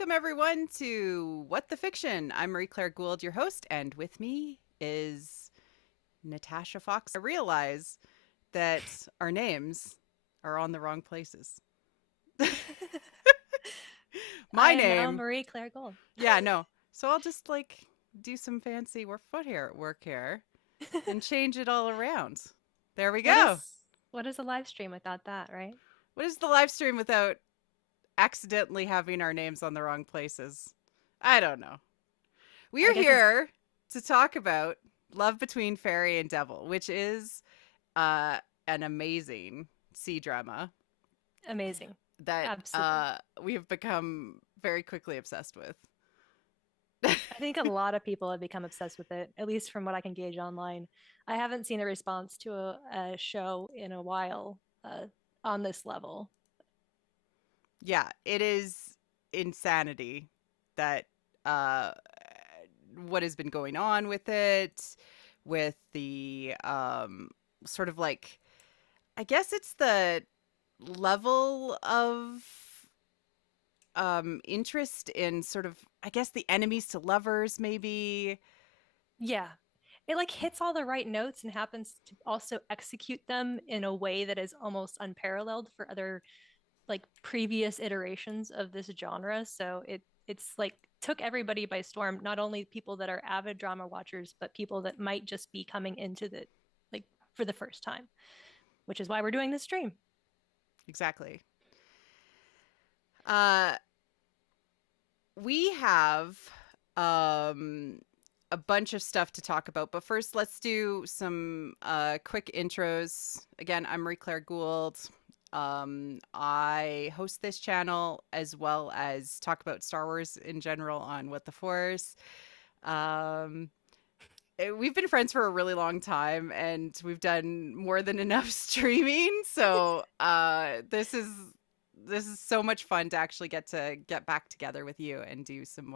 Welcome, everyone, to What the Fiction. I'm Marie-Claire Gould, your host, and with me is Natasha Fox. I realize that our names are on the wrong places. I My am now name, Marie Claire Gold. yeah, no. So I'll just do some fancy foot here, work here, and change it all around. There we What go. is a live stream without that, right? What is the live stream without accidentally having our names on the wrong places? I don't know. I We're guess it's here to talk about Love Between Fairy and Devil, which is uh, an amazing sea drama amazing. that Absolutely. we have become very quickly obsessed with. I think a lot of people have become obsessed with it, at least from what I can gauge online. I haven't seen a response to a show in a while on this level. Yeah, it is insanity that uh, what has been going on with it, with the sort of I guess it's the level of interest in sort of, I guess, the enemies to lovers, maybe. Yeah. It like hits all the right notes and happens to also execute them in a way that is almost unparalleled for other like previous iterations of this genre. So it's like took everybody by storm, not only people that are avid drama watchers, but people that might just be coming into the like for the first time, which is why we're doing this stream. Exactly. uh we have um a bunch of stuff to talk about, but first let's do some quick intros. Again, I'm Marie Claire Gould. I host this channel as well as talk about Star Wars in general on What the Force. um we've been friends for a really long time and we've done more than enough streaming, so this is so much fun to actually get back together with you and do some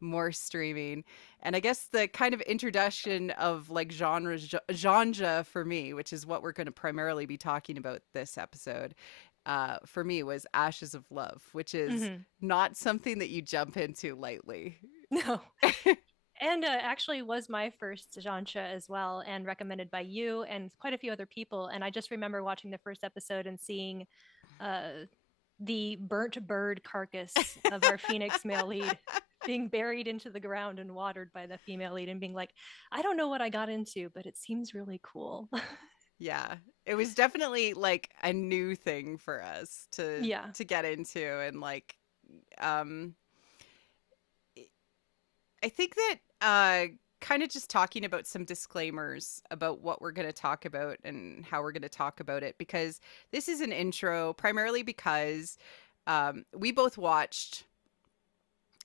more streaming. And I guess the kind of introduction of like genre for me, which is what we're going to primarily be talking about this episode, for me was Ashes of Love, which is Mm-hmm. not something that you jump into lightly. No. And actually was my first Xianxia as well, and recommended by you and quite a few other people. And I just remember watching the first episode and seeing uh, the burnt bird carcass of our Phoenix male lead being buried into the ground and watered by the female lead, and being like, I don't know what I got into, but it seems really cool. Yeah, it was definitely like a new thing for us Yeah. to get into. And um I think that kind of just talking about some disclaimers about what we're going to talk about and how we're going to talk about it, because this is an intro primarily because we both watched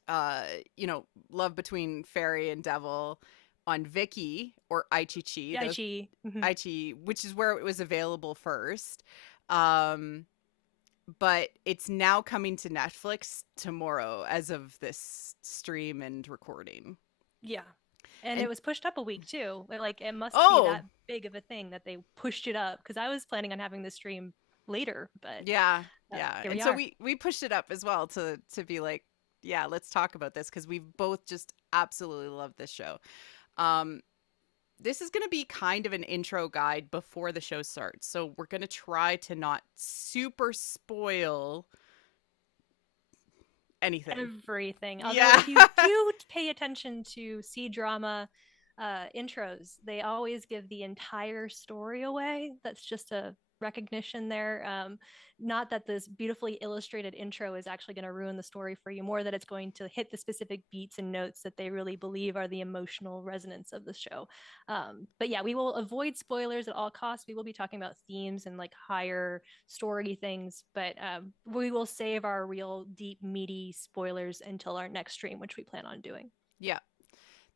uh Love Between Fairy and Devil on Viki or Aichichi, those Yaichi. Mhm. Aichi, which is where it was available first. Um but it's now coming to Netflix tomorrow as of this stream and recording. Yeah. And it And was pushed up a week too. Like it must be oh, that big of a thing that they pushed it up, because I was planning on having the stream later, but yeah, yeah. here And we so are. we pushed it up as well to be like, yeah, let's talk about this because we've both just absolutely loved this show. Um this is going to be kind of an intro guide before the show starts. So we're going to try to not super spoil anything. Everything. Although, Yeah. if you do pay attention to C drama intros, they always give the entire story away. That's just a recognition there. Not that this beautifully illustrated intro is actually going to ruin the story for you, more that it's going to hit the specific beats and notes that they really believe are the emotional resonance of the show. But yeah, we will avoid spoilers at all costs. We will be talking about themes and like higher story things, but we will save our real deep, meaty spoilers until our next stream, which we plan on doing. Yeah.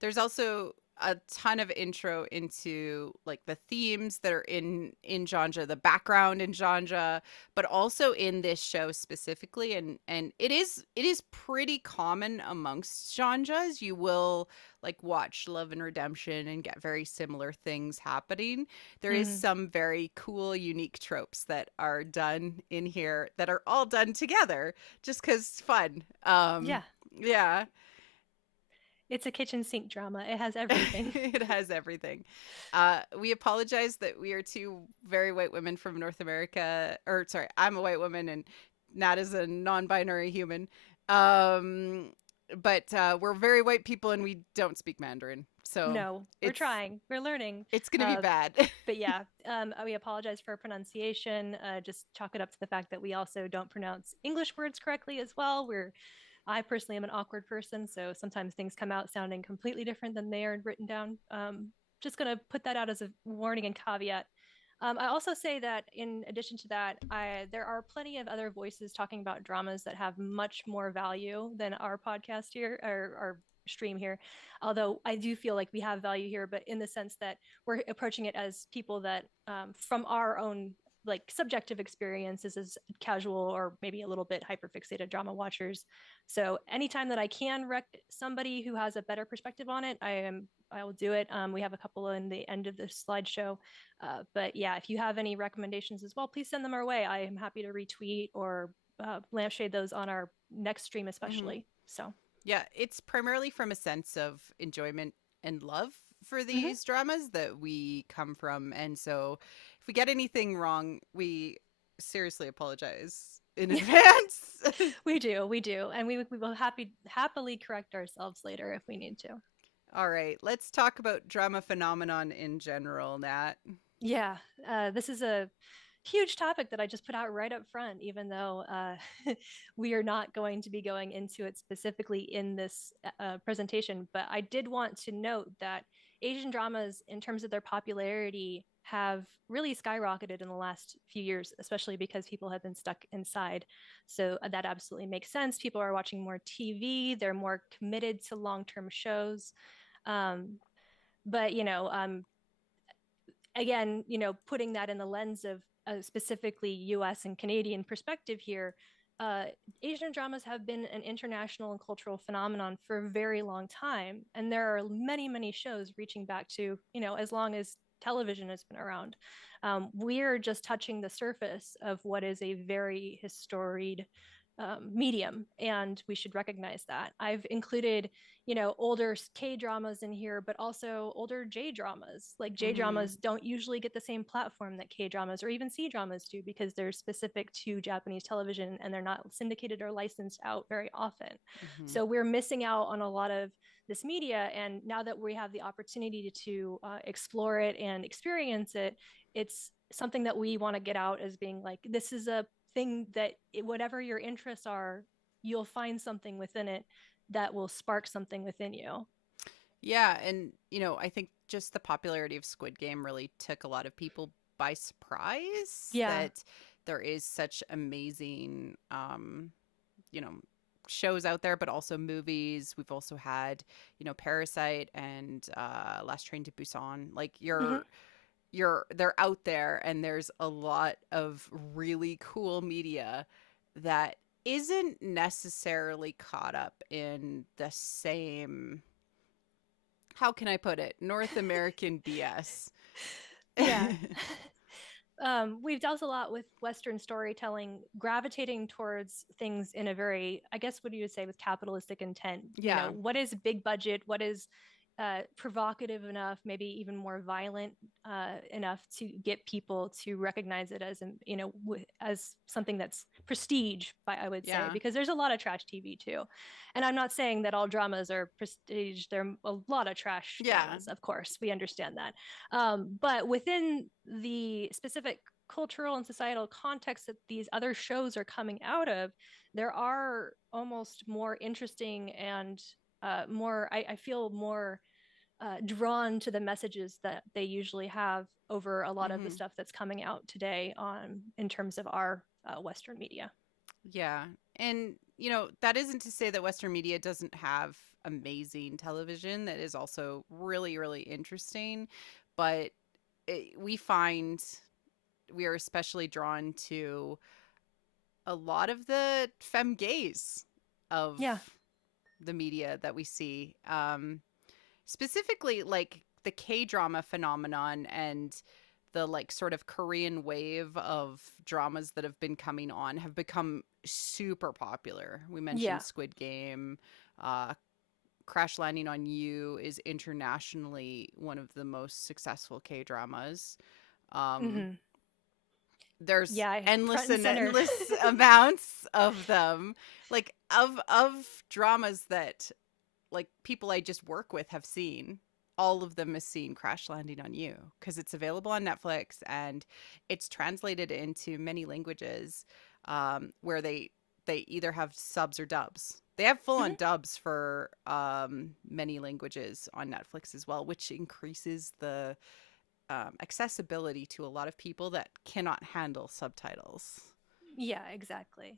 There's also a ton of intro into like the themes that are in genre, the background in genre, but also in this show specifically. And it is pretty common amongst genres. You will like watch Love and Redemption and get very similar things happening. There is Mhm. some very cool, unique tropes that are done in here that are all done together just because fun. Yeah, Yeah. it's a kitchen sink drama. It has everything. It has everything. We apologize that we are two very white women from North America. Or, sorry, I'm a white woman and Nat is a non binary human. Um, but we're very white people and we don't speak Mandarin. So No, we're it's trying. We're learning. it's going to be Uh, bad. but yeah, we apologize for pronunciation. Just chalk it up to the fact that we also don't pronounce English words correctly as well. I personally am an awkward person, so sometimes things come out sounding completely different than they are written down. Just gonna put that out as a warning and caveat. I also say that in addition to that, there are plenty of other voices talking about dramas that have much more value than our podcast here or our stream here. Although I do feel like we have value here, but in the sense that we're approaching it as people that from our own like subjective experiences as casual or maybe a little bit hyperfixated drama watchers. So anytime that I can rec somebody who has a better perspective on it, I will do it. We have a couple in the end of the slideshow. But yeah, if you have any recommendations as well, please send them our way. I am happy to retweet or lampshade those on our next stream, Hmm. especially. So, Yeah, it's primarily from a sense of enjoyment and love for mhm. these dramas that we come from. And so if we get anything wrong, we seriously apologize in advance. We do, and we will happily correct ourselves later if we need to. All right, let's talk about drama phenomenon in general, Nat. Yeah, this is a huge topic that I just put out right up front, even though we are not going to be going into it specifically in this presentation. But I did want to note that Asian dramas, in terms of their popularity, have really skyrocketed in the last few years, especially because people have been stuck inside. So that absolutely makes sense. People are watching more TV, they're more committed to long term shows. Um, but, again, putting that in the lens of specifically US and Canadian perspective here, uh, Asian dramas have been an international and cultural phenomenon for a very long time. And there are many, many shows reaching back to, as long as television has been around. We're just touching the surface of what is a very historied medium, and we should recognize that. I've included older K dramas in here, but also older J dramas. Like J Mm-hmm. dramas don't usually get the same platform that K dramas or even C dramas do because they're specific to Japanese television and they're not syndicated or licensed out very often. Mm-hmm. So we're missing out on a lot of this media. And now that we have the opportunity to explore it and experience it, it's something that we want to get out as being like, this is a thing that whatever your interests are, you'll find something within it that will spark something within you. Yeah, and I think just the popularity of Squid Game really took a lot of people by surprise Yeah. that there is such amazing you know shows out there, but also movies. We've also had Parasite and Last Train to Busan. Like Mm-hmm. they're out there, and there's a lot of really cool media that isn't necessarily caught up in the same, how can I put it, North American BS. Yeah. We've dealt a lot with Western storytelling gravitating towards things in a very, I guess, what do you say, with capitalistic intent? Yeah. What is big budget? What is provocative enough, maybe even more violent enough to get people to recognize it as, as something that's prestige, I would say, Yeah. because there's a lot of trash TV too. And I'm not saying that all dramas are prestige. There are a lot of trash Yeah. dramas, of course. We understand that. But within the specific cultural and societal context that these other shows are coming out of, there are almost more interesting and I feel more drawn to the messages that they usually have over a lot of the Hmm. stuff that's coming out today on in terms of our Western media. Yeah. And, that isn't to say that Western media doesn't have amazing television that is also really, really interesting. But we find we are especially drawn to a lot of the femme gaze of Yeah. the media that we see. Specifically, like the K drama phenomenon and the like sort of Korean wave of dramas that have been coming on have become super popular. We mentioned Yeah. Squid Game. Uh, Crash Landing on You is internationally one of the most successful K dramas. Um, Hmm. there's Yeah, endless front and and center. endless amounts of them, like of dramas that like people I just work with have seen. All of them has seen Crash Landing on You because it's available on Netflix and it's translated into many languages, where they either have subs or dubs. They have full on Hmm. dubs for many languages on Netflix as well, which increases the accessibility to a lot of people that cannot handle subtitles. Yeah, exactly.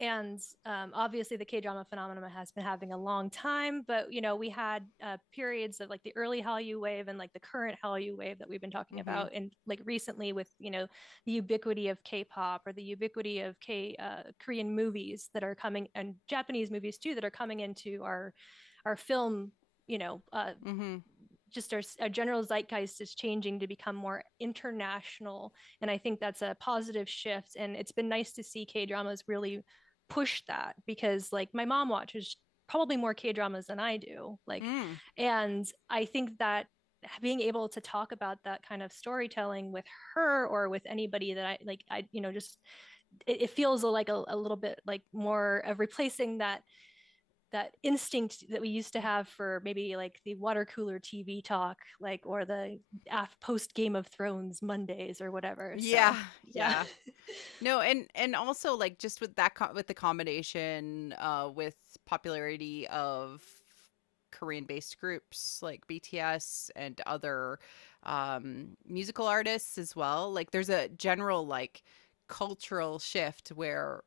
And obviously, the K drama phenomenon has been having a long time, but we had periods of like the early Hallyu wave and like the current Hallyu wave that we've been talking Mm-hmm. about, and like recently with the ubiquity of K-pop or the ubiquity of Korean movies that are coming, and Japanese movies too, that are coming into our film. You know, uh, Mm-hmm. just our general zeitgeist is changing to become more international, and I think that's a positive shift, and it's been nice to see K dramas really push that, because like my mom watches probably more K dramas than I do, like, Mm. and I think that being able to talk about that kind of storytelling with her or with anybody that I like, I just it feels like a little bit like more of replacing that instinct that we used to have for maybe like the water cooler TV talk, like, or the post Game of Thrones Mondays or whatever. Yeah, So yeah. yeah. No, and also like just with that with the combination with popularity of Korean-based groups like BTS and other musical artists as well. Like there's a general like cultural shift where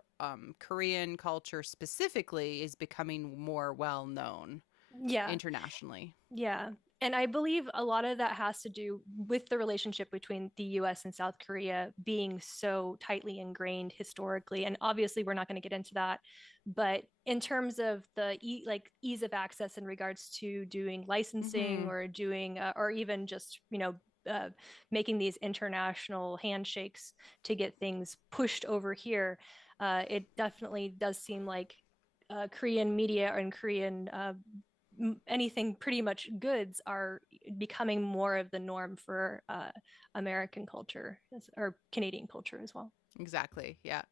Korean culture specifically is becoming more well known Yeah. internationally. Yeah. And I believe a lot of that has to do with the relationship between the US and South Korea being so tightly ingrained historically. And obviously, we're not going to get into that. But in terms of the ease of access in regards to doing licensing Mhm. or doing, or even just, uh, making these international handshakes to get things pushed over here, it definitely does seem like Korean media and Korean anything pretty much goods are becoming more of the norm for American culture or Canadian culture as well. Exactly. Yeah.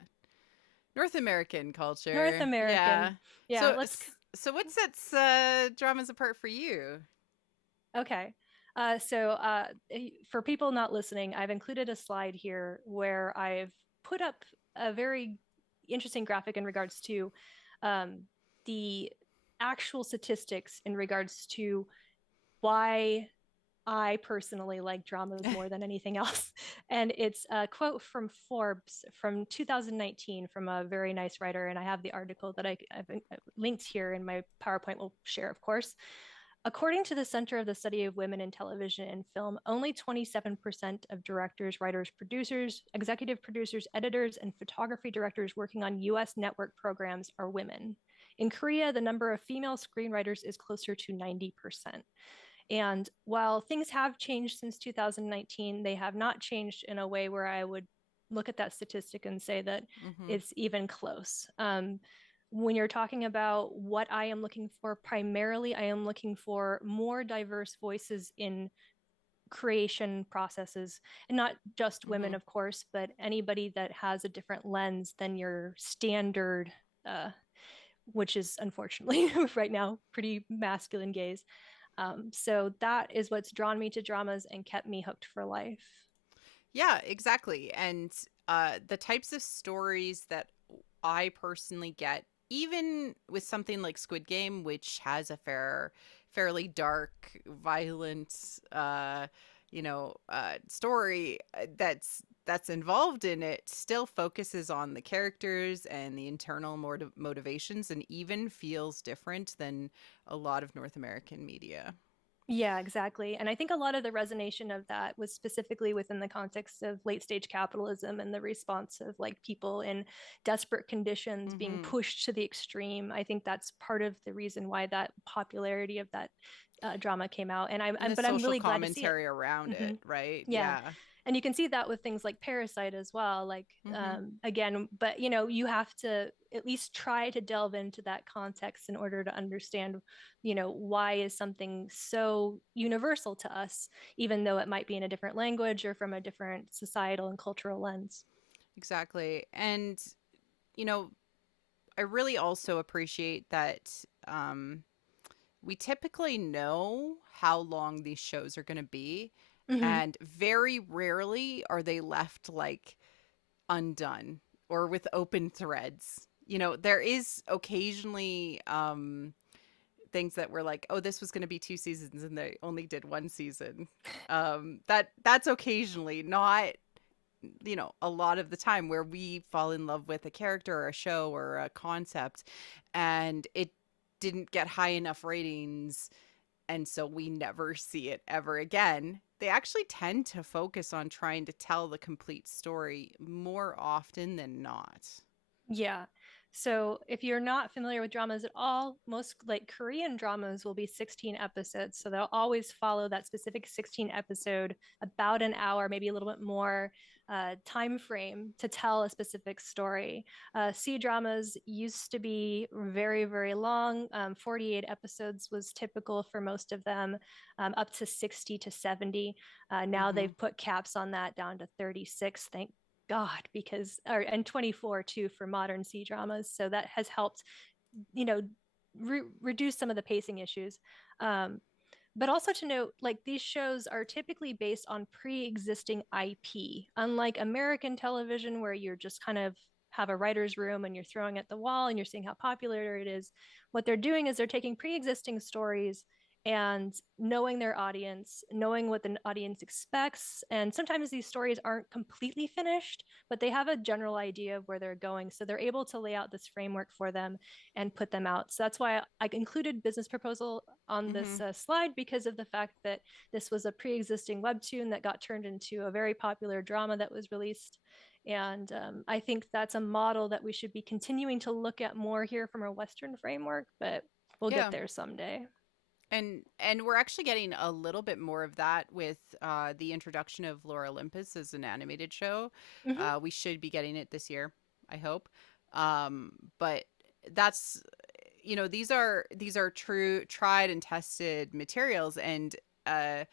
North American North culture. American. Yeah. Yeah, So let's. so what sets dramas apart for you? Okay. So for people not listening, I've included a slide here where I've put up a very interesting graphic in regards to um, the actual statistics in regards to why I personally like dramas more than anything else. And it's a quote from Forbes from 2019 from a very nice writer. And I have the article that I've linked here in my PowerPoint, will share, of course. According to the Center of the Study of Women in Television and Film, only 27% of directors, writers, producers, executive producers, editors, and photography directors working on US network programs are women. In Korea, the number of female screenwriters is closer to 90%. And while things have changed since 2019, they have not changed in a way where I would look at that statistic and say that Mhm. it's even close. When you're talking about what I am looking for, primarily, I am looking for more diverse voices in creation processes, and not just women, Mhm. of course, but anybody that has a different lens than your standard, uh, which is unfortunately right now pretty masculine gaze. So that is what's drawn me to dramas and kept me hooked for life. Yeah, exactly. And the types of stories that I personally get, even with something like Squid Game, which has a fairly dark, violent, story that's involved in it still focuses on the characters and the internal motivations, and even feels different than a lot of North American media. Yeah, exactly. And I think a lot of the resonation of that was specifically within the context of late stage capitalism and the response of like people in desperate conditions being Mm-hmm. pushed to the extreme. I think that's part of the reason why that popularity of that drama came out. And And the but I'm social really glad to see it. commentary around Hmm. it, right? Yeah. Yeah. And you can see that with things like Parasite as well. Like, Mm-hmm. again, but you have to at least try to delve into that context in order to understand, why is something so universal to us, even though it might be in a different language or from a different societal and cultural lens. Exactly. And, you know, I really also appreciate that um, we typically know how long these shows are going to be, Hmm. and very rarely are they left like undone or with open threads. There is occasionally things that were like, oh, this was going to be 2 seasons and they only did 1 season. That's occasionally, not a lot of the time, where we fall in love with a character or a show or a concept, and it didn't get high enough ratings, and so we never see it ever again. They actually tend to focus on trying to tell the complete story more often than not. Yeah. So if you're not familiar with dramas at all, most like Korean dramas will be 16 episodes. So they'll always follow that specific 16 episode, about an hour, maybe a little bit more time frame to tell a specific story. C dramas used to be very, very long. 48 episodes was typical for most of them, up to 60 to 70. Now Mm-hmm. they've put caps on that down to 36. Thank God, because and 24 too for modern C dramas. So that has helped, you know, reduce some of the pacing issues. Um, but also to note, like these shows are typically based on pre-existing IP, unlike American television, where you're just kind of have a writer's room and you're throwing at the wall and you're seeing how popular it is. What they're doing is they're taking pre-existing stories and knowing their audience, knowing what the audience expects. And sometimes these stories aren't completely finished, but they have a general idea of where they're going. So they're able to lay out this framework for them and put them out. So that's why I included Business Proposal on Mm-hmm. this slide, because of the fact that this was a pre-existing webtoon that got turned into a very popular drama that was released. And I think that's a model that we should be continuing to look at more here from a Western framework, but we'll get Yeah. there someday. And we're actually getting a little bit more of that with the introduction of Laura Olympus as an animated show. Mm-hmm. We should be getting it this year, I hope. But that's these are true, tried and tested materials, and uh,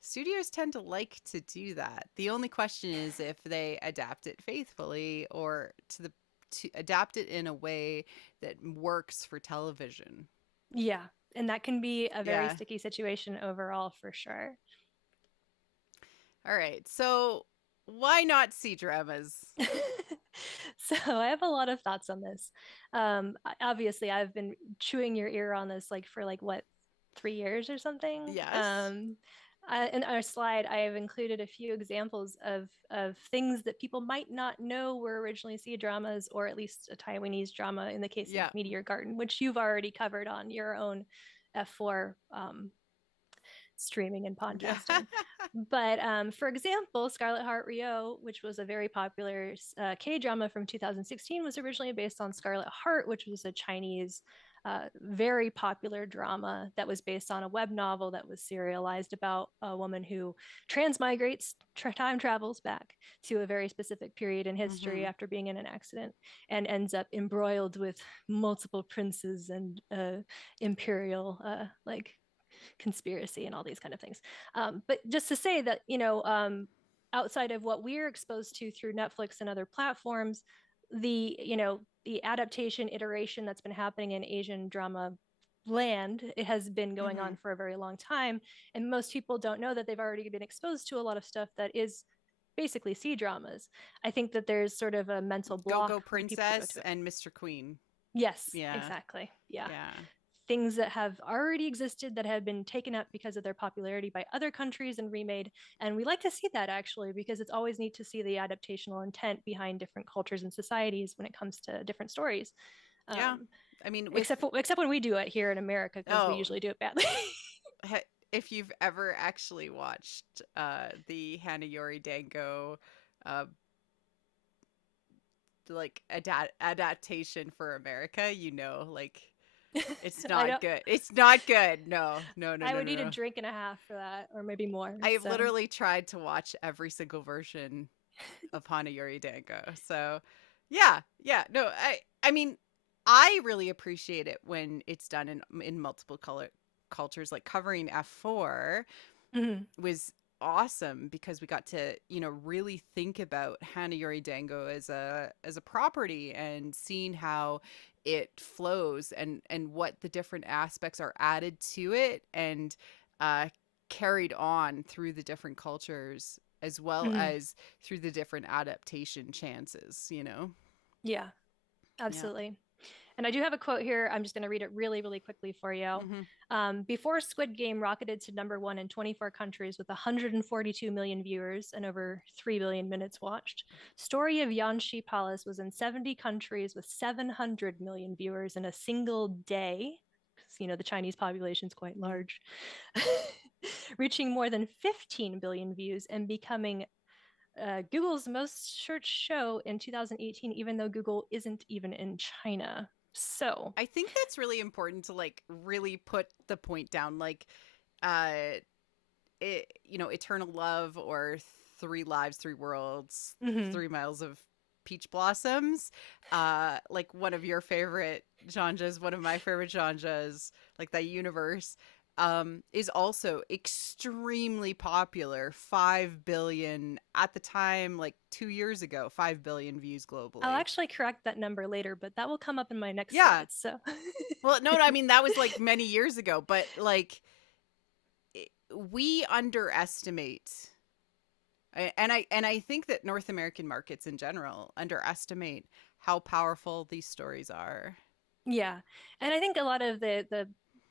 studios tend to like to do that. The only question is if they adapt it faithfully, or to adapt it in a way that works for television. Yeah. And that can be a very Yeah. sticky situation overall for sure. All right. So why not see dramas? So I have a lot of thoughts on this. Obviously, I've been chewing your ear on this like for like what, 3 years or something. Yes. In our slide, I have included a few examples of things that people might not know were originally C dramas, or at least a Taiwanese drama in the case of Yeah. Meteor Garden, which you've already covered on your own F4 streaming and podcasting. But for example, Scarlet Heart Rio, which was a very popular K drama from 2016, was originally based on Scarlet Heart, which was a Chinese very popular drama that was based on a web novel that was serialized about a woman who transmigrates, time travels back to a very specific period in history Mm-hmm. after being in an accident, and ends up embroiled with multiple princes and imperial like conspiracy and all these kind of things. But just to say that, outside of what we're exposed to through Netflix and other platforms, the adaptation iteration that's been happening in Asian drama land, it has been going Mm-hmm. on for a very long time, and most people don't know that they've already been exposed to a lot of stuff that is basically C dramas. I think that there's sort of a mental Go Go block when people go Princess to it. and Mr. Queen. Yes, Yeah. exactly. Yeah. Yeah. things that have already existed that have been taken up because of their popularity by other countries and remade. And we like to see that actually, because it's always neat to see the adaptational intent behind different cultures and societies when it comes to different stories. Yeah. Um, I mean, with except when we do it here in America, because we oh, usually do it badly. if you've ever actually watched the Hanayori Dango uh like adaptation for America, you know, like it's I not don't. good. It's not good. No, no, no, I no, would no, need a no. drink and a half for that, or maybe more. I have So, literally tried to watch every single version of Hanayori Dango. So, yeah, yeah. No, I mean, I really appreciate it when it's done in multiple color cultures. Like covering F4 mhm. was awesome because we got to, you know, really think about Hanayori Dango as a property and seeing how it flows and what the different aspects are added to it and uh carried on through the different cultures as well Mhm. as through the different adaptation chances, you know. Yeah, Yeah. absolutely. And I do have a quote here. I'm just going to read it really, really quickly for you. Mhm. Before Squid Game rocketed to #1 in 24 countries with 142 million viewers and over 3 billion minutes watched, Story of Yanxi Palace was in 70 countries with 700 million viewers in a single day. Because, you know, the Chinese population is quite Mm. large, reaching more than 15 billion views and becoming Google's most searched show in 2018, even though Google isn't even in China. So, I think that's really important to like really put the point down like uh you know, Eternal Love or Three Lives, Three Worlds, mhm. 3 Miles of Peach Blossoms, like one of your favorite genres, one of my favorite genres, like that universe, is also extremely popular. 5 billion at the time, like 2 years ago, 5 billion views I'll globally. actually correct that number later, but that will come up in my next Yeah. slides. So, Well, no, no, I mean that was like many years ago, but like we underestimate and I think that North American markets in general underestimate how powerful these stories are. yeah. And I think a lot of the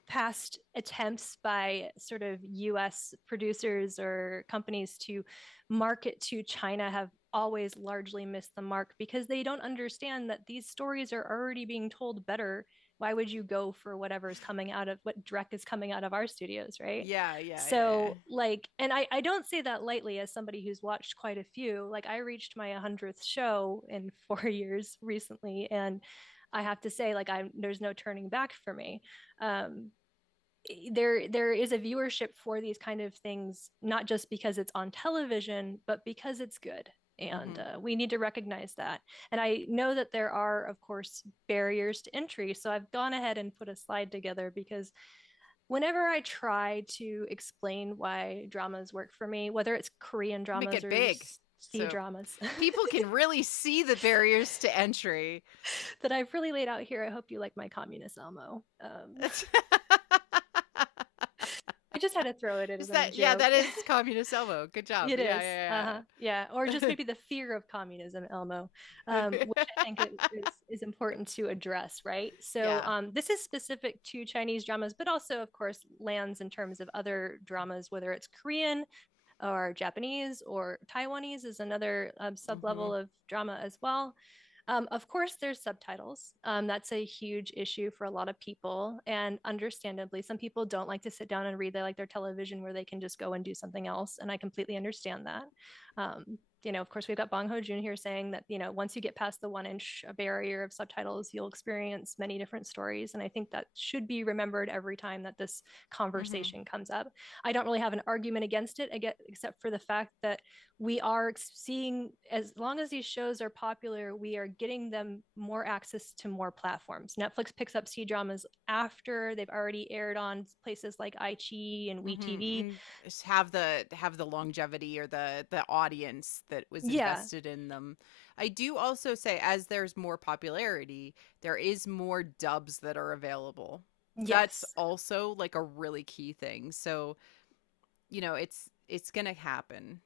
past attempts by sort of US producers or companies to market to China have always largely missed the mark because they don't understand that these stories are already being told better. Why would you go for whatever is coming out of what Drek is coming out of our studios, right? Yeah, yeah, yeah, yeah. So like, and I don't say that lightly as somebody who's watched quite a few. Like I reached my 100th show in 4 years recently, and I have to say, like, there's no turning back for me. Um, there is a viewership for these kind of things, not just because it's on television, but because it's good. And Mm-hmm. we need to recognize that. And I know that there are, of course, barriers to entry. So I've gone ahead and put a slide together because whenever I try to explain why dramas work for me, whether it's Korean Make dramas it or big C so dramas people can really see the barriers to entry. that I've really laid out here, I hope you like my communist Elmo. I just had to throw it in Is as a that yeah, joke. that is communist Elmo. Good job. It Yeah, is. Uh-huh. yeah, Yeah. Or just maybe the fear of communism, Elmo, yeah. which I think is important to address, right? So Yeah. this is specific to Chinese dramas, but also, of course, lands in terms of other dramas, whether it's Korean or Japanese or Taiwanese is another sub Mm-hmm. level of drama as well. Of course, there's subtitles. That's a huge issue for a lot of people. And understandably, some people don't like to sit down and read. They like their television where they can just go and do something else. And I completely understand that. Of course, we've got Bong Ho Joon here saying that, once you get past the 1 inch barrier of subtitles, you'll experience many different stories. And I think that should be remembered every time that this Mm-hmm. conversation comes up. I don't really have an argument against it, except for the fact that we are seeing, as long as these shows are popular, we are getting them more access to more platforms. Netflix picks up C dramas after they've already aired on places like iQIYI and WeTV. Mm-hmm. Just have the longevity or the audience that was Yeah. invested in them. I do also say as there's more popularity, there is more dubs that are available. That's Yes. also like a really key thing. So, you know, it's gonna happen.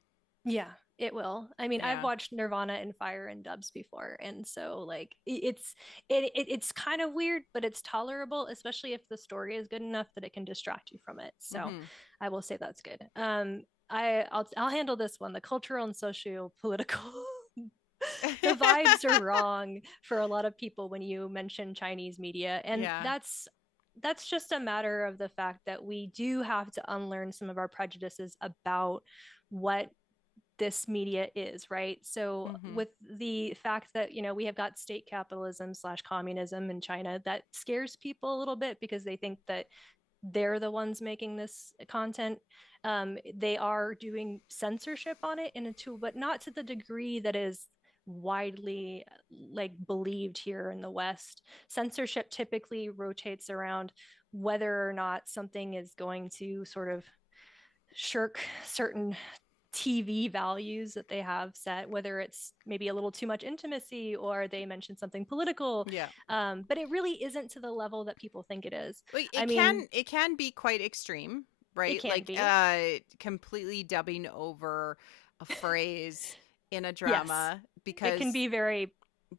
Yeah, it will. I mean, I've Yeah. watched Nirvana and Fire and dubs before, and so like it's kind of weird, but it's tolerable, especially if the story is good enough that it can distract you from it. So Mm-hmm. I will say that's good. I'll handle this one, the cultural and socio-political. The vibes are wrong for a lot of people when you mention Chinese media, and Yeah. that's just a matter of the fact that we do have to unlearn some of our prejudices about what this media is, right? So Mm-hmm. with the fact that, we have got state capitalism slash communism in China, that scares people a little bit because they think that they're the ones making this content. They are doing censorship on it in a tool, but not to the degree that is widely like believed here in the West. Censorship typically rotates around whether or not something is going to sort of shirk certain TV values that they have set, whether it's maybe a little too much intimacy or they mention something political. Yeah. But it really isn't to the level that people think it is. Like I mean, it can be quite extreme, it right? can Like be. completely dubbing over a phrase in a Yes, drama it can because be very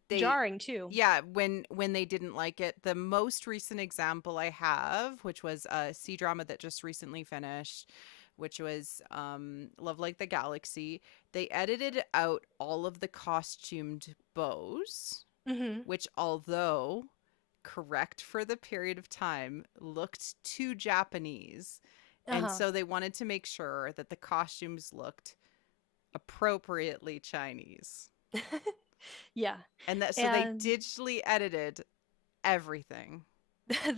they jarring too. yeah, when they didn't like it. The most recent example I have, which was a C drama that just recently finished, which was Love Like the Galaxy, they edited out all of the costumed bows, Mm-hmm. which although correct for the period of time looked too Japanese. And Uh-huh. so they wanted to make sure that the costumes looked appropriately Chinese. Yeah. And that so they And digitally edited everything.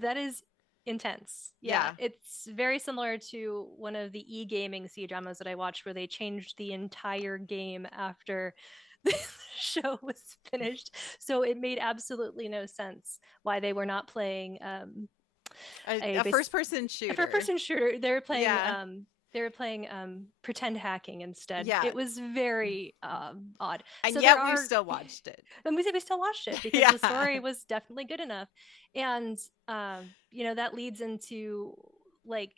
that is intense. Yeah, Yeah. it's very similar to one of the e-gaming C dramas that I watched where they changed the entire game after the show was finished. So it made absolutely no sense why they were not playing a A base first person for a shooter. person shooter. Yeah. They were playing pretend hacking instead. Yeah. It was very odd. And So there yet we are still watched it. and we still watched it because the Yeah. story was definitely good enough. And that leads into like,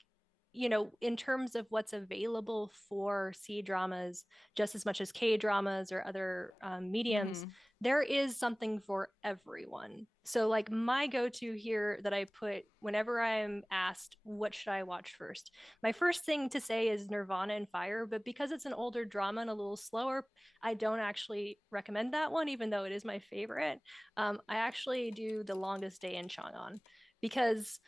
in terms of what's available for C dramas, just as much as K dramas or other mediums, Mhm. there is something for everyone. So, like, my go to here that I put whenever I'm asked, what should I watch first? My first thing to say is Nirvana and Fire, but because it's an older drama and a little slower, I don't actually recommend that one, even though it is my favorite. I actually do The Longest Day in Chang'an because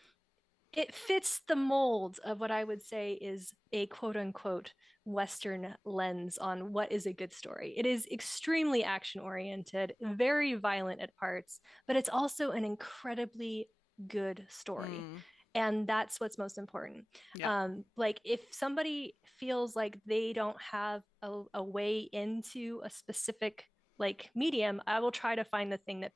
it fits the mold of what I would say is a quote unquote Western lens on what is a good story. It is extremely action oriented, very violent at parts, but it's also an incredibly good story. Mm. And that's what's most important. Yeah. Like, if somebody feels like they don't have a way into a specific like medium, I will try to find the thing that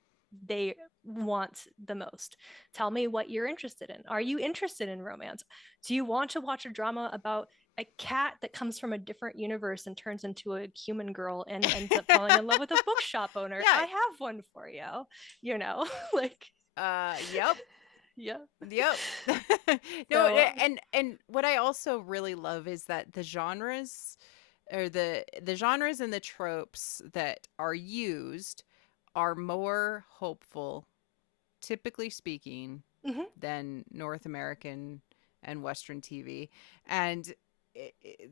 they want the most. Tell me what you're interested in. Are you interested in romance? Do you want to watch a drama about a cat that comes from a different universe and turns into a human girl and ends up falling in love with a bookshop owner? Yeah. I have one for you. You know, like, Yep. yeah. Yep. No, So, and what I also really love is that the genres or the genres and the tropes that are used are more hopeful, typically speaking, mhm. than North American and Western TV. And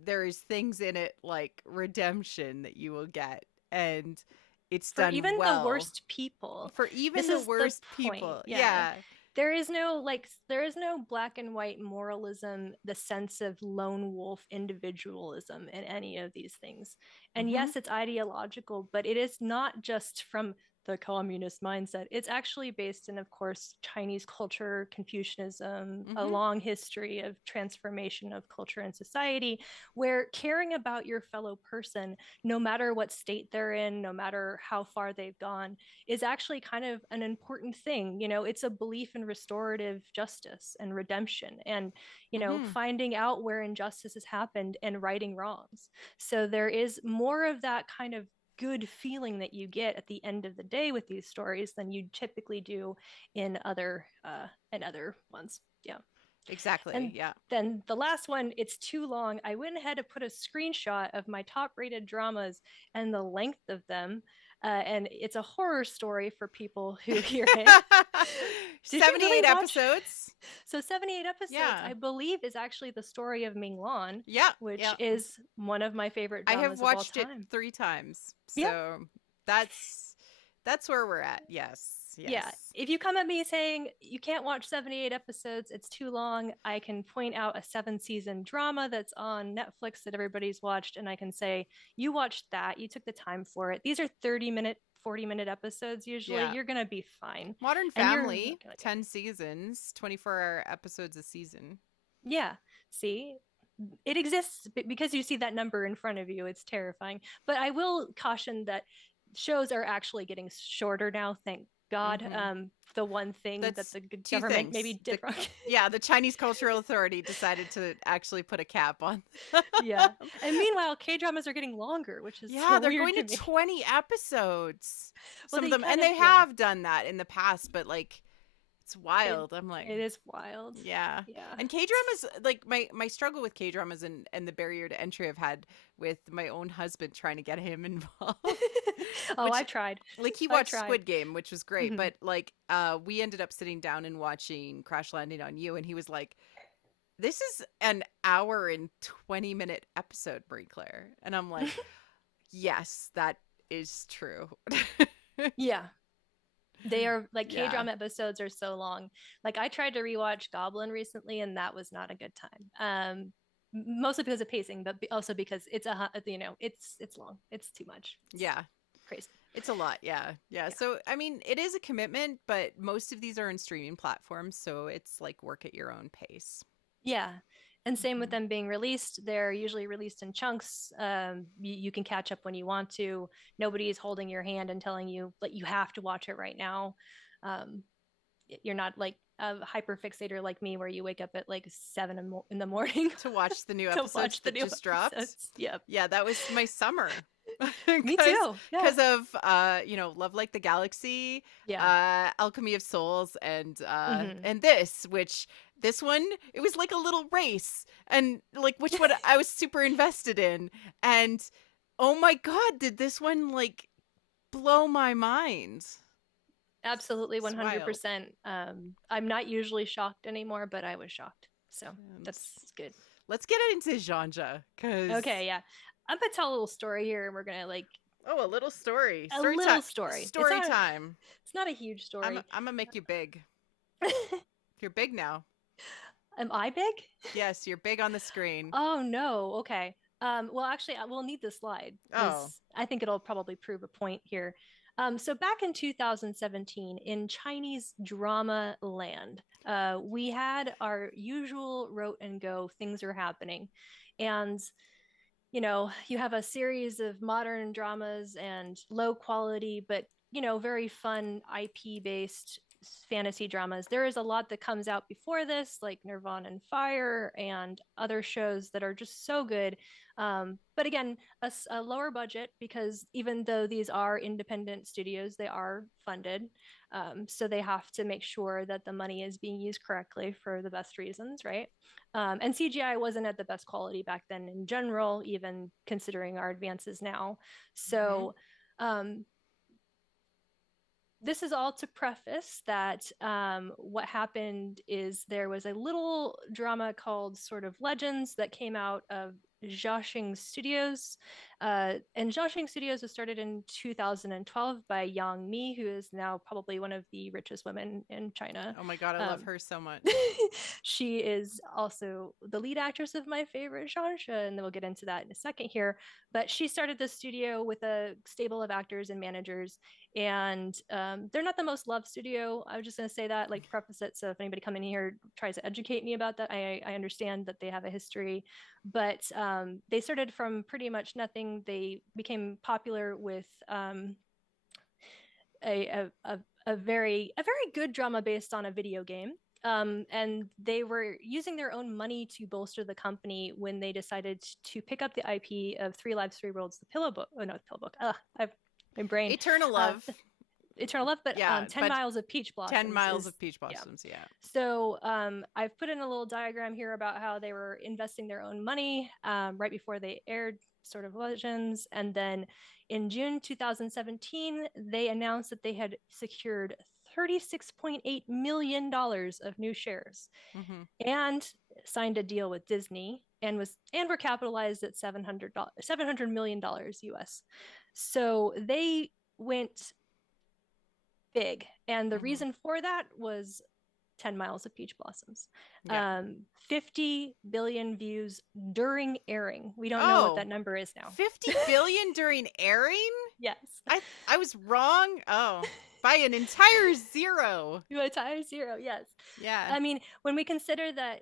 there is things in it like redemption that you will get, and it's For done even the well worst people, for even this the is the worst point. people. Yeah. Yeah. There is no black and white moralism, the sense of lone wolf individualism in any of these things. And Mm-hmm. yes, it's ideological, but it is not just from the communist mindset. It's actually based in, of course, Chinese culture, Confucianism, a Mm-hmm. long history of transformation of culture and society, where caring about your fellow person, no matter what state they're in, no matter how far they've gone, is actually kind of an important thing. It's a belief in restorative justice and redemption and, Mm-hmm. finding out where injustice has happened and righting wrongs. So there is more of that kind of good feeling that you get at the end of the day with these stories than you typically do in other ones. Yeah. Exactly. And Yeah. then the last one, it's too long. I went ahead and put a screenshot of my top rated dramas and the length of them. And it's a horror story for people who hear it. Did you really 78 watch? episodes. So 78 episodes, Yeah. I believe, is actually the story of Minglan, Yeah. which Yeah. is one of my favorite I have dramas of all watched it time. 3 times. Yeah. So that's that's where we're at. Yes. Yeah. Yes. If you come at me saying you can't watch 78 episodes, it's too long, I can point out a 7 season drama that's on Netflix that everybody's watched. And I can say, you watched that, you took the time for it. These are 30-minute, 40-minute episodes usually. Yeah. You're going to be fine. Modern And you're not Family, going to get, 10 seasons, 24 episodes a season. yeah. See, it exists because you see that number in front of you. It's terrifying. But I will caution that shows are actually getting shorter now. Thank God. Hmm. The one thing that That's the two government things. maybe did wrong. Yeah, the Chinese Cultural Authority decided to actually put a cap on them. Yeah. And meanwhile, K dramas are getting longer, which is Yeah, so they're weird going to to me. 20 episodes. Well, Some of they them, kind and of, they yeah, have done that in the past, but like it's it wild. I'm like, it is wild. yeah. Yeah. And K-dramas, like my struggle with K-dramas and the barrier to entry I've had with my own husband trying to get him involved. Oh, Which, I tried. like, he I watched tried. Squid Game, which was great, Hmm. but like we ended up sitting down and watching Crash Landing on You, and he was like, this is an hour and 20-minute episode, Marie Claire. And I'm like, yes, that is true. Yeah. They are like K Yeah. drama episodes are so long. Like I tried to rewatch Goblin recently, and that was not a good time. Mostly because of pacing, but also because it's it's long. It's too much. It's Yeah. crazy. It's a lot. Yeah. Yeah. Yeah. So, I mean, it is a commitment, but most of these are in streaming platforms. So it's like work at your own pace. Yeah. And same with Mhm. them being released. They're usually released in chunks. You can catch up when you want to. Nobody is holding your hand and telling you like you have to watch it right now. Um, you're not like a hyper fixator like me, where you wake up at like 7 in the morning To watch the new to episodes watch the that new just dropped. episodes. Yep. Yeah, that was my summer. Me Because too. Yeah. because of Love Like the Galaxy, Yeah. Alchemy of Souls, Hmm. and this one, it was like a little race, and like which one I was super invested in, and oh my god, did this one like blow my mind. Absolutely, It's wild. 100%. I'm not usually shocked anymore, but I was shocked. So And that's good. let's get into Xianxia, because Okay, yeah. I'm gonna tell a little story here, and we're gonna like oh, a little story, a story time, little story. story time. It's not a huge story. I'm gonna make you big. You're big now. Am I big? Yes, you're big on the screen. Oh no. Okay. Well, actually, I will need the slide Oh, because I think it'll probably prove a point here. So back in 2017, in Chinese drama land, we had our usual rote and go. Things are happening, and you have a series of modern dramas and low quality, but very fun IP based fantasy dramas. There is a lot that comes out before this, like Nirvana and Fire and other shows that are just so good. But again, a lower budget because even though these are independent studios, they are funded. So they have to make sure that the money is being used correctly for the best reasons, right? And CGI wasn't at the best quality back then in general, even considering our advances now. hmm. So, um, this is all to preface that what happened is there was a little drama called sort of Legends that came out of Jiaxing Studios. And Jiaxing Studios was started in 2012 by Yang Mi, who is now probably one of the richest women in China. Oh my god, I love Um, her so much. she is also the lead actress of my favorite Xianxia, and then we'll get into that in a second here. But she started the studio with a stable of actors and managers, and they're not the most loved studio. I was just going to say that, like, preface it. So if anybody coming here tries to educate me about that, I understand that they have a history, but they started from pretty much nothing. They became popular with a very good drama based on a video game. And they were using their own money to bolster the company when they decided to pick up the IP of Three Lives, Three Worlds, the Pillow Book. Oh no, the Pillow Book. I've my brain. Eternal Uh, Love. Eternal Love, but Yeah, 10 but Miles of Peach 10 Blossoms miles of is, peach yeah. blossoms, yeah. So I've put in a little diagram here about how they were investing their own money right before they aired sort of Legends. And then in June 2017, they announced that they had secured $36.8 million of new shares Mm-hmm. and signed a deal with Disney and were capitalized at $700 million US. So they went big. And the Mm-hmm. reason for that was 10 Miles of Peach Blossoms. Yeah. 50 billion views during airing. We don't know what Oh, that number is now. 50 billion during airing? Yes. I was wrong. Oh, by an entire zero. Entire zero, yes. Yeah. I mean, when we consider that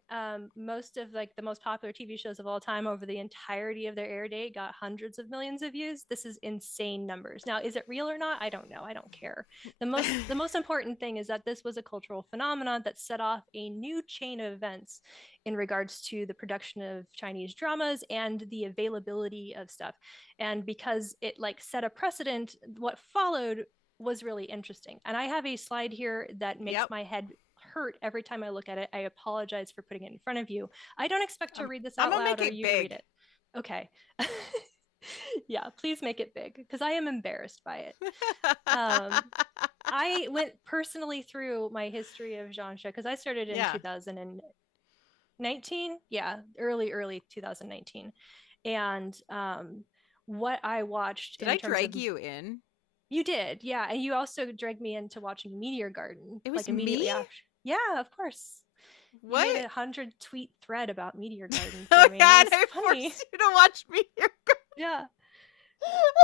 most of like the most popular TV shows of all time over the entirety of their air date got hundreds of millions of views, this is insane numbers. Now, is it real or not? I don't know. I don't care. The most important thing is that this was a cultural phenomenon that set off a new chain of events in regards to the production of Chinese dramas and the availability of stuff. And because it like set a precedent, what followed was really interesting. And I have a slide here that makes Yep. my head hurt every time I look at it. I apologize for putting it in front of you. I don't expect to read this I'm out gonna loud make or it you to read big. it. Okay. Yeah, please make it big because I am embarrassed by it. I went personally through my history of Xianxia because I started in Yeah. 2019. Yeah, early 2019. And what I watched Did in I terms of drag you in? you did, yeah. And you also dragged me into watching Meteor Garden, It like was immediately me? after. Yeah, of course. You made What? 100 tweet thread about Meteor Garden Oh for me, and it yeah, and was I funny. forced you to watch me here. Yeah,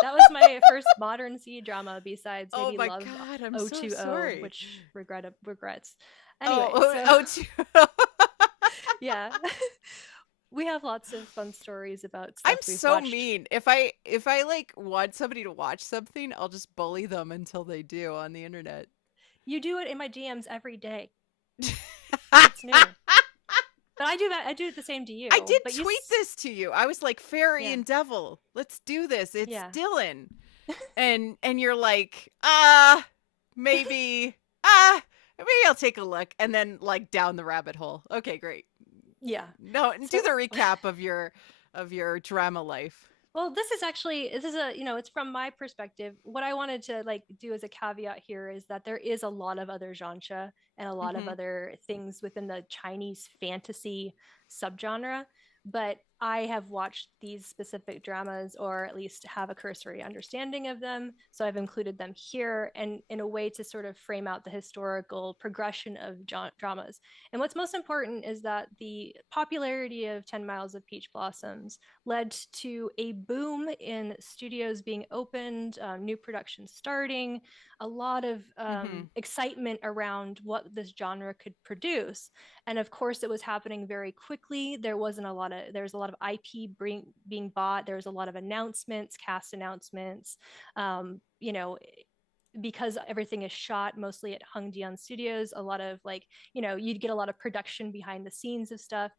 that was my first modern C drama besides Oh maybe my Love god, I'm so 020, sorry. which regrets. Oh, Anyway, oh, so oh, two. yeah, we have lots of fun stories about I'm stuff we've so watched. mean. If I like want somebody to watch something, I'll just bully them until they do on the internet. You do it in my DMs every day. What's new? But I do that. I do it the same to I you. did But tweet this to you. I was like, Fairy yeah, and Devil, let's do this. It's yeah. Dylan. And you're like, maybe, maybe I'll take a look. And then like down the rabbit hole. Okay, great. Yeah. No, do So, the recap of your drama life. well, this is a, it's from my perspective. What I wanted to like do as a caveat here is that there is a lot of other genre and a lot of Mm-hmm. other things within the Chinese fantasy subgenre, but I have watched these specific dramas or at least have a cursory understanding of them. So I've included them here and in a way to sort of frame out the historical progression of dramas. And what's most important is that the popularity of 10 Miles of Peach Blossoms led to a boom in studios being opened, new productions starting, a lot of Mm-hmm. excitement around what this genre could produce. And of course, it was happening very quickly. There's a lot of IP being bought. There's a lot of announcements, cast announcements. You know, because everything is shot mostly at Hungdian Studios, a lot of like, you'd get a lot of production behind the scenes of stuff.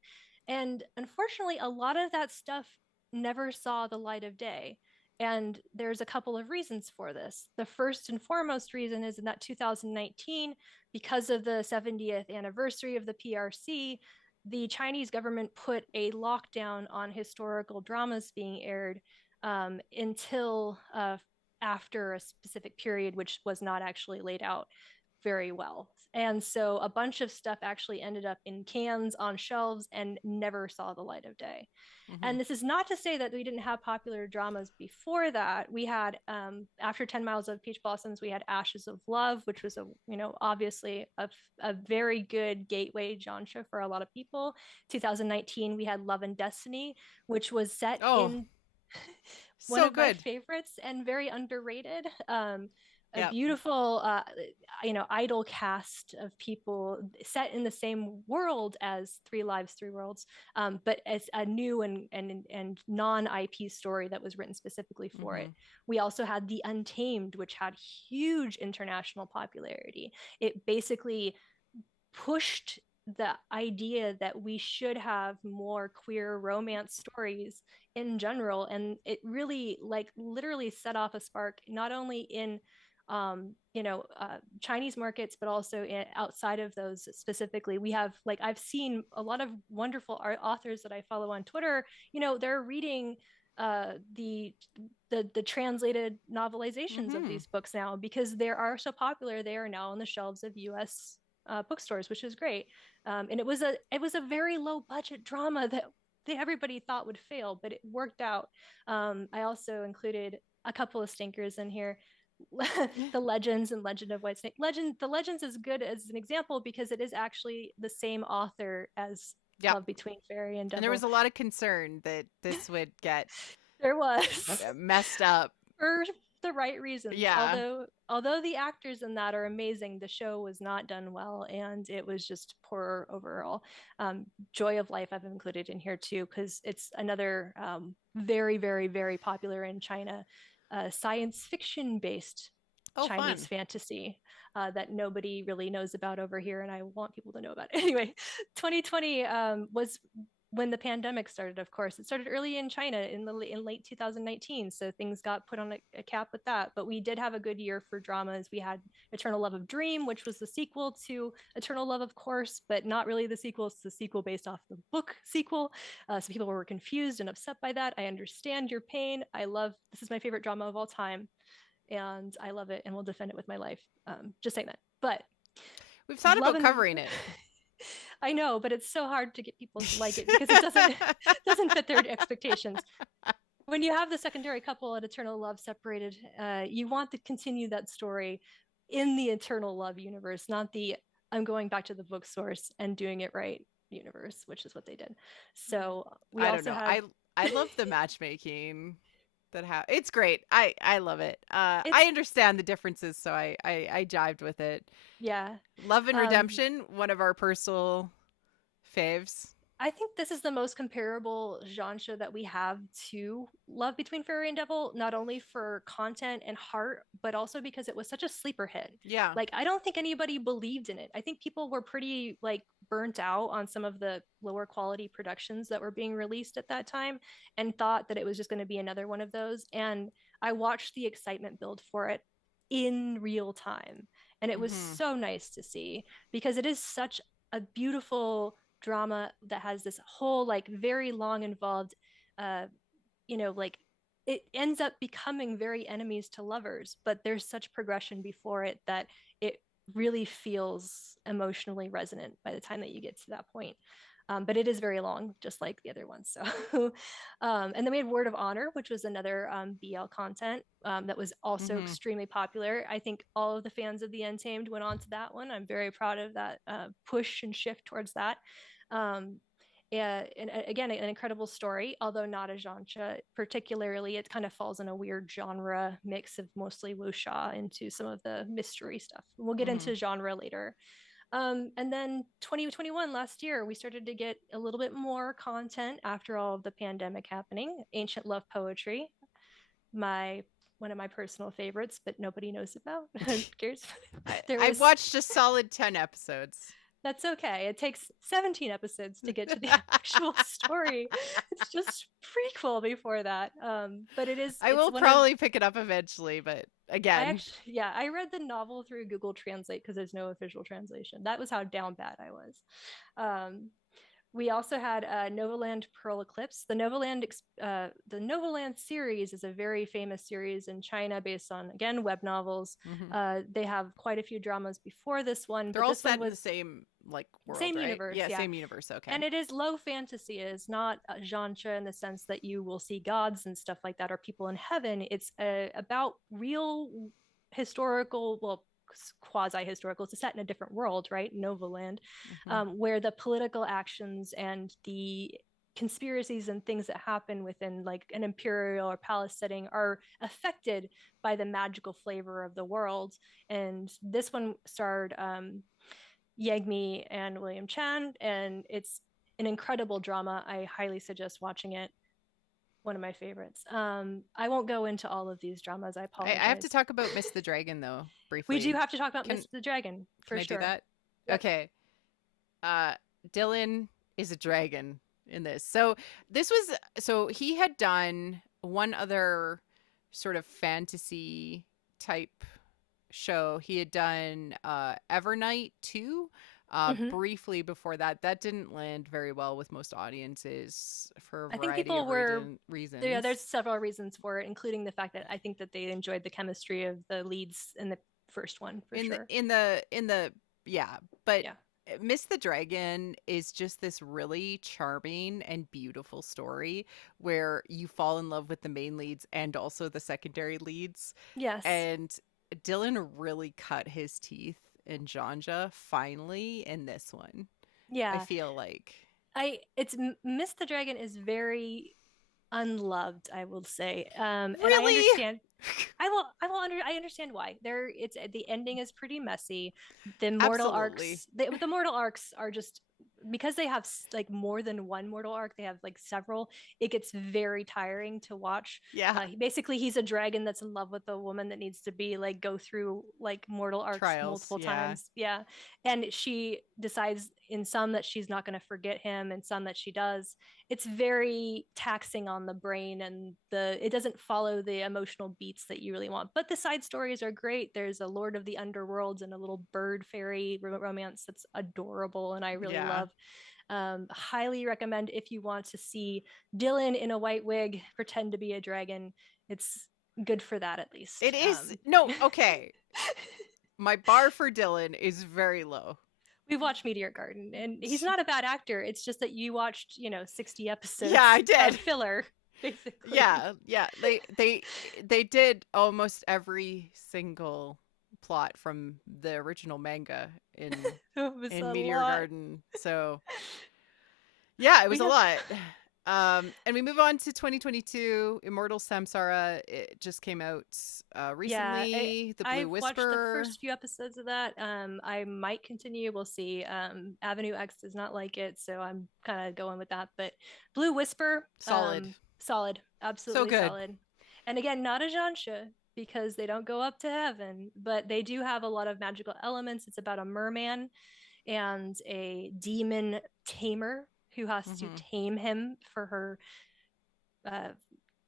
And unfortunately, a lot of that stuff never saw the light of day. And there's a couple of reasons for this. The first and foremost reason is in that 2019, because of the 70th anniversary of the PRC, the Chinese government put a lockdown on historical dramas being aired until after a specific period, which was not actually laid out very well. And so a bunch of stuff actually ended up in cans on shelves and never saw the light of day. Mm-hmm. And this is not to say that we didn't have popular dramas before that. We had, after 10 Miles of Peach Blossoms, we had Ashes of Love, which was obviously a very good gateway genre for a lot of people. 2019, we had Love and Destiny, which was set Oh, in one so of my good. favorites and very underrated. A Yep. beautiful, idol cast of people set in the same world as Three Lives, Three Worlds, but as a new and non IP story that was written specifically for Mm-hmm. it. We also had The Untamed, which had huge international popularity. It basically pushed the idea that we should have more queer romance stories in general, and it really like literally set off a spark not only in Chinese markets, but also outside of those specifically. We have, like, I've seen a lot of wonderful art authors that I follow on Twitter. They're reading the translated novelizations of Mm-hmm. these books now because they are so popular. They are now on the shelves of U.S. Bookstores, which is great. And it was a very low budget drama that everybody thought would fail, but it worked out. I also included a couple of stinkers in here. The Legends and Legend of White Snake. The Legends is good as an example because it is actually the same author as Yep. Love Between Fairy and And there Devil. was a lot of concern that this would get There was messed up. for the right reasons. Yeah. Although the actors in that are amazing, the show was not done well, and it was just poor overall. Joy of Life I've included in here too because it's another very, very, very popular in China science fiction based Chinese Fun. fantasy that nobody really knows about over here, and I want people to know about it. Anyway, 2020 was when the pandemic started. Of course, it started early in China in late 2019, so things got put on a cap with that. But we did have a good year for dramas. We had Eternal Love of Dream, which was the sequel to Eternal Love, of course, but not really the sequel. It's the sequel based off the book sequel. So people were confused and upset by that. I understand your pain. This is my favorite drama of all time, and I love it and will defend it with my life. Just saying that. But we've thought about covering it. I know, but it's so hard to get people to like it because it doesn't fit their expectations. When you have the secondary couple at Eternal Love separated, you want to continue that story in the Eternal Love universe, not the I'm going back to the book source and doing it right universe, which is what they did. So we I also don't know. have I love the matchmaking it's great. I love it. I understand the differences, so I jived with it. Yeah. Love and Redemption, one of our personal faves. I think this is the most comparable genre that we have to Love Between Fairy and Devil, not only for content and heart, but also because it was such a sleeper hit. Yeah. Like, I don't think anybody believed in it. I think people were pretty, like, burnt out on some of the lower quality productions that were being released at that time and thought that it was just going to be another one of those. And I watched the excitement build for it in real time. And it was so nice to see because it is such a beautiful drama that has this whole, like, very long involved like, it ends up becoming very enemies to lovers, but there's such progression before it that it really feels emotionally resonant by the time that you get to that point. But it is very long, just like the other ones. So, and then we had Word of Honor, which was another BL content that was also extremely popular. I think all of the fans of The Untamed went on to that one. I'm very proud of that push and shift towards that. And again, an incredible story, although not a genre particularly. It kind of falls in a weird genre mix of mostly wuxia into some of the mystery stuff. We'll get into genre later. And then 2021, last year, we started to get a little bit more content after all of the pandemic happening. Ancient Love Poetry, one of my personal favorites, but nobody knows about. Who cares? I've watched a solid 10 episodes. That's okay. It takes 17 episodes to get to the actual story. It's just prequel before that. But it is. I will probably pick it up eventually, but again. I read the novel through Google Translate because there's no official translation. That was how down bad I was. We also had Novaland Pearl Eclipse. The Novaland series is a very famous series in China based on, again, web novels. They have quite a few dramas before this one. They're all set in the same world, same right? universe. Yeah, same universe. Okay. And it is low fantasy. It is not a genre in the sense that you will see gods and stuff like that or people in heaven. It's about real historical, well, quasi-historical. It's set in a different world, right? Novaland, where the political actions and the conspiracies and things that happen within, like, an imperial or palace setting are affected by the magical flavor of the world. And this one starred Yegmi and William Chan, and it's an incredible drama. I highly suggest watching it. One of my favorites. I won't go into all of these dramas. I apologize. I have to talk about Miss the Dragon, though, briefly. We do have to talk about Miss the Dragon, for sure. Can I do that? Yep. Okay. Dylan is a dragon in this. So he had done one other sort of fantasy type show. He had done Evernight too. Hmm. Briefly before that, that didn't land very well with most audiences for a I think variety people of were yeah, there's reasons. several reasons for it, including the fact that I think that they enjoyed the chemistry of the leads in the first one for In the sure. in the in the yeah, but Yeah. Miss the Dragon is just this really charming and beautiful story where you fall in love with the main leads and also the secondary leads. Yes. And Dylan really cut his teeth in Janja finally in this one. I Yeah. feel like. Miss the Dragon is very unloved, I will say. And I Really? understand. I understand why. It's the ending is pretty messy. Absolutely. The mortal arcs are just because they have like more than one mortal arc. They have like several. It gets very tiring to watch. Yeah. Basically, he's a dragon that's in love with a woman that needs to be like go through like mortal arcs Trials. multiple Yeah. times. Yeah, and she decides in some that she's not going to forget him, and some that she does. It's very taxing on the brain, and it doesn't follow the emotional beats that you really want, but the side stories are great. There's a Lord of the Underworlds and a little bird fairy romance that's adorable and I really Yeah. love. Highly recommend if you want to see Dylan in a white wig pretend to be a dragon. It's good for that at It least. is. No, okay. My bar for Dylan is very low. We've watched Meteor Garden, and he's not a bad actor. It's just that you watched, 60 Yeah, episodes I of did. filler, basically. Yeah, yeah. They did almost every single plot from the original manga It was in a Meteor lot. Garden. So, yeah, it was We a have, lot. And we move on to 2022. Immortal Samsara. It just came out yeah, recently. The Blue I've watched the Whisper. first few episodes of that. I might continue. We'll see. Avenue X does not like it, so I'm kind of going with that. But Blue Whisper, Solid. solid, So absolutely good. solid. And again, not a Xianxia because they don't go up to heaven, but they do have a lot of magical elements. It's about a merman and a demon tamer who has to Hmm. tame him for her uh,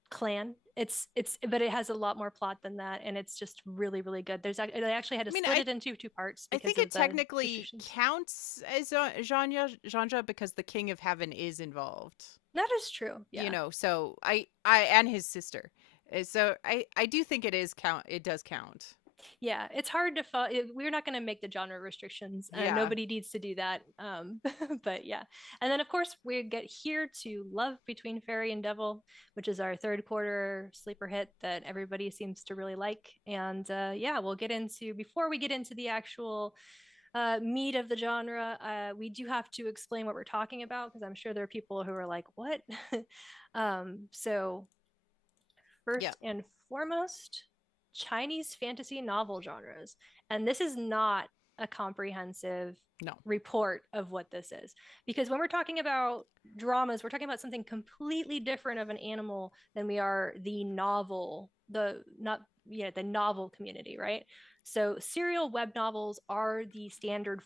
clan. But it has a lot more plot than that, and it's just really really good. They actually had I to mean, split it into two parts I because think it of the technically restrictions. counts as genre because the King of Heaven is involved. That is true. Yeah. So I and his sister. So I do think it is count. It does count. Yeah, it's hard to follow. We're not going to make the genre restrictions. Yeah. Nobody needs to do that. But yeah, and then of course we get here to Love Between Fairy and Devil, which is our third quarter sleeper hit that everybody seems to really like. And yeah, we'll get into before we get into the actual meat of the genre. We do have to explain what we're talking about because I'm sure there are people who are like, "What?" So Yeah. first and foremost, Chinese fantasy novel genres. And this is not a comprehensive No. report of what this is. Because when we're talking about dramas, we're talking about something completely different of an animal than we are the novel, the novel community, right? So serial web novels are the standard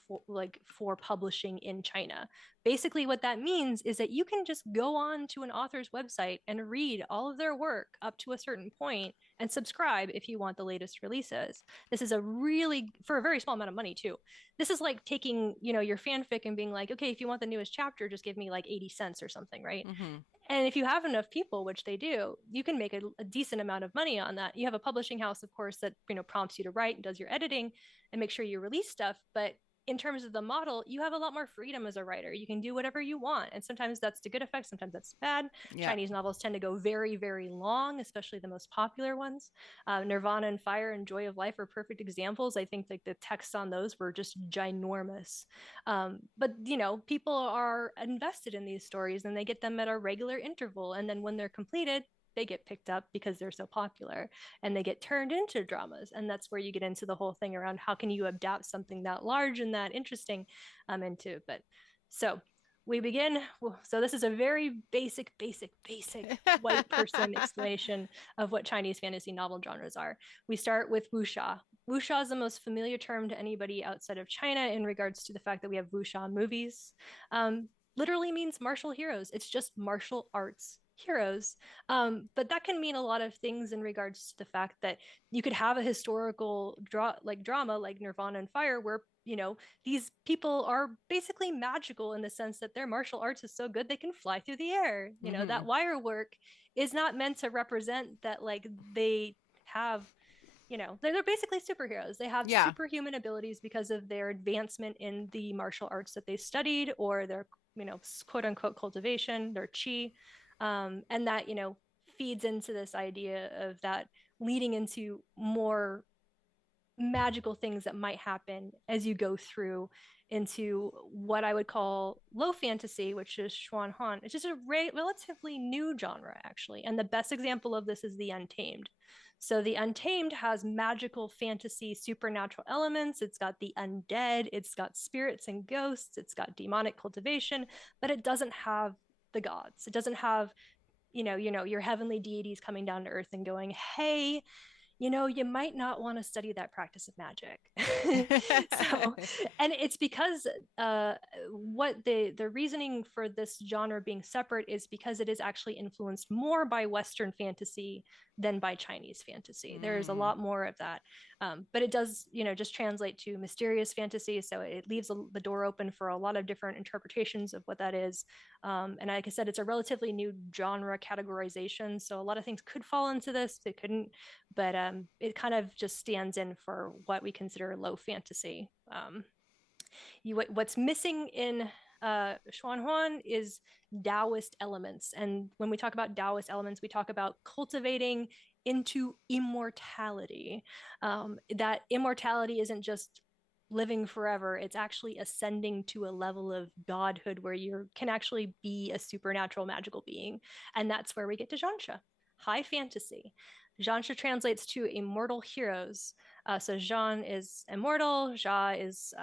for publishing in China. Basically, what that means is that you can just go on to an author's website and read all of their work up to a certain point and subscribe if you want the latest releases. This is for a very small amount of money too. This is like taking, your fanfic and being like, okay, if you want the newest chapter, just give me like 80 cents or something, right? Hmm. And if you have enough people, which they do, you can make a decent amount of money on that. You have a publishing house, of course, that prompts you to write and does your editing and make sure you release stuff. But in terms of the model, you have a lot more freedom as a writer. You can do whatever you want. And sometimes that's to good effect, sometimes that's bad. Yeah. Chinese novels tend to go very, very long, especially the most popular ones. Nirvana and Fire and Joy of Life are perfect examples. I think like the texts on those were just ginormous. But people are invested in these stories and they get them at a regular interval. And then when they're completed, they get picked up because they're so popular and they get turned into dramas. And that's where you get into the whole thing around how can you adapt something that large and that interesting into. But so we begin. So this is a very basic white person explanation of what Chinese fantasy novel genres are. We start with wuxia. Wuxia is the most familiar term to anybody outside of China in regards to the fact that we have wuxia movies. Literally means martial heroes. It's just martial arts heroes. But that can mean a lot of things in regards to the fact that you could have a historical drama like Nirvana and Fire, where these people are basically magical in the sense that their martial arts is so good they can fly through the air. That wire work is not meant to represent that like they have they're basically superheroes. They have Yeah. superhuman abilities because of their advancement in the martial arts that they studied, or their quote unquote cultivation, their chi, and that feeds into this idea of that leading into more magical things that might happen as you go through into what I would call low fantasy, which is Xuanhuan. It's just a relatively new genre, actually. And the best example of this is the Untamed. So the Untamed has magical fantasy, supernatural elements. It's got the undead, it's got spirits and ghosts, it's got demonic cultivation, but it doesn't have the gods. It doesn't have your heavenly deities coming down to earth and going, hey, you might not want to study that practice of magic. So, and it's because what the reasoning for this genre being separate is because it is actually influenced more by Western fantasy than by Chinese fantasy. There's a lot more of that, but it does just translate to mysterious fantasy, so it leaves the door open for a lot of different interpretations of what that is. And like I said, it's a relatively new genre categorization, so a lot of things could fall into this, they couldn't, but it kind of just stands in for what we consider low fantasy. What's missing in Xuanhuan is Taoist elements. And when we talk about Taoist elements, we talk about cultivating into immortality. That immortality isn't just living forever, it's actually ascending to a level of godhood where you can actually be a supernatural magical being. And that's where we get to Xianxia, high fantasy. Xianxia translates to immortal heroes. So Jean is immortal. Jia is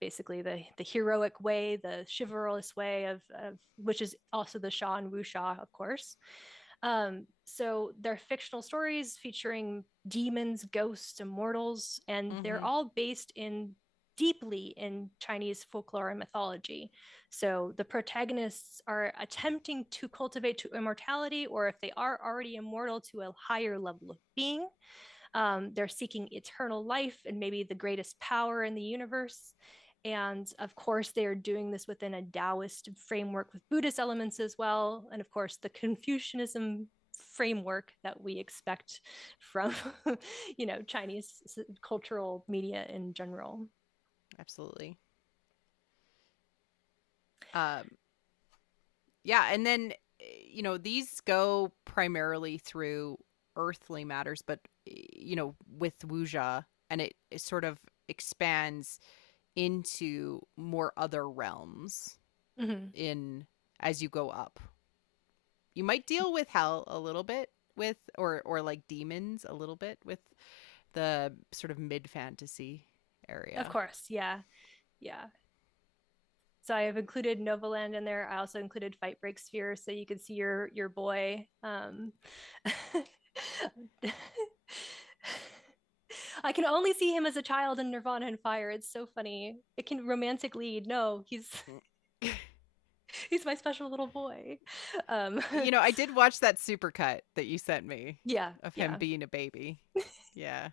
basically the heroic way, the chivalrous way of which is also the Sha and Wuxia, of course. So they're fictional stories featuring demons, ghosts, immortals, and they're all based deeply in Chinese folklore and mythology. So the protagonists are attempting to cultivate to immortality, or if they are already immortal, to a higher level of being. They're seeking eternal life and maybe the greatest power in the universe. And of course, they are doing this within a Taoist framework with Buddhist elements as well. And of course, the Confucianism framework that we expect from, Chinese cultural media in general. Absolutely. Um, yeah, and then these go primarily through earthly matters, but with wuxia, and it sort of expands into more other realms in as you go up. You might deal with hell a little bit with or like demons a little bit with the sort of mid fantasy Of area. course, yeah, yeah. So I have included Novaland in there. I also included Fight Break Sphere, so you could see your boy. I can only see him as a child in Nirvana and Fire. It's so funny. It can romantic lead. No, he's my special little boy. Um, I did watch that supercut that you sent me yeah, of him yeah. being a baby. Yeah.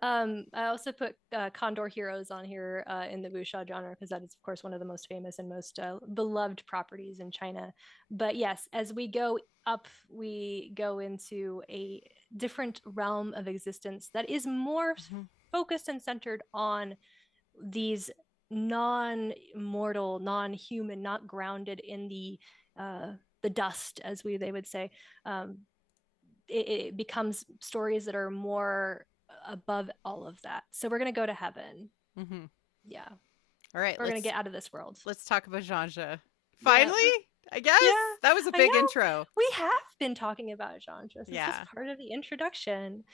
I also put Condor Heroes on here in the wuxia genre because that is, of course, one of the most famous and most beloved properties in China. But yes, as we go up, we go into a different realm of existence that is more focused and centered on these non-mortal, non-human, not grounded in the dust, as they would say. It becomes stories that are more above all of that. So we're gonna go to heaven. Yeah, All right, we're gonna get out of this world. let's talk about Xianxia. Yeah, Finally, I guess yeah. that was a I big know intro. we have been talking about genres. It's just Yeah. part of the introduction.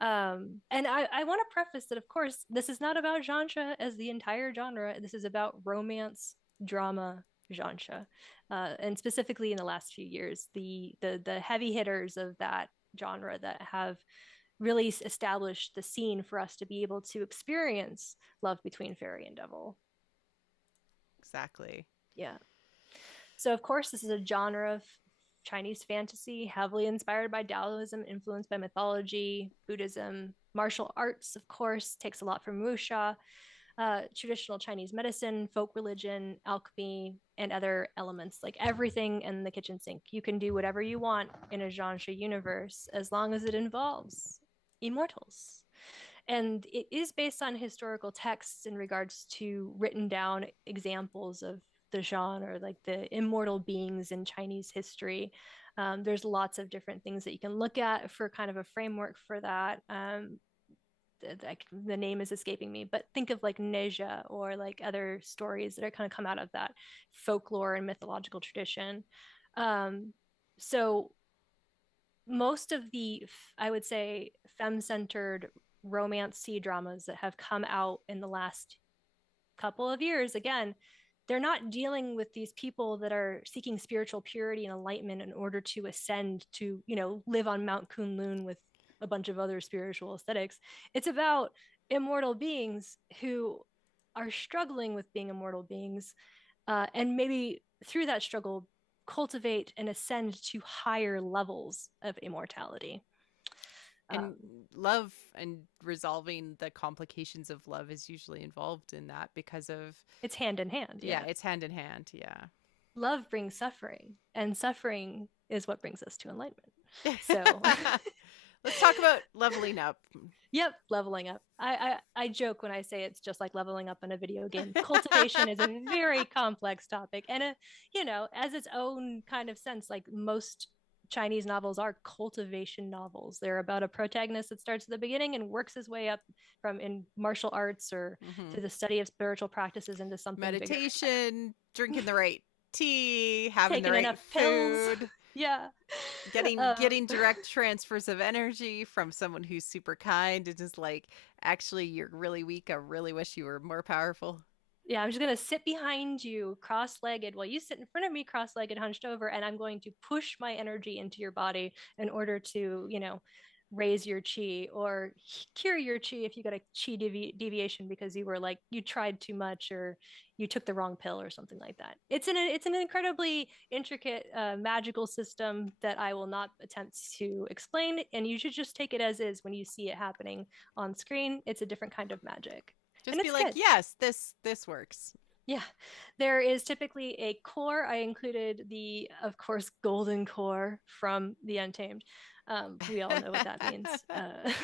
And I want to preface that, of course, this is not about genre as the entire genre. This is about romance, drama, genre, and specifically in the last few years, the heavy hitters of that genre that have really established the scene for us to be able to experience love between fairy and devil. Exactly. Yeah. So of course, this is a genre of Chinese fantasy, heavily inspired by Taoism, influenced by mythology, Buddhism, martial arts, of course, takes a lot from wuxia, traditional Chinese medicine, folk religion, alchemy, and other elements like everything in the kitchen sink. You can do whatever you want in a Xianxia universe as long as it involves immortals. And it is based on historical texts in regards to written down examples of the Zhan, or like the immortal beings in Chinese history. There's lots of different things that you can look at for kind of a framework for that. The name is escaping me, but think of like Neja or like other stories that are kind of come out of that folklore and mythological tradition. So most of the, I would say, femme-centered romance C-dramas that have come out in the last couple of years, again, they're not dealing with these people that are seeking spiritual purity and enlightenment in order to ascend to, live on Mount Kunlun with a bunch of other spiritual aesthetics. It's about immortal beings who are struggling with being immortal beings, and maybe through that struggle cultivate and ascend to higher levels of immortality. And love and resolving the complications of love is usually involved in that because of, It's hand in hand. yeah, Yeah. it's hand in hand. Yeah. Love brings suffering, and suffering is what brings us to enlightenment. So, Let's talk about leveling up. yep, leveling up. I joke when I say it's just like leveling up in a video game. Cultivation is a very complex topic, and as its own kind of sense, like most Chinese novels are cultivation novels. They're about a protagonist that starts at the beginning and works his way up from in martial arts or Mm-hmm. through the study of spiritual practices into something bigger. Meditation, drinking the right tea, having the Taking right enough pills. food, Yeah. getting direct transfers of energy from someone who's super kind and is like, actually, you're really weak. I really wish you were more powerful. Yeah, I'm just going to sit behind you cross-legged while you sit in front of me cross-legged, hunched over, and I'm going to push my energy into your body in order to, raise your chi or cure your chi if you got a chi deviation because you tried too much or you took the wrong pill or something like that. It's an incredibly intricate magical system that I will not attempt to explain, and you should just take it as is when you see it happening on screen. It's a different kind of magic, and Just be it's like, good. yes, this works. Yeah, there is typically a core. I included the, of course, golden core from the Untamed. We all know what that means. But,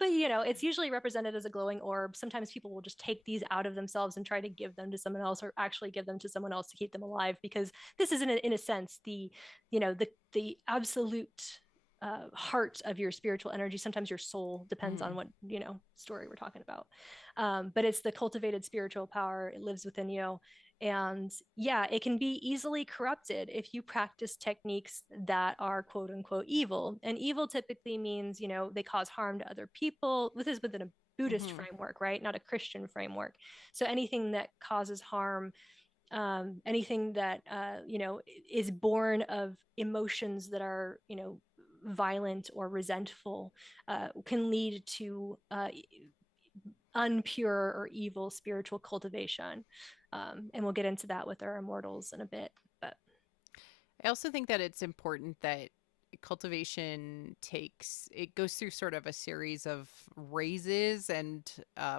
it's usually represented as a glowing orb. Sometimes people will just take these out of themselves and try to give them to someone else, or actually give them to someone else to keep them alive, because this is, in a sense, the absolute heart of your spiritual energy. Sometimes your soul, depends Mm-hmm. on what story we're talking about. But it's the cultivated spiritual power. It lives within you. And yeah, it can be easily corrupted if you practice techniques that are quote unquote evil. And evil typically means, they cause harm to other people. This is within a Buddhist Mm-hmm. framework, right? Not a Christian framework. So anything that causes harm, anything that, is born of emotions that are, violent or resentful, can lead to unpure or evil spiritual cultivation. And we'll get into that with our immortals in a bit. But I also think that it's important that cultivation it goes through sort of a series of raises and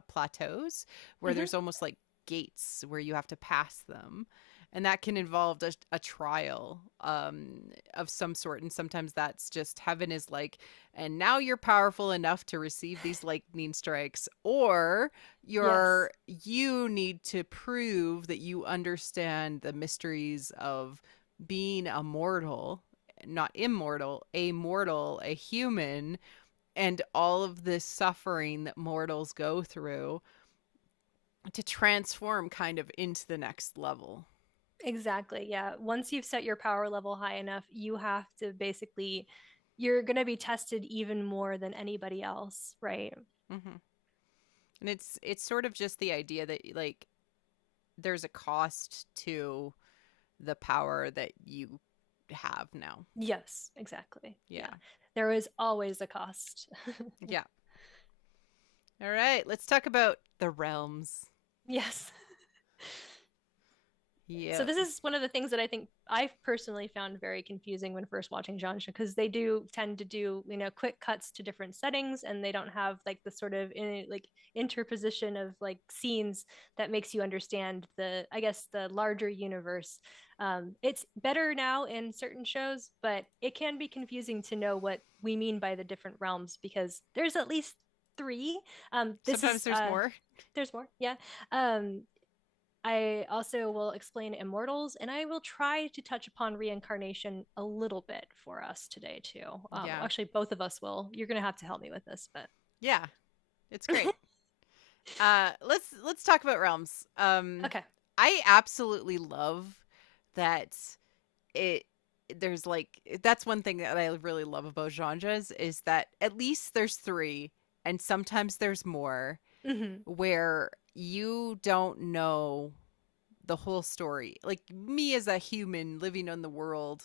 plateaus where mm-hmm. there's almost like gates where you have to pass them. And that can involve a trial of some sort. And sometimes that's just heaven is like, and now you're powerful enough to receive these lightning strikes, or Yes, you need to prove that you understand the mysteries of being a mortal, not immortal, a mortal, a human, and all of this suffering that mortals go through to transform kind of into the next level. exactly. Yeah, once you've set your power level high enough, you have to basically, you're going to be tested even more than anybody else, right? Mm-hmm. And it's sort of just the idea that like there's a cost to the power that you have now. Yes, exactly. Yeah. Yeah, there is always a cost. Yeah. All right, let's talk about the realms. Yes. So Yep. this is one of the things that I think I personally found very confusing when first watching Xianxia, because they do tend to do, you know, quick cuts to different settings, and they don't have like the sort of like interposition of like scenes that makes you understand the, I guess, the larger universe. It's better now in certain shows, but it can be confusing to know what we mean by the different realms, because there's at least three. This Sometimes is there's more. there's more, yeah. Um, I also will explain immortals, and I will try to touch upon reincarnation a little bit for us today too. Yeah. Actually, both of us will. You're gonna have to help me with this, but Yeah. It's great. Let's talk about realms. okay. I absolutely love that it there's like that's one thing that I really love about genres is that at least there's three and sometimes there's more Mm-hmm. where you don't know the whole story. Like me as a human living in the world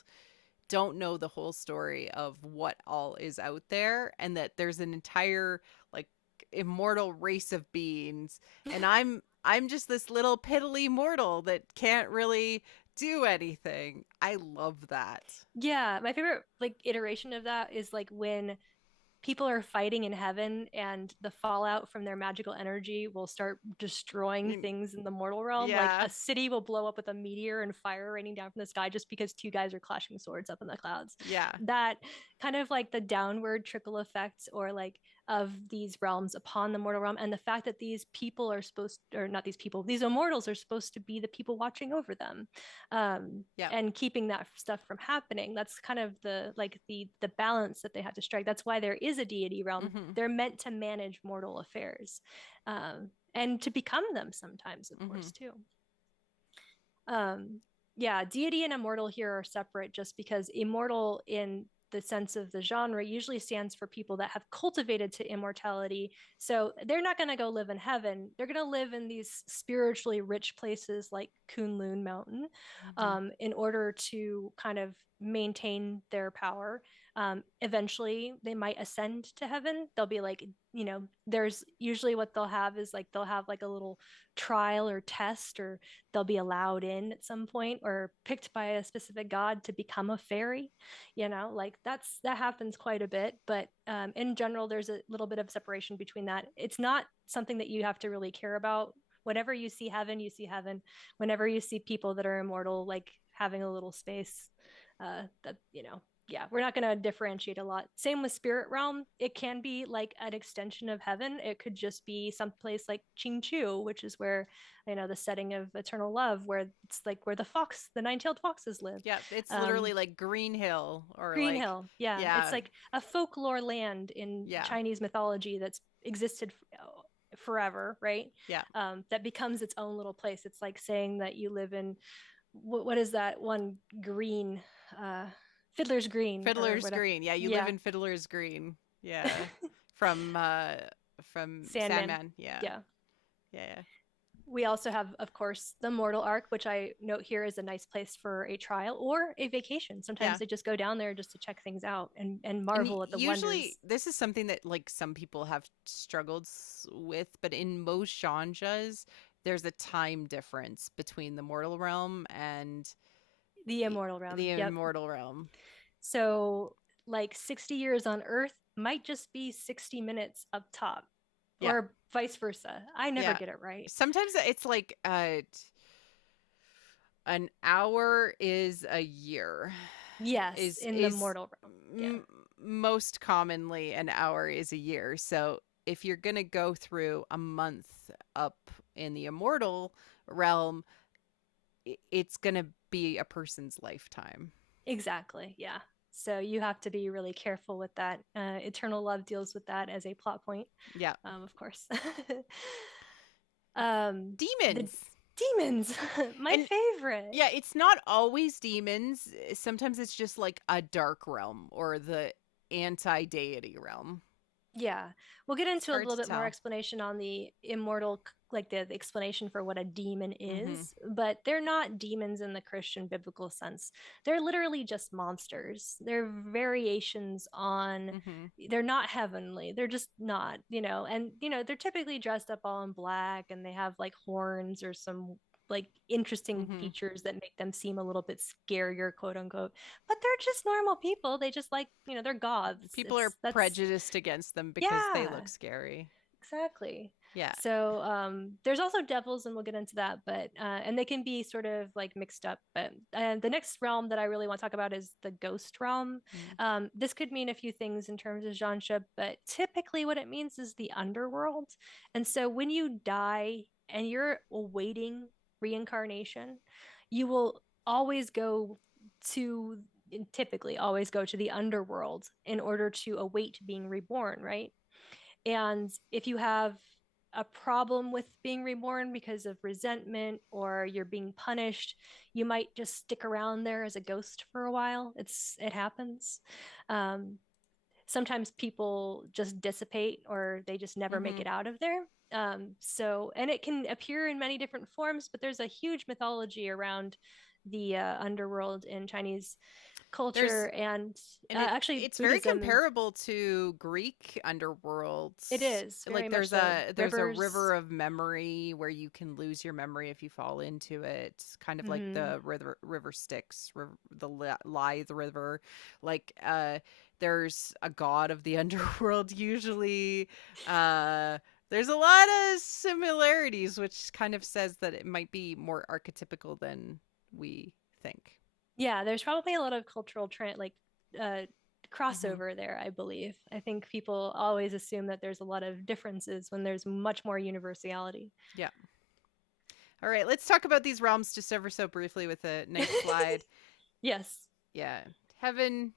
don't know the whole story of what all is out there and that there's an entire like immortal race of beings and I'm just this little piddly mortal that can't really do anything. I love that. Yeah, my favorite like iteration of that is like when people are fighting in heaven and the fallout from their magical energy will start destroying Mm, things in the mortal realm. Like yeah. a city will blow up with a meteor and fire raining down from the sky just because two guys are clashing swords up in the clouds. Yeah. That kind of like the downward trickle effects or like of these realms upon the mortal realm, and the fact that these people are supposed, or not these people, these immortals are supposed to be the people watching over them, Yeah. and keeping that stuff from happening. That's kind of the like the balance that they have to strike. That's why there is a deity realm. Mhm. They're meant to manage mortal affairs, and to become them sometimes, of Mhm. course, too. um yeah, deity and immortal here are separate just because immortal in the sense of the genre usually stands for people that have cultivated to immortality. So they're not going to go live in heaven, they're going to live in these spiritually rich places like Kunlun Mountain, Mhm. in order to kind of maintain their power. Eventually they might ascend to heaven. They'll be like, you know, there's usually what they'll have is like they'll have like a little trial or test, or they'll be allowed in at some point or picked by a specific god to become a fairy. You know, like that happens quite a bit, but in general there's a little bit of separation between that. It's not something that you have to really care about. Whenever you see heaven, you see heaven. Whenever you see people that are immortal like having a little space, that, you know, yeah, we're not going to differentiate a lot. Same with spirit realm. It can be like an extension of heaven. It could just be someplace like Qingqiu, which is where, you know, the setting of eternal love, where it's like where the nine-tailed foxes live. Yeah, it's um literally like Green Hill or Green like Hill, yeah, it's yeah. like a folklore land in Yeah. Chinese mythology that's existed forever, right? Yeah. That becomes its own little place. It's like saying that you live in what is that one green, uh Fiddler's Green or Fiddler's whatever. Green. Yeah, you live Yeah. in Fiddler's Green. Yeah. From Sandman. Sandman. Yeah. Yeah. Yeah. We also have, of course, the Mortal Arc, which I note here is a nice place for a trial or a vacation. Sometimes Yeah. they just go down there just to check things out and And marvel at the usually wonders. this is something that like some people have struggled with, but in most genres there's a time difference between the mortal realm and The Immortal Realm. the Yep. immortal realm. So, like 60 years on Earth might just be 60 minutes up top, Yeah. or vice versa. I never Yeah. get it right. Sometimes it's like an hour is a year Yes, in the is Mortal Realm. Yeah. m- most commonly an hour is a year. So if you're going to go through a month up in the immortal realm, it's going to be a person's lifetime. Exactly. Yeah. So you have to be really careful with that. Eternal Love deals with that as a plot point, Yeah. of course. The Demons. demons, my And favorite. yeah, it's not always demons. Sometimes it's just like a dark realm or the anti deity realm. Yeah, we'll get It's into a hard little to bit more tell. explanation on the immortal, like the explanation for what a demon Mm-hmm. is, but they're not demons in the Christian biblical sense. They're literally just monsters. They're variations on, Mm-hmm. they're not heavenly. They're just not, you know, and, you know, they're typically dressed up all in black and they have like horns or some like interesting Mm-hmm. features that make them seem a little bit scarier, quote unquote. But they're just normal people. They just like, they're gods. People are It's that's prejudiced against them because they Yeah, look scary. exactly. Yeah. So there's also devils, and we'll get into that, but and they can be sort of like mixed up. But the next realm that I really want to talk about is the ghost realm. Mm. This could mean a few things in terms of Xianxia, but typically what it means is the underworld. And so when you die and you're awaiting reincarnation, you will always go to typically always go to the underworld in order to await being reborn, right? And if you have a problem with being reborn because of resentment or you're being punished, you might just stick around there as a ghost for a while. It happens. Um, Sometimes people just dissipate or they just never make Mm-hmm. it out of there. And it can appear in many different forms, but there's a huge mythology around the underworld in Chinese culture There's and and actually it's very Buddhism. And comparable to Greek it underworlds. is Like very much so. there's a Rivers. river of memory where you can lose your memory if you fall into it. Kind of like Hmm. the river Styx, the Lithe River. Like there's a god of the underworld usually. Uh there's a lot of similarities, which kind of says that it might be more archetypical than we think. Yeah, there's probably a lot of cultural uh, Hmm. crossover there, I believe. I think people always assume that there's a lot of differences when there's much more universality. Yeah. All right, let's talk about these realms just ever so briefly with a nice slide. Yes. Yeah. Heaven,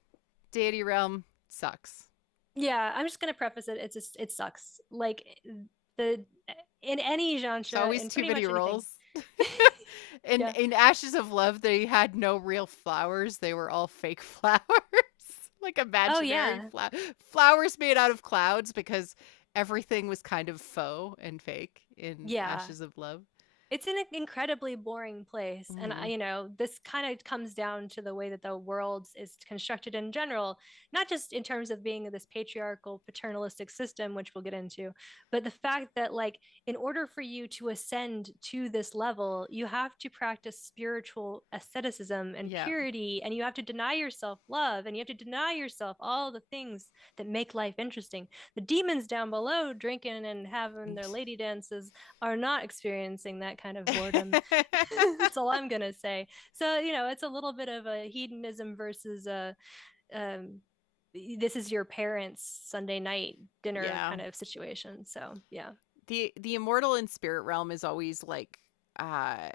deity realm sucks. Yeah, I'm just gonna preface it. It's just it sucks. Like the in any There's genre, always in too pretty many much anything. rules. in Yeah. in Ashes of Love, they had no real flowers. They were all fake flowers. Like Oh imaginary yeah. flowers made out of clouds because everything was kind of faux and fake in Yeah. Ashes of Love. It's an incredibly boring place, and Hmm. this kind of comes down to the way that the world is constructed in general, not just in terms of being this patriarchal paternalistic system, which we'll get into, but the fact that like in order for you to ascend to this level, you have to practice spiritual asceticism and Yeah. purity, and you have to deny yourself love, and you have to deny yourself all the things that make life interesting. The demons down below drinking and having their lady dances are not experiencing that kind of boredom. That's all I'm gonna say. So it's a little bit of a hedonism versus a um, this is your parents' Sunday night dinner Yeah. kind of situation. So yeah. The immortal and spirit realm is always like uh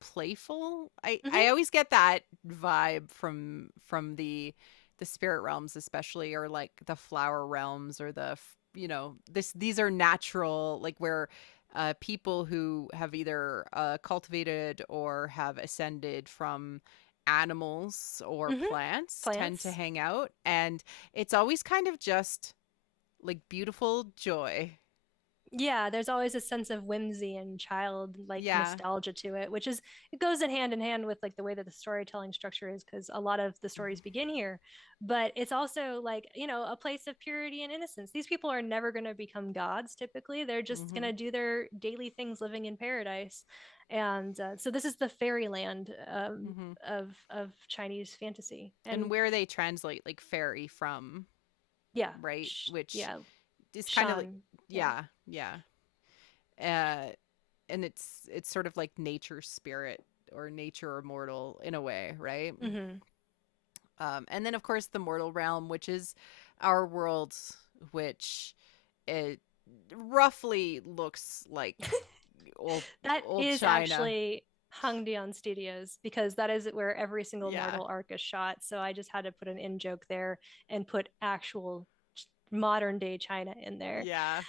playful. I Hmm. always get that vibe from the spirit realms, especially, or like the flower realms, or these are natural, like where people who have either cultivated or have ascended from animals or Hmm. plants tend to Plants. hang out, and it's always kind of just like beautiful joy. Yeah, there's always a sense of whimsy and childlike Yeah. nostalgia to it, which is it goes in hand with like the way that the storytelling structure is, because a lot of the stories begin here. But it's also like, a place of purity and innocence. These people are never going to become gods typically. They're just going Mm-hmm. to do their daily things living in paradise. And so this is the fairyland Mm-hmm. of Chinese fantasy. And And where they translate like fairy from, yeah, right? Which yeah, is kind of like, Shan. Yeah. yeah, yeah. Uh, and it's sort of like nature spirit or nature immortal in a way, right? Hmm. And then of course the mortal realm, which is our world, which it roughly looks like old That old is China. actually Hangdian Studios, because that is where every single Yeah, Mortal arc is shot. So I just had to put an in joke there and put actual modern day China in there. yeah,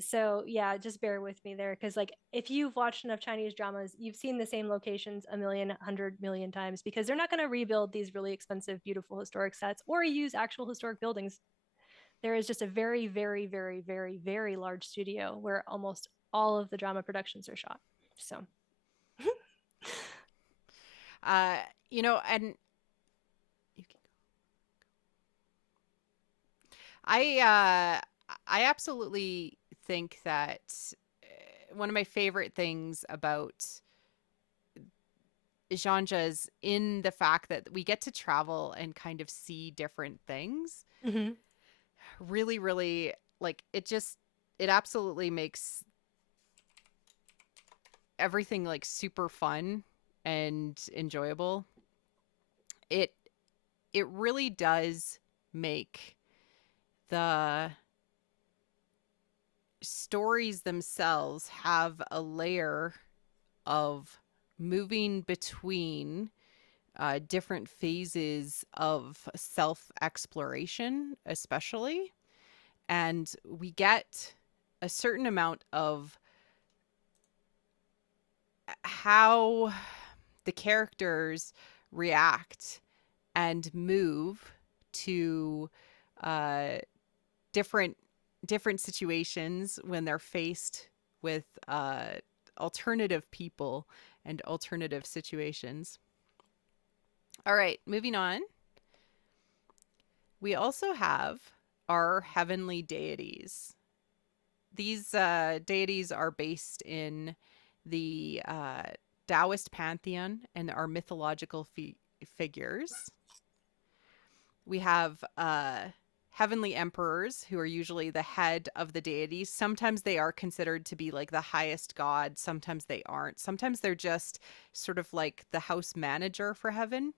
So yeah, just bear with me there, because like if you've watched enough Chinese dramas, you've seen the same locations a million, 100 million times, because they're not going to rebuild these really expensive, beautiful historic sets or use actual historic buildings. There is just a very, very, very, very, very large studio where almost all of the drama productions are shot. So uh, and I absolutely think that one of my favorite things about Xianxias in the fact that we get to travel and kind of see different things. Hmm. Really, really, like, it absolutely makes everything like super fun and enjoyable. It it really does make the stories themselves have a layer of moving between different phases of self exploration, especially. And we get a certain amount of how the characters react and move to uh, different situations when they're faced with alternative people and alternative situations. All right, moving on. We also have our heavenly deities. These deities are based in the Taoist pantheon and are mythological figures. We have heavenly emperors who are usually the head of the deities. Sometimes they are considered to be like the highest god. Sometimes they aren't. Sometimes they're just sort of like the house manager for heaven.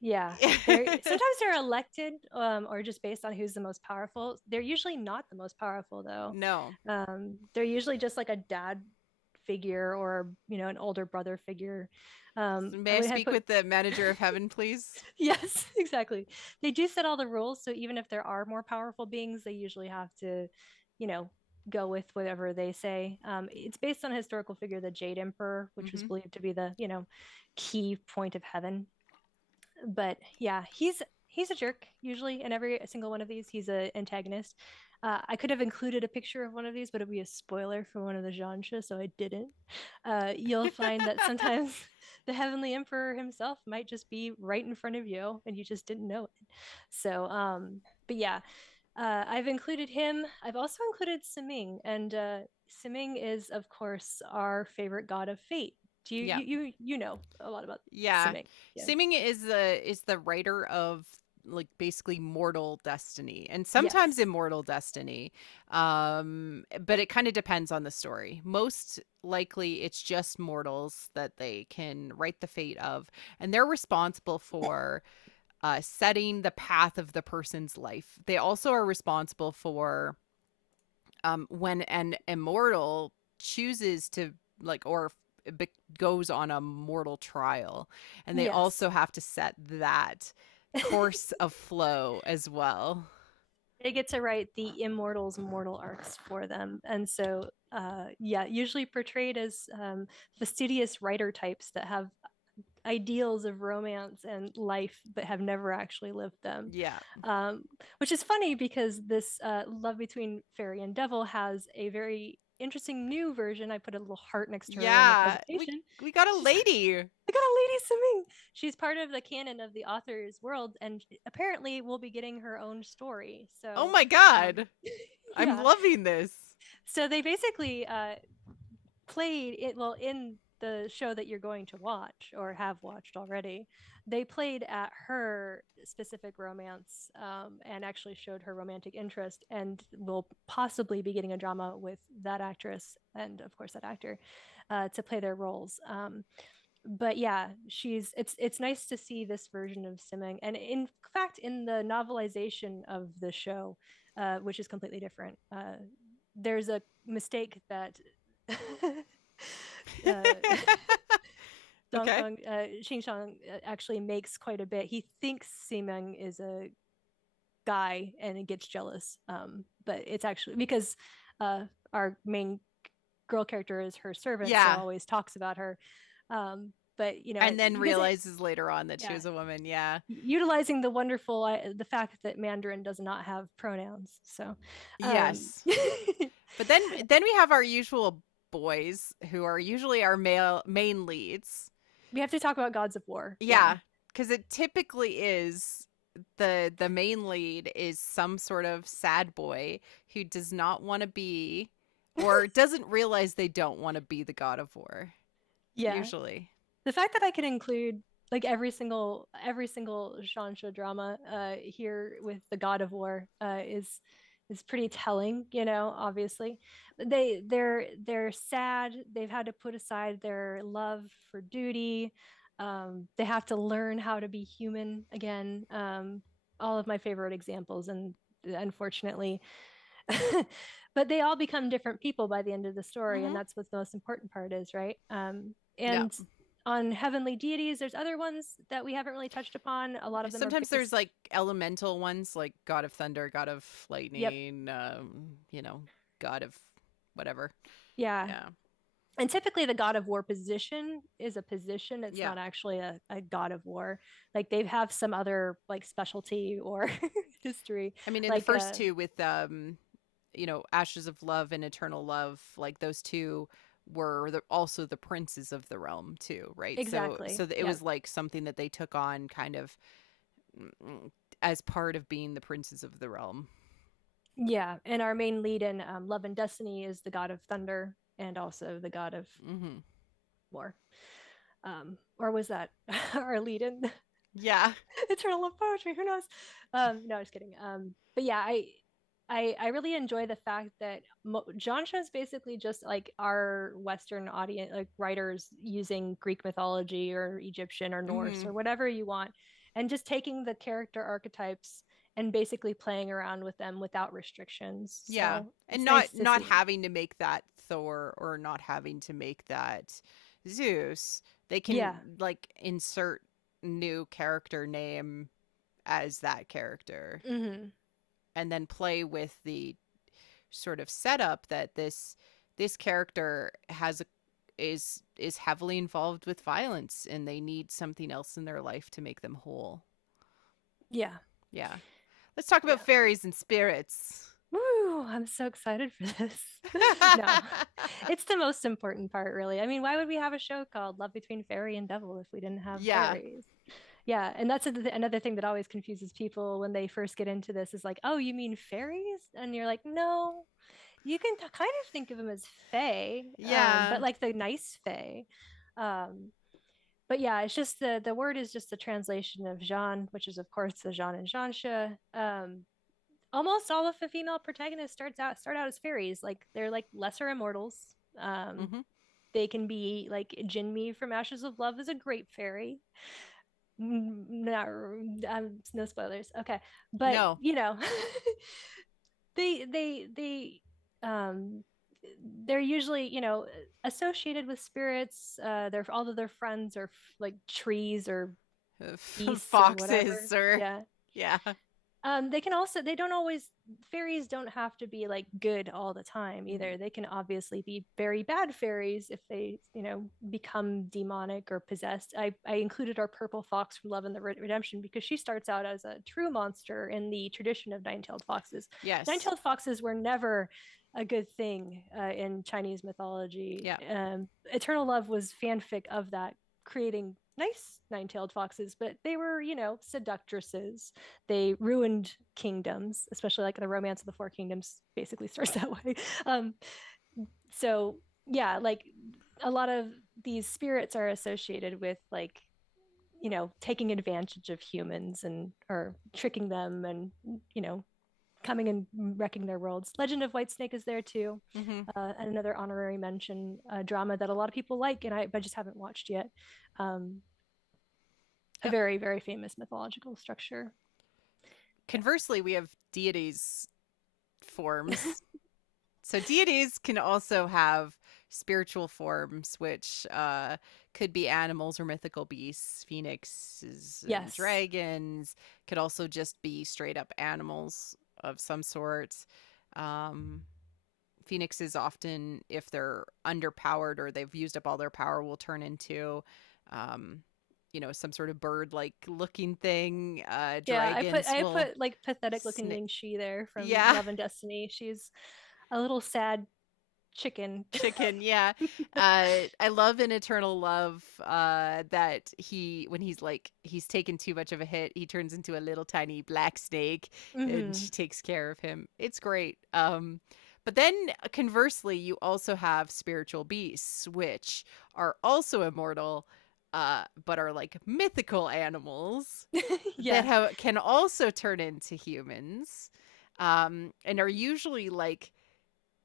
Yeah, they're sometimes they're elected, or just based on who's the most powerful. They're usually not the most powerful though. No. They're usually just like a dad figure, or an older brother figure. May I I would have speak put with the manager of heaven, please? yes, exactly. They do set all the rules, so even if there are more powerful beings, they usually have to, you know, go with whatever they say. It's based on a historical figure, the Jade Emperor, which was Mm-hmm. believed to be the key point of heaven. But yeah, he's a jerk usually in every single one of these. He's an antagonist. I could have included a picture of one of these, but it'd be a spoiler for one of the Xianxia, so I didn't. You'll find that sometimes the Heavenly Emperor himself might just be right in front of you, and you just didn't know it. So, but yeah, I've included him. I've also included Siming, and Siming is, of course, our favorite god of fate. Do you Yeah. you know a lot about Yeah. Siming? Yeah. Seeming is the writer of like basically mortal destiny and sometimes Yes. immortal destiny. But it kind of depends on the story. Most likely it's just mortals that they can write the fate of, and they're responsible for setting the path of the person's life. They also are responsible for when an immortal chooses to like or goes on a mortal trial, and they Yes. also have to set that course of flow as well. They get to write the immortals' mortal arcs for them. And so, yeah, usually portrayed as fastidious writer types that have ideals of romance and life but have never actually lived them. Yeah. um, which is funny because this love between fairy and devil has a very interesting new version. I put a little heart next to her in the Yeah, presentation. we got a She's lady. I got a lady swimming. She's part of the canon of the author's world, and apparently will be getting her own story. Oh So, my um, god, I'm yeah. loving this. So they basically played it well in the show that you're going to watch or have watched already. They played at her specific romance, and actually showed her romantic interest, and will possibly be getting a drama with that actress and of course that actor to play their roles. But yeah, it's nice to see this version of Simming, and in fact, in the novelization of the show, which is completely different, there's a mistake that uh, Okay. Xingxiang actually makes quite a bit. He thinks Simeng is a guy and it gets jealous, but it's actually because our main girl character is her servant, so Yeah. always talks about her. But And then because it, realizes later on that she yeah, was a woman. Yeah. utilizing the wonderful the fact that Mandarin does not have pronouns. So, Yes. But then we have our usual boys who are usually our male main leads. we have to talk about gods of war. Yeah. Yeah, cuz it typically is the main lead is some sort of sad boy who does not want to be or doesn't realize they don't want to be the god of war Yeah. usually. The fact that I can include like every single Xianxia drama here with the God of War is pretty telling, obviously. They're sad. They've had to put aside their love for duty. They have to learn how to be human again. All of my favorite examples, and unfortunately, but they all become different people by the end of the story, and Mm-hmm. that's what the most important part is, right? Yeah. And on heavenly deities, there's other ones that we haven't really touched upon. A lot of them are Sometimes there's based. like elemental ones, like God of Thunder, God of Yep. Lightning, God of whatever. Yeah. Yeah. And typically the god of war position is a position. It's Yeah. not actually a god of war. Like they have some other like specialty or history. I mean, in the Like first two with Ashes of Love and Eternal Love, like those two were also the princes of the realm too, right? So exactly. so it Yep. was like something that they took on kind of as part of being the princes of the realm. Yeah. And our main lead in Love and Destiny is the god of thunder and also the god of Mm-hmm. war. Or was that our lead in Yeah. Eternal Love Poetry? Who knows? No, just kidding. But yeah, I really enjoy the fact that Jansha is basically just like our Western audience, like writers using Greek mythology or Egyptian or Norse Mm-hmm. or whatever you want, and just taking the character archetypes and basically playing around with them without restrictions. Yeah. So And it's not nice to not see. having to make that Thor or not having to make that Zeus. They can Yeah. like insert new character name as that character Hmm. and then play with the sort of setup that this character is heavily involved with violence and they need something else in their life to make them whole. Yeah. Yeah. Let's talk about Yeah. fairies and spirits. Woo, I'm so excited for this. No, it's the most important part, really. I mean, why would we have a show called Love Between Fairy and Devil if we didn't have Yeah. fairies? Yeah, and that's another thing that always confuses people when they first get into this is like, oh, you mean fairies? And you're like, no, you can kind of think of them as fae, but Yeah. like the nice fae. Um, but yeah, it's just the word is just the translation of Jean, which is of course the Jean and Jeantia. Almost all of the female protagonists start out as fairies. Like they're like lesser immortals. Um, Mhm. they can be like Jinmi from Ashes of Love is a great fairy. Not no spoilers. Okay, but No. they um they're usually associated with spirits. They're all of their friends are like trees or beasts or whatever. Foxes or Yeah. yeah. They can also, they don't always, fairies don't have to be like good all the time Mhm. either. They can obviously be very bad fairies if they, become demonic or possessed. I included our purple fox from Love and the Redemption because she starts out as a true monster in the tradition of nine-tailed foxes. Yes. Nine-tailed foxes were never a good thing in Chinese mythology. Yeah. Eternal Love was fanfic of that, creating nice nine-tailed foxes, but they were, seductresses. They ruined kingdoms, especially like the Romance of the Four Kingdoms basically starts that way. Um, so yeah, like a lot of these spirits are associated with like taking advantage of humans and or tricking them and coming and wrecking their worlds. Legend of Whitesnake is there too, Mhm. and another honorary mention drama that a lot of people like, and I just haven't watched yet. Um, a Yep. very very famous mythological structure. Conversely, we have deities forms. So deities can also have spiritual forms, which could be animals or mythical beasts, phoenixes and Yes. dragons. Could also just be straight up animals of some sort. Um, Phoenixes often, if they're underpowered or they've used up all their power, will turn into, um, some sort of bird-like looking thing. Yeah, Dragons I will put like pathetic looking snake. Ning Shi there from Yeah, Love and Destiny. She's a little sad chicken. chicken. Yeah, I love in Eternal Love that when he's taken too much of a hit, he turns into a little tiny black snake, and Hmm. she takes care of him. It's great. But then conversely, you also have spiritual beasts, which are also immortal. but are like mythical animals that Yeah. can also turn into humans, and are usually like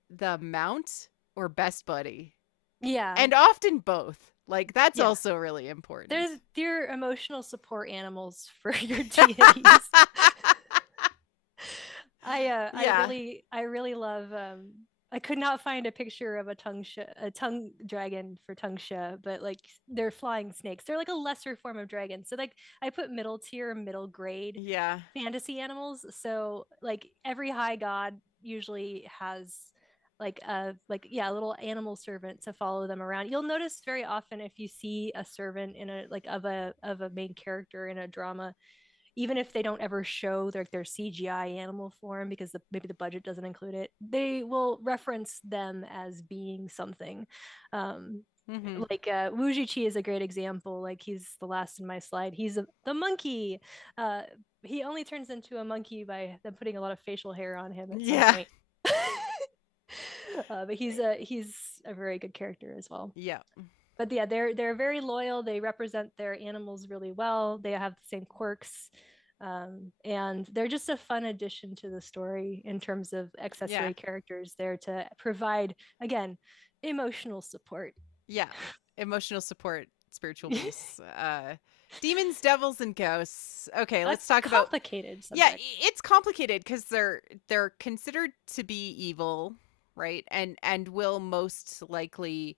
the mount or best buddy, Yeah. and often both. Like that's Yeah. also really important. They're emotional support animals for your deities. Yeah. I really love I could not find a picture of a tongue dragon for Xianxia, but like they're flying snakes. They're like a lesser form of dragon. So like I put middle tier, middle grade Yeah. fantasy animals. So like every high god usually has a little animal servant to follow them around. You'll notice very often if you see a servant in a like of a main character in a drama, even if they don't ever show their CGI animal form because maybe the budget doesn't include it, they will reference them as being something. Um, Mm-hmm. Wujichi is a great example. Like he's the last in my slide. The monkey. Uh, he only turns into a monkey by them putting a lot of facial hair on him at some Yeah. point. But he's a very good character as well. Yeah. But yeah, they're very loyal. They represent their animals really well. They have the same quirks, and they're just a fun addition to the story in terms of Yeah. accessory characters there to provide again emotional support. Yeah. Emotional support, spiritual beasts, demons, devils, and ghosts. Okay, A let's talk about. complicated Yeah, subject. it's complicated because they're considered to be evil, right? And will most likely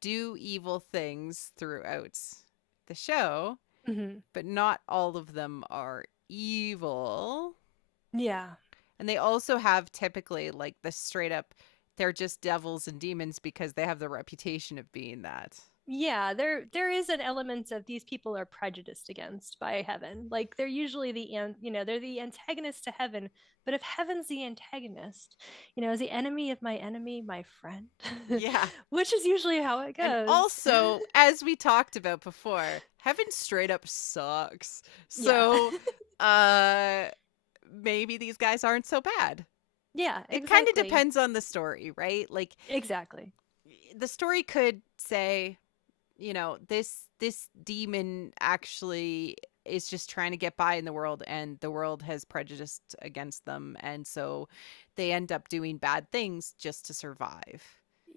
do evil things throughout the show, Mm-hmm. but not all of them are evil. Yeah. And they also have typically like the straight up, they're just devils and demons because they have the reputation of being that. Yeah, there is an element of these people are prejudiced against by heaven. Like they're usually they're the antagonist to heaven. But if heaven's the antagonist, is the enemy of my enemy my friend? Yeah. Which is usually how it And goes. also, as we talked about before, heaven straight up sucks. Yeah. So, uh, maybe these guys aren't so bad. Yeah, It kind of exactly. depends on the story, right? Like Exactly. the story could say, this demon actually is just trying to get by in the world and the world has prejudiced against them, and so they end up doing bad things just to survive.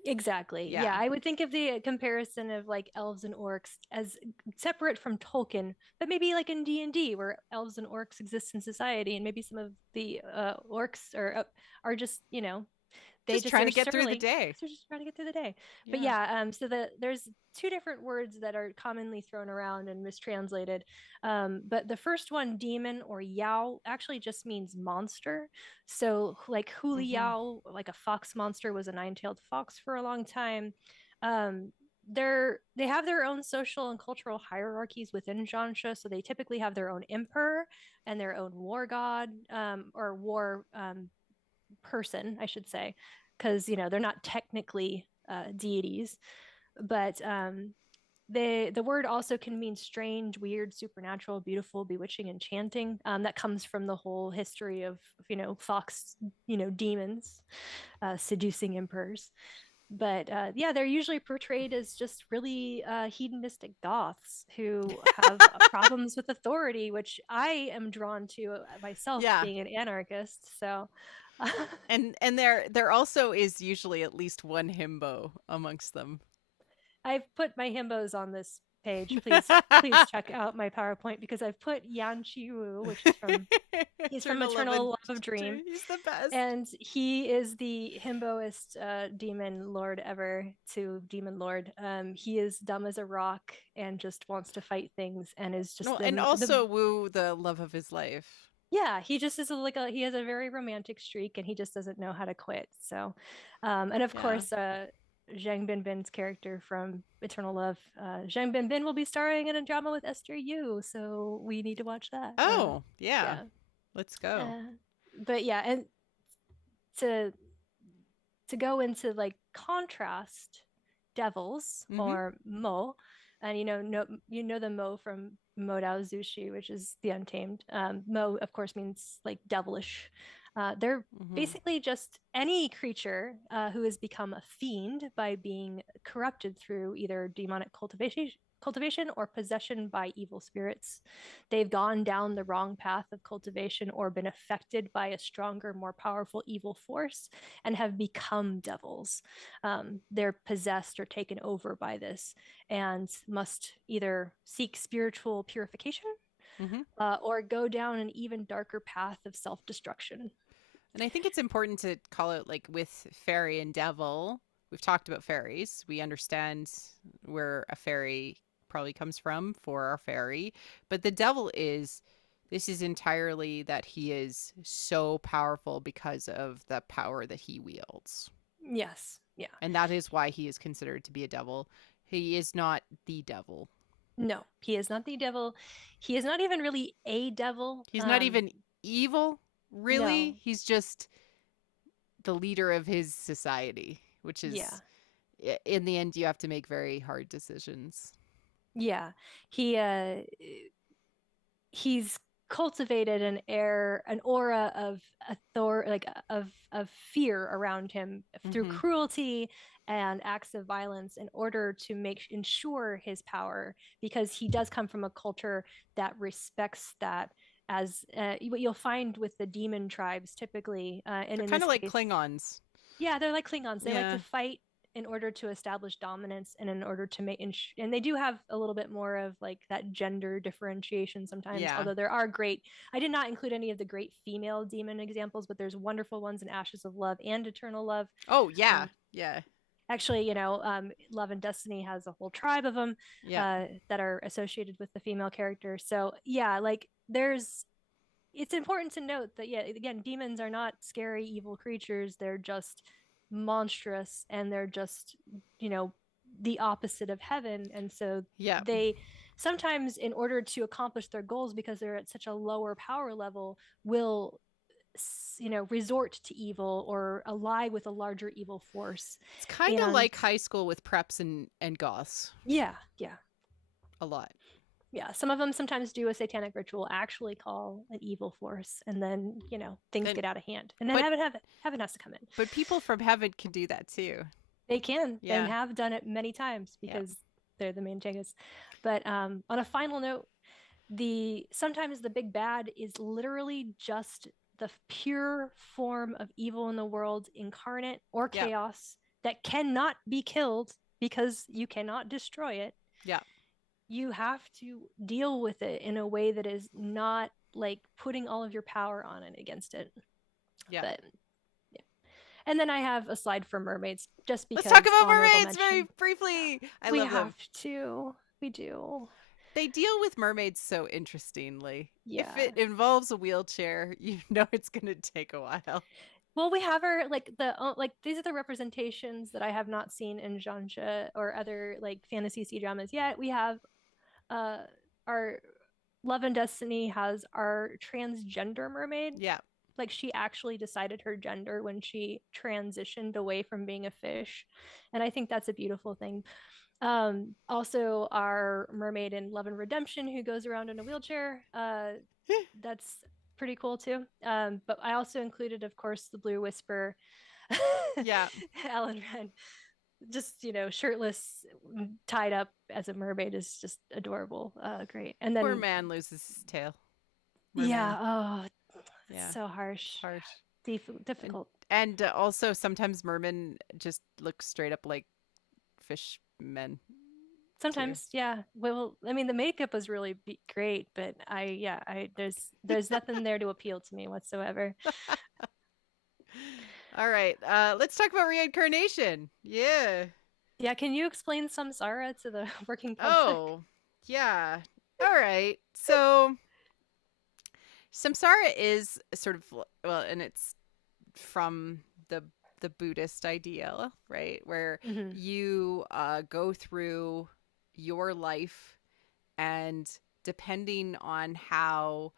Exactly. Yeah. Yeah, I would think of the comparison of like elves and orcs as separate from Tolkien, but maybe like in D&D where elves and orcs exist in society, and maybe some of the orcs are just, they Just just trying are to get through the surly day. because they're just trying to get through the day. But Yeah. yeah, so there's two different words that are commonly thrown around and mistranslated. But the first one, demon or yao, actually just means monster. So like huli Mm-hmm. yao, like a fox monster, was a nine-tailed fox for a long time. Um, they have their own social and cultural hierarchies within Xianxia, so they typically have their own emperor and their own war god, or war person, I should say, because they're not technically deities, but the word also can mean strange, weird, supernatural, beautiful, bewitching, enchanting. That comes from the whole history of fox, demons seducing emperors. But yeah, they're usually portrayed as just really hedonistic goths who have problems with authority, which I am drawn to myself, Yeah. being an anarchist. So And there also is usually at least one himbo amongst them. I've put my himbos on this page. Please check out my PowerPoint because I've put Yan Wu, which is from he's from Eternal Love and Eternal Love of Dream, He's the best. and he is the himboist demon lord ever to demon lord. He is dumb as a rock and just wants to fight things and is No, just and the also Woo, the love of his life. yeah, he just is he has a very romantic streak and he just doesn't know how to quit. So and of Yeah. course Zhang Binbin's character from Eternal Love, Zhang Binbin will be starring in a drama with Esther Yu, so we need to watch that. Oh, yeah. Yeah. Let's go. uh, but yeah, and to go into like contrast devils Mm-hmm. or mo, and the mo from modao zushi, which is the untamed. Mo of course means like devilish. They're Mm-hmm. basically just any creature who has become a fiend by being corrupted through either demonic cultivation or possession by evil spirits. They've gone down the wrong path of cultivation or been affected by a stronger, more powerful evil force and have become devils. They're possessed or taken over by this and must either seek spiritual purification Mm-hmm. or go down an even darker path of self destruction. And I think it's important to call out, like, with fairy and devil, we've talked about fairies. We understand where a fairy probably comes from for our fairy. But the devil is, this is entirely that he is so powerful because of the power that he wields. Yes. Yeah. And that is why he is considered to be a devil. He is not the devil. No, he is not the devil. He is not even really a devil. He's not even evil, really. No. He's just the leader of his society, which Yeah. is, in the end, you have to make very hard decisions. Yeah. He he's cultivated an aura of like of fear around him through Mm-hmm. cruelty and acts of violence in order to ensure his power, because he does come from a culture that respects that, as what you'll find with the demon tribes typically, and They're in kind this of like case, Klingons. yeah, they're like Klingons. They like to Yeah. fight in order to establish dominance and in order to make, and they do have a little bit more of like that gender differentiation sometimes, Yeah. although there are great, I did not include any of the great female demon examples, but there's wonderful ones in Ashes of Love and Eternal Love. Oh, yeah. um, Yeah. Actually, Love and Destiny has a whole tribe of them Yeah. that are associated with the female character. So yeah, like there's, it's important to note that, yeah, again, demons are not scary evil creatures. They're just monstrous, and they're just, you know, the opposite of heaven. And so Yeah. they sometimes, in order to accomplish their goals, because they're at such a lower power level, will, resort to evil or ally with a larger evil force. It's kind of And like high school with preps and goths. yeah, yeah, A lot. yeah, some of them sometimes do a satanic ritual, actually call an evil force, and then, things And get out of hand, and then but heaven has to come in. but people from heaven can do that too. They can and Yeah. have done it many times Yeah. because they're the main Jengas. But on a final note, the sometimes the big bad is literally just the pure form of evil in the world, incarnate or Yeah. chaos, that cannot be killed because you cannot destroy it. Yeah. You have to deal with it in a way that is not like putting all of your power on it against it. Yeah. But yeah. And then I have a slide for mermaids, just Let's because talk about honorable mermaids very mention. briefly. I We love them. have to. We do. They deal with mermaids so interestingly. If Yeah. it involves a wheelchair, you know it's going to take a while. Well, we have our like these are the representations that I have not seen in Xianxia or other like fantasy C dramas yet. We have uh our Love and Destiny has our transgender mermaid. Yeah. Like she actually decided her gender when she transitioned away from being a fish, and I think that's a beautiful thing. Also our mermaid in Love and Redemption who goes around in a wheelchair. That's pretty cool too. But I also included, of course, the Blue Whisper, Yeah. Alan Red, just shirtless, tied up as a mermaid is just adorable. Great. And Poor then man loses his tail. yeah, Merman. oh, Yeah. so It's harsh, harsh. And difficult. also sometimes mermen just look straight up like fish men too. Sometimes, yeah. Well, I mean, the makeup was really great, but there's nothing there to appeal to me whatsoever. All right. Let's talk about reincarnation. Yeah. Yeah, can you explain samsara to the working public? Oh, yeah. All right. So samsara is sort of, well, and it's from the Buddhist ideal, right? Where Mm-hmm. you go through your life, and depending on how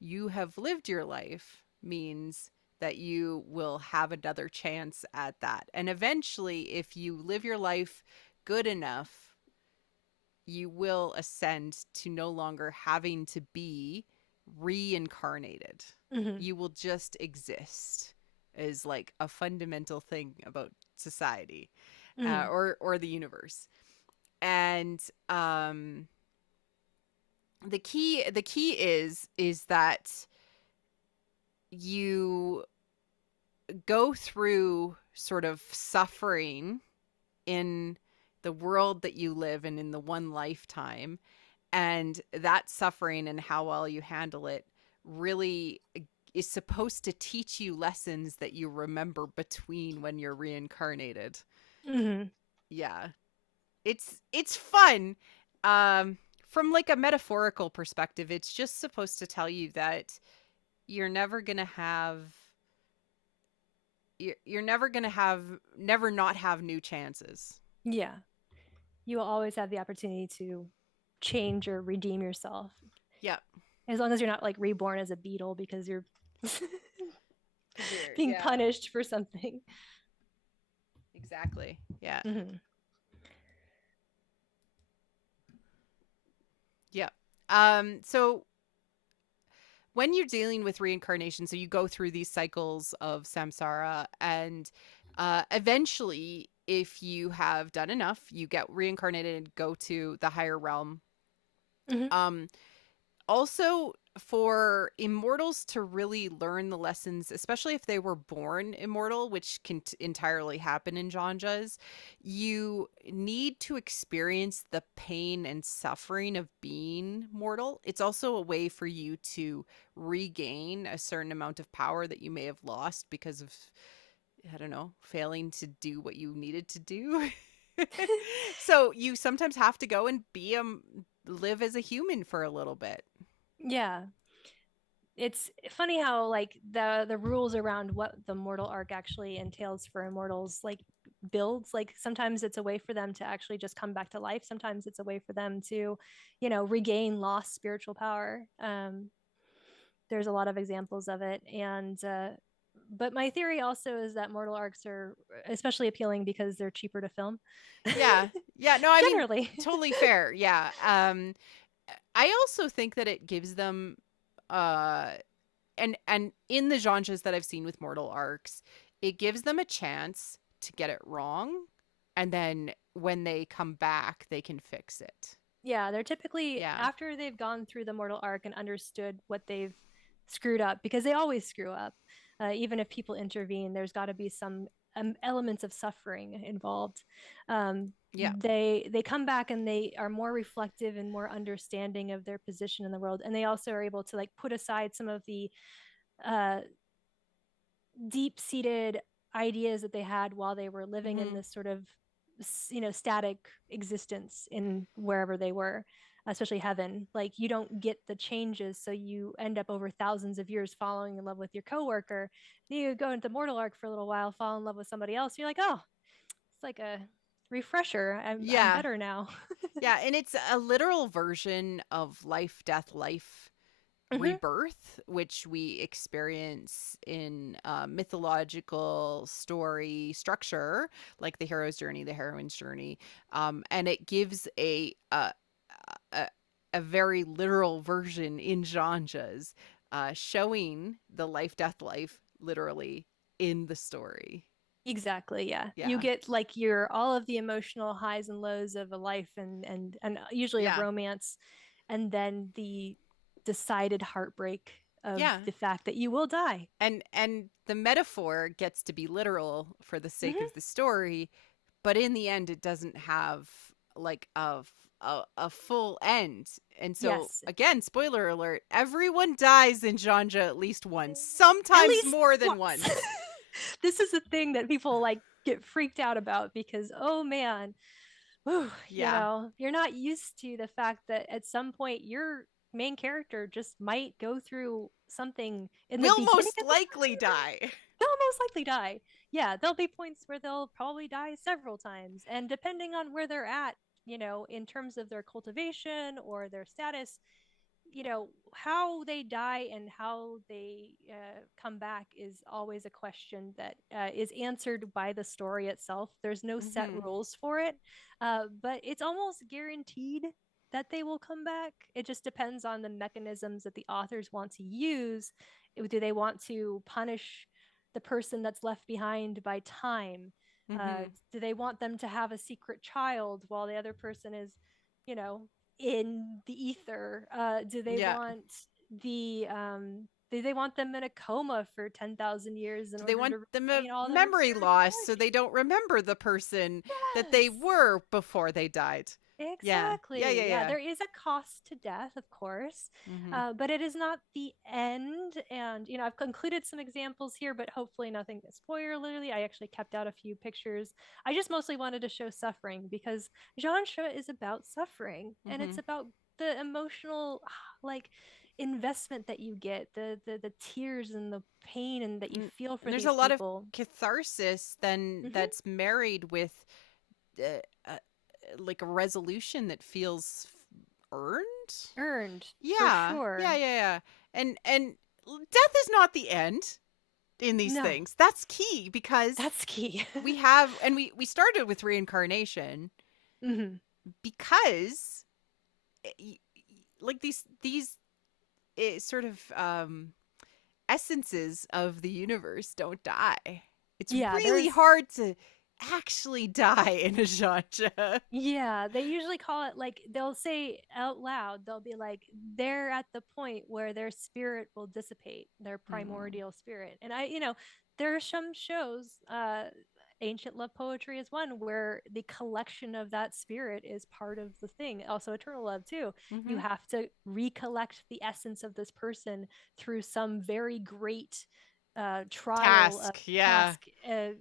you have lived your life means that you will have another chance at that. And eventually, if you live your life good enough, you will ascend to no longer having to be reincarnated. Mm-hmm. You will just exist, is like a fundamental thing about society, Mm-hmm. or the universe. And the key is that you go through sort of suffering in the world that you live in the one lifetime, and that suffering and how well you handle it really is supposed to teach you lessons that you remember between when you're reincarnated. Hmm. Yeah. It's fun. Um from like a metaphorical perspective, it's just supposed to tell you that you're never going to have you're never going to have never not have new chances. Yeah. You will always have the opportunity to change or redeem yourself, Yep. as long as you're not like reborn as a beetle because you're Cuz you're being yeah, punished for something. exactly. Yeah. Hmm. Yep. So when you're dealing with reincarnation, so you go through these cycles of samsara, and eventually, if you have done enough, you get reincarnated and go to the higher realm. Hmm. Um, Also, for immortals to really learn the lessons, especially if they were born immortal, which can entirely happen in Janjas, you need to experience the pain and suffering of being mortal. It's also a way for you to regain a certain amount of power that you may have lost because of, I don't know, failing to do what you needed to do. So you sometimes have to go and live as a human for a little bit. Yeah. It's funny how like the rules around what the mortal arc actually entails for immortals like builds. Like sometimes it's a way for them to actually just come back to life, sometimes it's a way for them to, regain lost spiritual power. There's a lot of examples of it. And but my theory also is that mortal arcs are especially appealing because they're cheaper to film. Yeah. Yeah, no, I mean, Generally. totally fair. Yeah. I also think that it gives them uh and in the genres that I've seen with mortal arcs, it gives them a chance to get it wrong, and then when they come back, they can fix it. Yeah, they're typically Yeah. after they've gone through the mortal arc and understood what they've screwed up, because they always screw up. Even if people intervene, there's got to be some elements of suffering involved. Yeah. They come back and they are more reflective and more understanding of their position in the world, and they also are able to like put aside some of the uh, deep seated ideas that they had while they were living in Mhm. this sort of static existence in wherever they were, especially heaven. Like you don't get the changes, so you end up over thousands of years falling in love with your coworker. You go into mortal arc for a little while, fall in love with somebody else, you're like, oh, it's like a refresher. I'm Yeah. better now. Yeah, and it's a literal version of life, death, life, Hmm. rebirth, which we experience in mythological story structure, like the hero's journey, the heroine's journey, and it gives a, a very literal version in Janjas, showing the life, death, life literally in the story. Exactly, yeah. You Yeah, get like your all of the emotional highs and lows of a life and usually of yeah, romance, and then the decided heartbreak of yeah. the fact that you will die. And the metaphor gets to be literal for the sake Hmm. of the story, but in the end it doesn't have like a full end. And so Yes. again, spoiler alert, everyone dies in Janja at least once, At sometimes least more than once. once. This is the thing that people like get freaked out about because oh man, whew, Yeah. you're not used to the fact that at some point your main character just might go through something in the Will beginning most of the likely story. die. They'll most likely die. Yeah, there'll be points where they'll probably die several times. And depending on where they're at, in terms of their cultivation or their status, how they die and how they come back is always a question that is answered by the story itself. There's no set Hmm. rules for it, but it's almost guaranteed that they will come back. It just depends on the mechanisms that the authors want to use. Do they want to punish the person that's left behind by time? Mm-hmm. Do they want them to have a secret child while the other person is, you know, in the ether? Do they Yeah. want do they want them in a coma for 10,000 years in Do they order want to them a retain all their memory loss so spirituality? they don't remember the person that they Yes. were before they died? Yeah. Yeah, Exactly. yeah, Yeah, yeah. there is a cost to death, of course, Mm-hmm. but it is not the end. And I've concluded some examples here, but hopefully nothing spoilerly. I actually kept out a few pictures. I just mostly wanted to show suffering because Xianxia is about suffering, and Mm-hmm. it's about the emotional, like, investment that you get, the tears and the pain and that you feel And for there's a these lot of people. catharsis then Hmm. that's married with uh, uh, like a resolution that feels earned. Earned for Yeah, yeah, sure. yeah, yeah. And death is not the end in these No, things. That's key because that's key. we have, and we started with reincarnation Hmm. because like these sort of essences of the universe don't die. It's Yeah, really there's hard to actually die in a genre. yeah, they usually call it, like, they'll say out loud, they'll be like, they're at the point where their spirit will dissipate, their Mm. primordial spirit. And there are some shows, Ancient Love Poetry is one where the collection of that spirit is part of the thing. Also, Eternal Love, too. You Mm-hmm. have to recollect the essence of this person through some very great trial of Task. Yeah. task,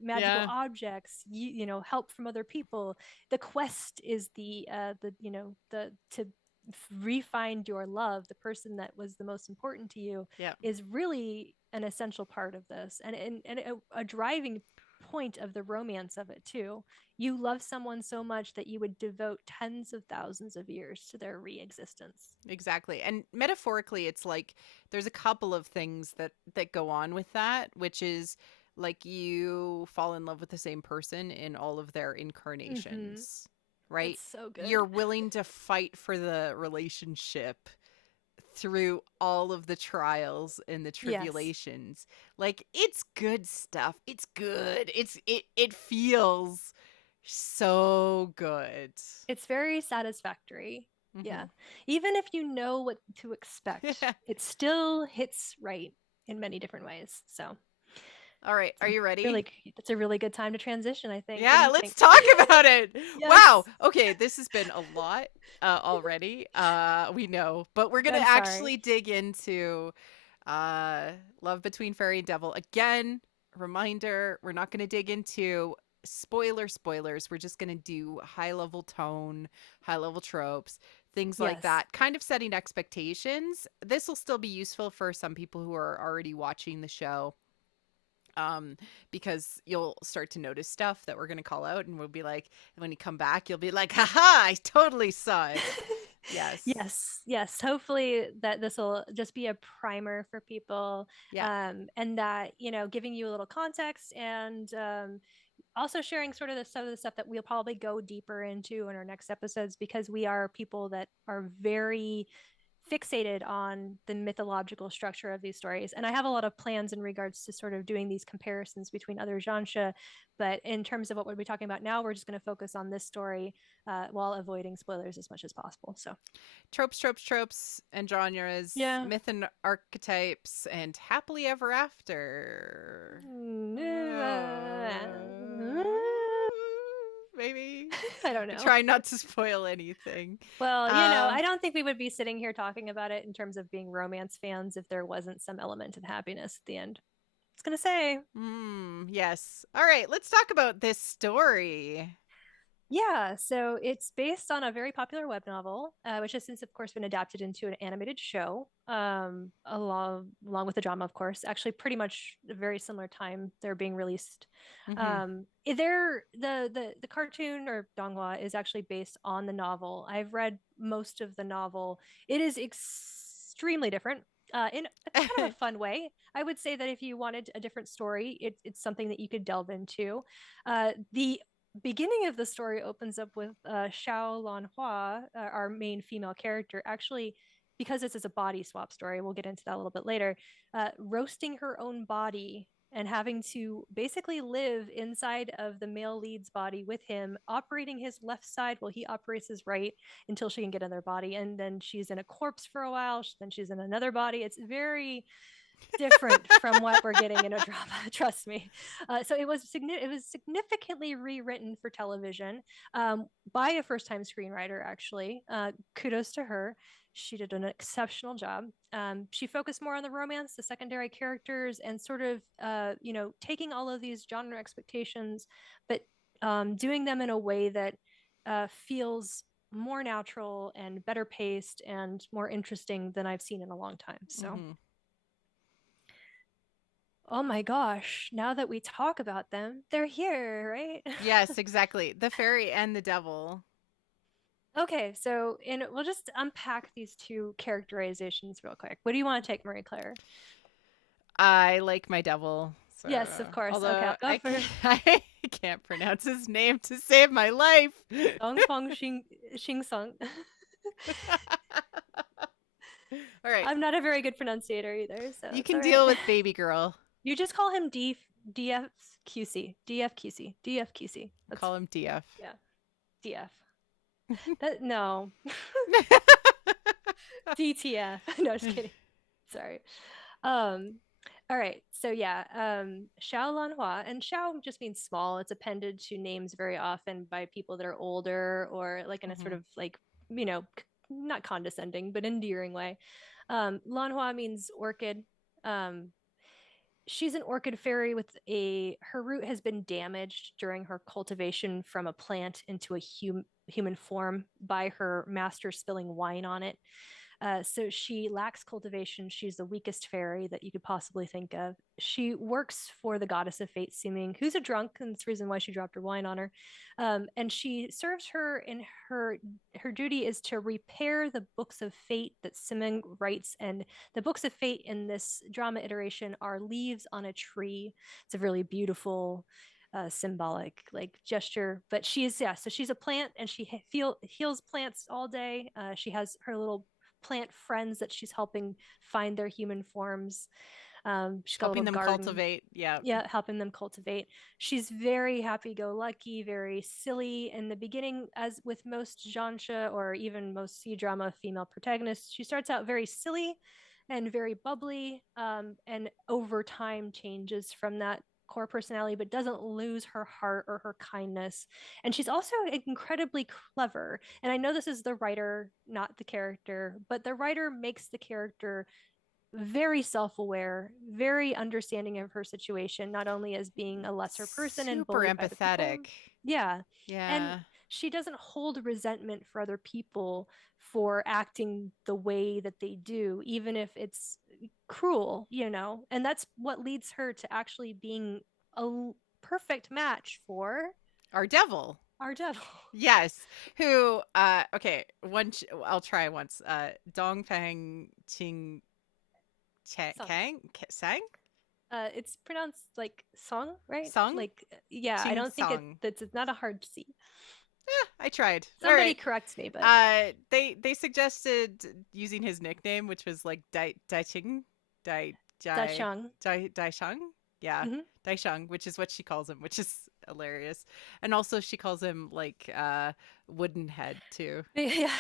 magical Yeah. objects, help from other people. The quest is the to re-find your love, the person that was the most important to you, Yeah. is really an essential part of this, and a driving point of the romance of it too. You love someone so much that you would devote tens of thousands of years to their re-existence. Exactly. And metaphorically, it's like there's a couple of things that go on with that, which is like you fall in love with the same person in all of their Mm-hmm. incarnations, right? That's so You're good. willing to fight for the relationship through all of the trials and the Yes, tribulations. Like it's good stuff. It's good. It feels so good. it's very satisfactory. Yeah. Mhm. Even if you know what to expect, it still hits right in many different ways. So All right, it's are a you ready? really it's a really good time to transition, I think. What do Yeah, you let's think? talk about it. Wow. Yes. Okay, this has been a lot already. We know, but we're going to I'm actually sorry. dig into uh Love Between Fairy and Devil. Again, reminder, we're not going to dig into spoilers. We're just going to do high level tone, high level tropes, things like Yes. that. Kind of setting expectations. This will still be useful for some people who are already watching the show, um because you'll start to notice stuff that we're going to call out, and we'll be like, when you come back you'll be like, haha, I totally saw it. Yes. Yes, yes. Hopefully that this will just be a primer for people, Yeah. and that, giving you a little context, and also sharing sort of some of the stuff that we'll probably go deeper into in our next episodes, because we are people that are very fixated on the mythological structure of these stories. And I have a lot of plans in regards to sort of doing these comparisons between other genre. But in terms of what we'll be talking about now, we're just going to focus on this story, while avoiding spoilers as much as possible. So, Tropes and genres, yeah. myth and archetypes, and happily ever after. Maybe. I don't I know. try not to spoil anything. Well, uh I don't think we would be sitting here talking about it in terms of being romance fans if there wasn't some element of happiness at the end. I was going to say, yes. All right, let's talk about this story. yeah, so it's based on a very popular web novel, which has since, of course, been adapted into an animated show, along with the drama, of course. Actually, pretty much a very similar time they're being released. Mm-hmm. The cartoon, or donghua, is actually based on the novel. I've read most of the novel. It is extremely different. In a kind of a fun way. I would say that if you wanted a different story, it's something that you could delve into. The beginning of the story opens up with Xiao Lanhua, our main female character, actually, because this is a body swap story, we'll get into that a little bit later, roasting her own body and having to basically live inside of the male lead's body with him, operating his left side while he operates his right until she can get in their body. And then she's in a corpse for a while, then she's in another body. It's very different from what we're getting in a drama. Trust me. So it was significantly rewritten for television by a first-time screenwriter. Actually, kudos to her. She did an exceptional job. She focused more on the romance, the secondary characters, and sort of taking all of these genre expectations, but doing them in a way that feels more natural and better paced and more interesting than I've seen in a long time. So. Mm-hmm. Oh my gosh, now that we talk about them, they're here, right? Yes, exactly. The fairy and the devil. Okay, so we'll just unpack these two characterizations real quick. What do you want to take, Marie Claire? I like my devil. So, Yes, of course. Okay, although I'll go for I can't pronounce his name to save my life. Dong Fong Xing Sung. All right. I'm not a very good pronunciator either, so You it's can all deal right. with baby girl. You just call him DFQC. DFQC. DFQC. Call him DF. Yeah. DF. No. DTF. No, just kidding. Sorry. All right. So yeah, Xiao Lanhua, and Xiao just means small. It's appended to names very often by people that are older or like in a sort Mhm. of like, not condescending, but endearing way. Lanhua means orchid. Um, she's an orchid fairy with her root has been damaged during her cultivation from a plant into a human form by her master spilling wine on it. So she lacks cultivation. She's the weakest fairy that you could possibly think of. She works for the goddess of fate, Seeming, who's a drunk, and that's the reason why she dropped her wine on her. And she serves her in her duty is to repair the books of fate that Seeming writes. And the books of fate in this drama iteration are leaves on a tree. It's a really beautiful symbolic like gesture, but so she's a plant and she heals plants all day. She has her little plant friends that she's helping find their human forms. She's got a Helping little them garden. cultivate. Yeah. Yeah, helping them cultivate. She's very happy-go-lucky, very silly in the beginning, as with most Xianxia or even most C-drama female protagonists. She starts out very silly and very bubbly, and over time changes from that core personality, but doesn't lose her heart or her kindness. And she's also incredibly clever. And I know this is the writer, not the character, but the writer makes the character very self-aware, very understanding of her situation, not only as being a lesser person and Super bullied by the people. empathetic. Yeah. And Yeah. she doesn't hold resentment for other people for acting the way that they do, even if it's cruel. And that's what leads her to actually being a perfect match for Our devil. our devil. Yes. Who okay, I'll try once. Dong Fang Ching Kang Sang? It's pronounced like song, right? Sung? Like, yeah, I Ching don't think Song. it's not a hard C. I tried. All Somebody right. corrects me, but They suggested using his nickname, which was like Dai Ching, Dashang. Dai Shang. Yeah, Mm-hmm. Dai Shang, which is what she calls him, which is hilarious. And also she calls him like wooden head too. Yeah,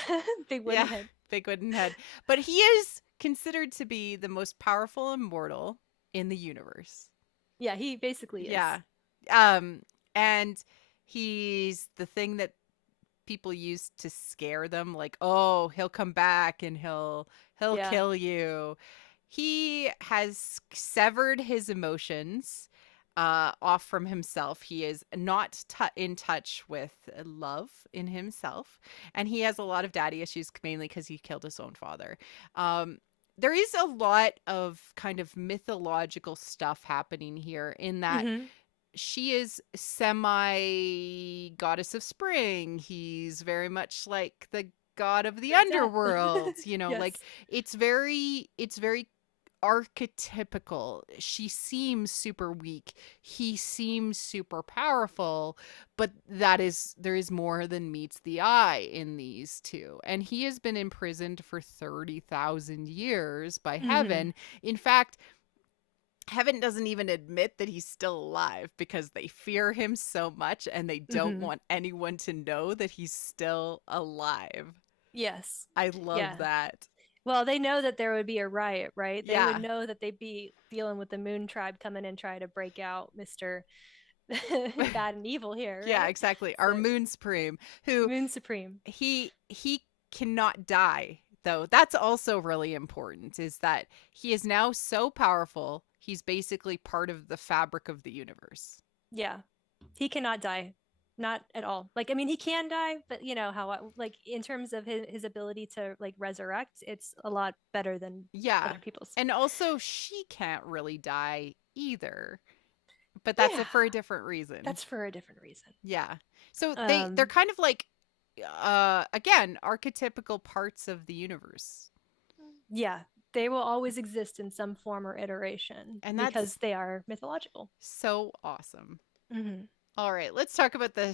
big wooden Yeah, head. big wooden head. But he is considered to be the most powerful immortal in the universe. Yeah, he basically is. Yeah. Um and he's the thing that people use to scare them, like, oh, he'll come back and he'll Yeah. kill you. He has severed his emotions off from himself. He is not in touch with love in himself, and he has a lot of daddy issues, mainly because he killed his own father. There is a lot of kind of mythological stuff happening here in that Mm-hmm. she is semi goddess of spring. He's very much like the god of the underworld, like Yes. it's very archetypical. She seems super weak. He seems super powerful, but there is more than meets the eye in these two. And he has been imprisoned for 30,000 years by Mm-hmm. heaven. In fact, Heaven doesn't even admit that he's still alive because they fear him so much and they don't Mm-hmm. want anyone to know that he's still alive. Yes. I love Yeah. that. Well, they know that there would be a riot, right? They would Yeah. know that they'd be dealing with the Moon Tribe coming and try to break out Mr. Bad and Evil here, Yeah, right? exactly. Our So, Moon Supreme, who Moon Supreme. he cannot die though. That's also really important, is that he is now so powerful, he's basically part of the fabric of the universe. Yeah. He cannot die. Not at all. Like, I mean, he can die, but you know how, like, in terms of his ability to like resurrect, it's a lot better than Yeah. other people's. And also she can't really die either. But that's Yeah. for a different reason. That's for a different reason. Yeah. So they're Um, kind of like again, archetypical parts of the universe. yeah, they will always exist in some form or iteration And because that's they are mythological. so awesome. Mm-hmm. All right, let's talk about the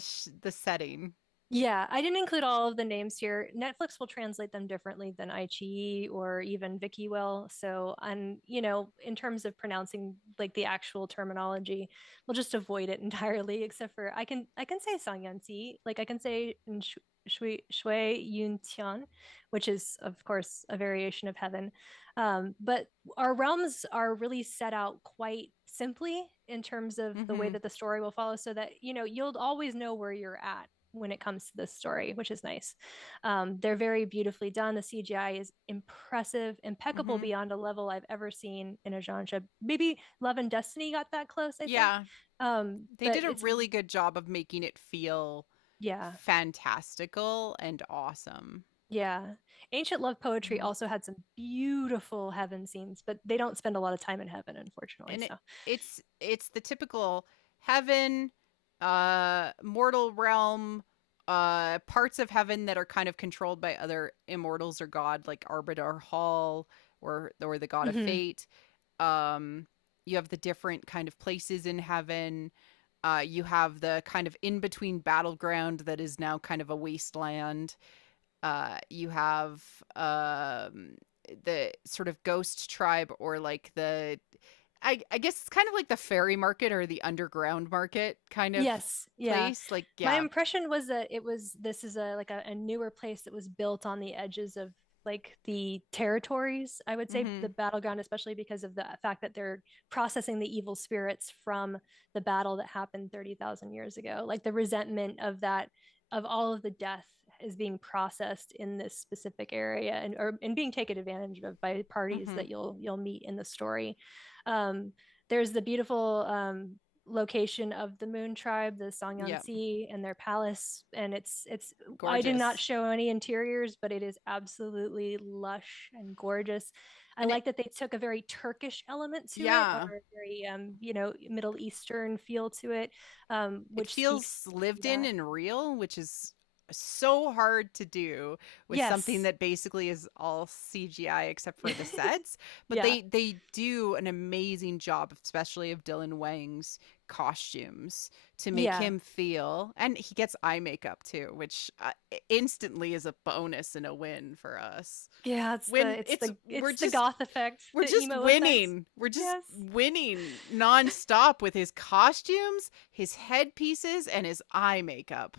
setting. Yeah, I didn't include all of the names here. Netflix will translate them differently than Aichi or even Vicky will. So, and you know, in terms of pronouncing like the actual terminology, we'll just avoid it entirely. Except for I can say Sangyansi, like I can say Shui Yun Tian, which is of course a variation of heaven. But our realms are really set out quite simply in terms of the way Mm-hmm. that the story will follow, so that you know you'll always know where you're at when it comes to this story, which is nice. They're very beautifully done. The CGI is impressive, impeccable Mm-hmm. beyond a level I've ever seen in a genre. Maybe Love and Destiny got that close, I think. Yeah, they But did a it's, really good job of making it feel yeah, fantastical and awesome. yeah. Ancient love poetry Mhm. also had some beautiful heaven scenes, but they don't spend a lot of time in heaven, unfortunately. And So, it's the typical heaven, mortal realm, parts of heaven that are kind of controlled by other immortals or god, like Arbiter Hall or the god of mhm. fate. You have the different kind of places in heaven. You have the kind of in between battleground that is now kind of a wasteland. You have the sort of ghost tribe, or like I guess it's kind of like the fairy market or the underground market kind of Yes, yeah. place. Like, My yeah. impression was that this is a like a newer place that was built on the edges of like the territories, I would say the Mm-hmm. battleground, especially because of the fact that they're processing the evil spirits from the battle that happened 30,000 years ago. Like the resentment of that, of all of the death is being processed in this specific area and being taken advantage of by parties Mm-hmm. that you'll meet in the story. Um, there's the beautiful location of the Moon Tribe, the Yeah. Sangyansi, and their palace. And it's I did not Gorgeous. show any interiors, but it is absolutely lush and gorgeous. I And it like that they took a very Turkish element to it, or yeah, a very you know, Middle Eastern feel to it, it which feels speaks to lived in that. and real, which is so hard to do with something Yes. that basically is all CGI except for the sets. But Yeah. they do an amazing job, especially of Dylan Wang's costumes, to make Yeah. him feel, and he gets eye makeup too, which instantly is a bonus and a win for us. Yeah, When it's the goth effect, we're the just emo effect. winning. We're just Yes. winning nonstop with his costumes, his headpieces, and his eye makeup.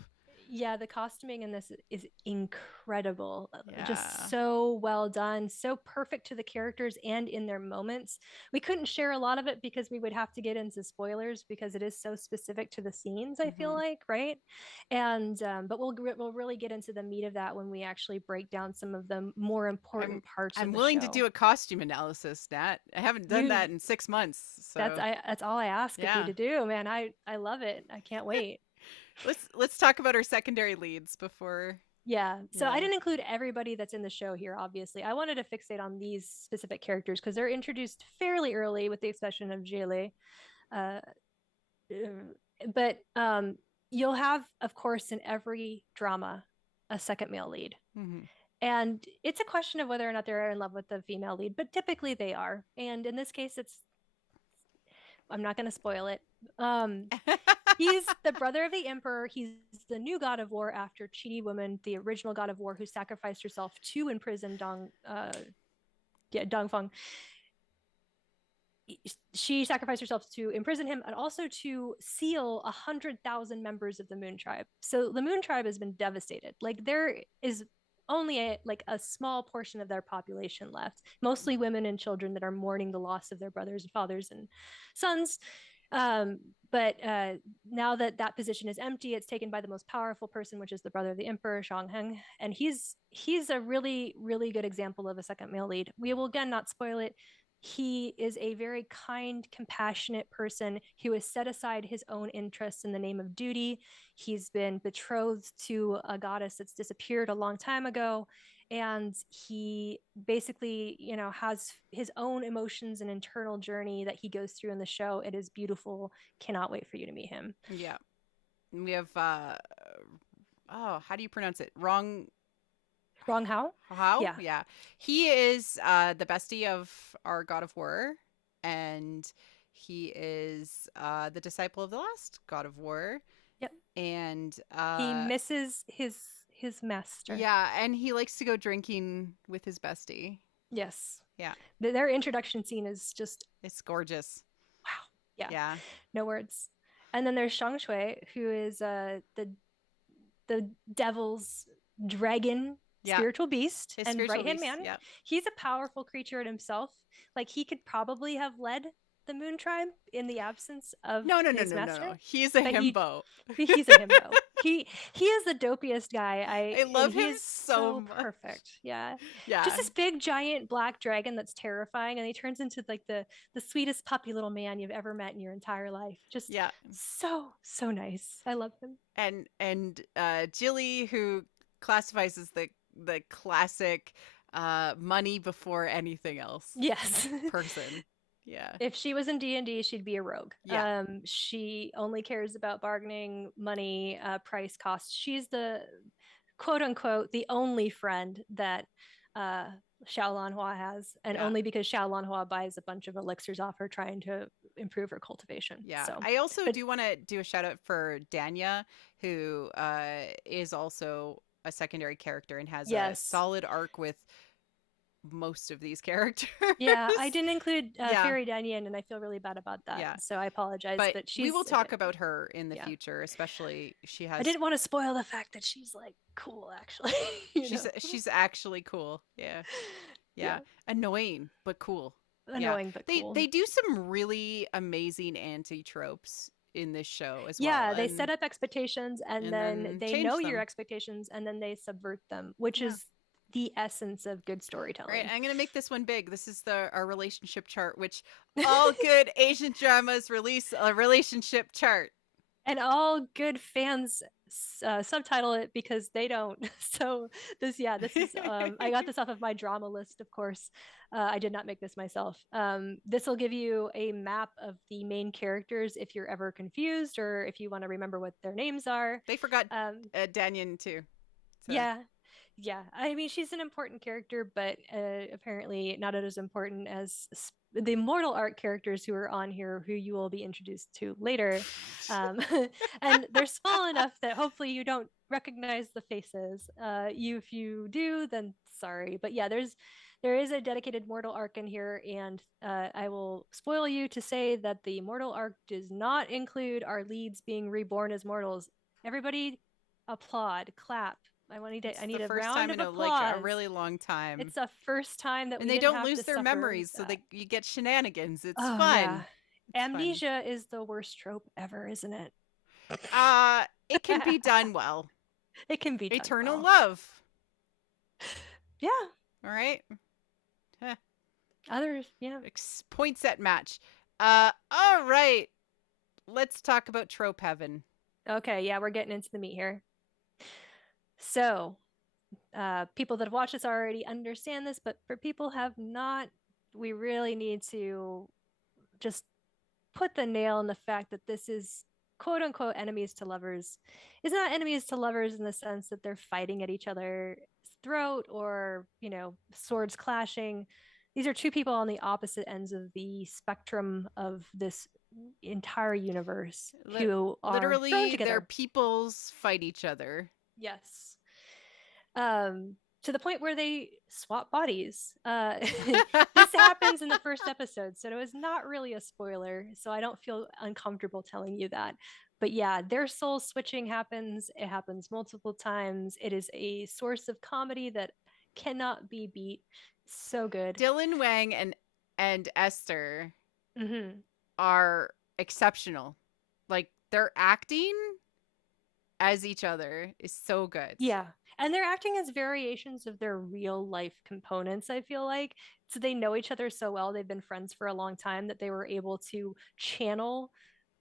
Yeah, the costuming in this is incredible. Just Yeah. so well done, so perfect to the characters and in their moments. We couldn't share a lot of it because we would have to get into spoilers because it is so specific to the scenes, I feel Hmm. like, right? And but we'll really get into the meat of that when we actually break down some of the more I'm important parts of I'm the willing to show. do a costume analysis, Nat. I haven't done You that in 6 months, that's so that's all I ask of you yeah. to do, man. I love it. I can't wait. Let's talk about our secondary leads before. Yeah. So I Yeah. didn't include everybody that's in the show here, obviously. I wanted to fixate on these specific characters because they're introduced fairly early, with the exception of Jele. Uh, but you'll have, of course, in every drama, a second male lead. Hmm. And it's a question of whether or not they're in love with the female lead, but typically they are. And in this case, I'm not going to spoil it. Um, He's the brother of the emperor. He's the new god of war after Chidi Woman, the original god of war who sacrificed herself to imprison Dong Feng. she sacrificed herself to imprison him and also to seal 100,000 members of the Moon Tribe. So the Moon Tribe has been devastated. Like there is only a small portion of their population left, mostly women and children that are mourning the loss of their brothers and fathers and sons. Um, but now that that position is empty, it's taken by the most powerful person, which is the brother of the emperor, Xianxia, and he's a really really good example of a second male lead. We will again not spoil it. He is a very kind, compassionate person who has set aside his own interests in the name of duty. He's been betrothed to a goddess that's disappeared a long time ago, and he basically has his own emotions and internal journey that he goes through in the show. It is beautiful. Cannot wait for you to meet him. Yeah. We have how do you pronounce it? Wrong how? How? Yeah. Yeah. He is the bestie of our god of war, and he is the disciple of the last god of war. Yep. And He misses his master. yeah, and he likes to go drinking with his bestie. Yes. Yeah. Their introduction scene is just It's gorgeous. wow. Yeah. Yeah. No words. And then there's Xianxia, who is the devil's dragon Yeah. spiritual beast His and spiritual right hand beast, man. yeah. He's a powerful creature in himself. Like he could probably have led the Moon Tribe in the absence of No. his master. He's a But himbo. he's a himbo. He is the dopiest guy. I love him He's so much. perfect. Yeah. Yeah. Just this big giant black dragon that's terrifying, and he turns into like the sweetest puppy little man you've ever met in your entire life. Just yeah. so nice. I love him. And Jilly, who classifies as the classic money before anything else. Yes. person. Yeah. If she was in D&D, she'd be a rogue. Yeah. She only cares about bargaining, money, price, cost. She's the quote unquote the only friend that Xiao Lanhua has, and Yeah. only because Xiao Lanhua buys a bunch of elixirs off her trying to improve her cultivation. Yeah. So, I also do want to do a shout out for Danya, who is also a secondary character and has a solid arc with most of these characters. Yeah, I didn't include Fairy Danyan, and I feel really bad about that. Yeah. So I apologize. But we will talk about her in the future, especially she has. I didn't want to spoil the fact that she's like cool, actually. She's actually cool. Yeah. Yeah. Annoying, but cool. Annoying, but cool. They do some really amazing anti-tropes in this show as well. Yeah, they set up expectations and then they know your expectations and then they subvert them, which is the essence of good storytelling. Right, I'm going to make this one big. This is our relationship chart, which all good Asian dramas release a relationship chart. And all good fans subtitle it because they don't. So this is I got this off of my drama list, of course. I did not make this myself. This will give you a map of the main characters if you're ever confused or if you want to remember what their names are. They forgot Danyan too. So. Yeah. I mean, she's an important character, but apparently not as important as the mortal art characters who are on here, who you will be introduced to later. And they're small enough that hopefully you don't recognize the faces. If you do, then sorry. But yeah, there is a dedicated mortal arc in here, and I will spoil you to say that the mortal arc does not include our leads being reborn as mortals. Everybody applaud, clap. I need a round of applause. Like a really long time. It's the first time that and they don't lose their memories, so you get shenanigans. It's fun. Yeah. Amnesia is the worst trope ever, isn't it? It can be done well. It can be done eternal well. love. Yeah. All right. Others, yeah. Point set match. All right. Let's talk about trope heaven. Okay, yeah, we're getting into the meat here. So, people that have watched this already understand this, but for people who have not, we really need to just put the nail in the fact that this is quote unquote enemies to lovers. It's not enemies to lovers in the sense that they're fighting at each other's throat or, swords clashing. These are two people on the opposite ends of the spectrum of this entire universe who are literally thrown together. their peoples fight each other. Yes. to the point where they swap bodies. This happens in the first episode, so it was not really a spoiler. So I don't feel uncomfortable telling you that. But yeah, their soul switching happens. It happens multiple times. It is a source of comedy that cannot be beat. So good. Dylan Wang and Esther Mm-hmm. are exceptional. Like their acting as each other is so good. Yeah. And they're acting as variations of their real life components, I feel like. So they know each other so well. They've been friends for a long time that they were able to channel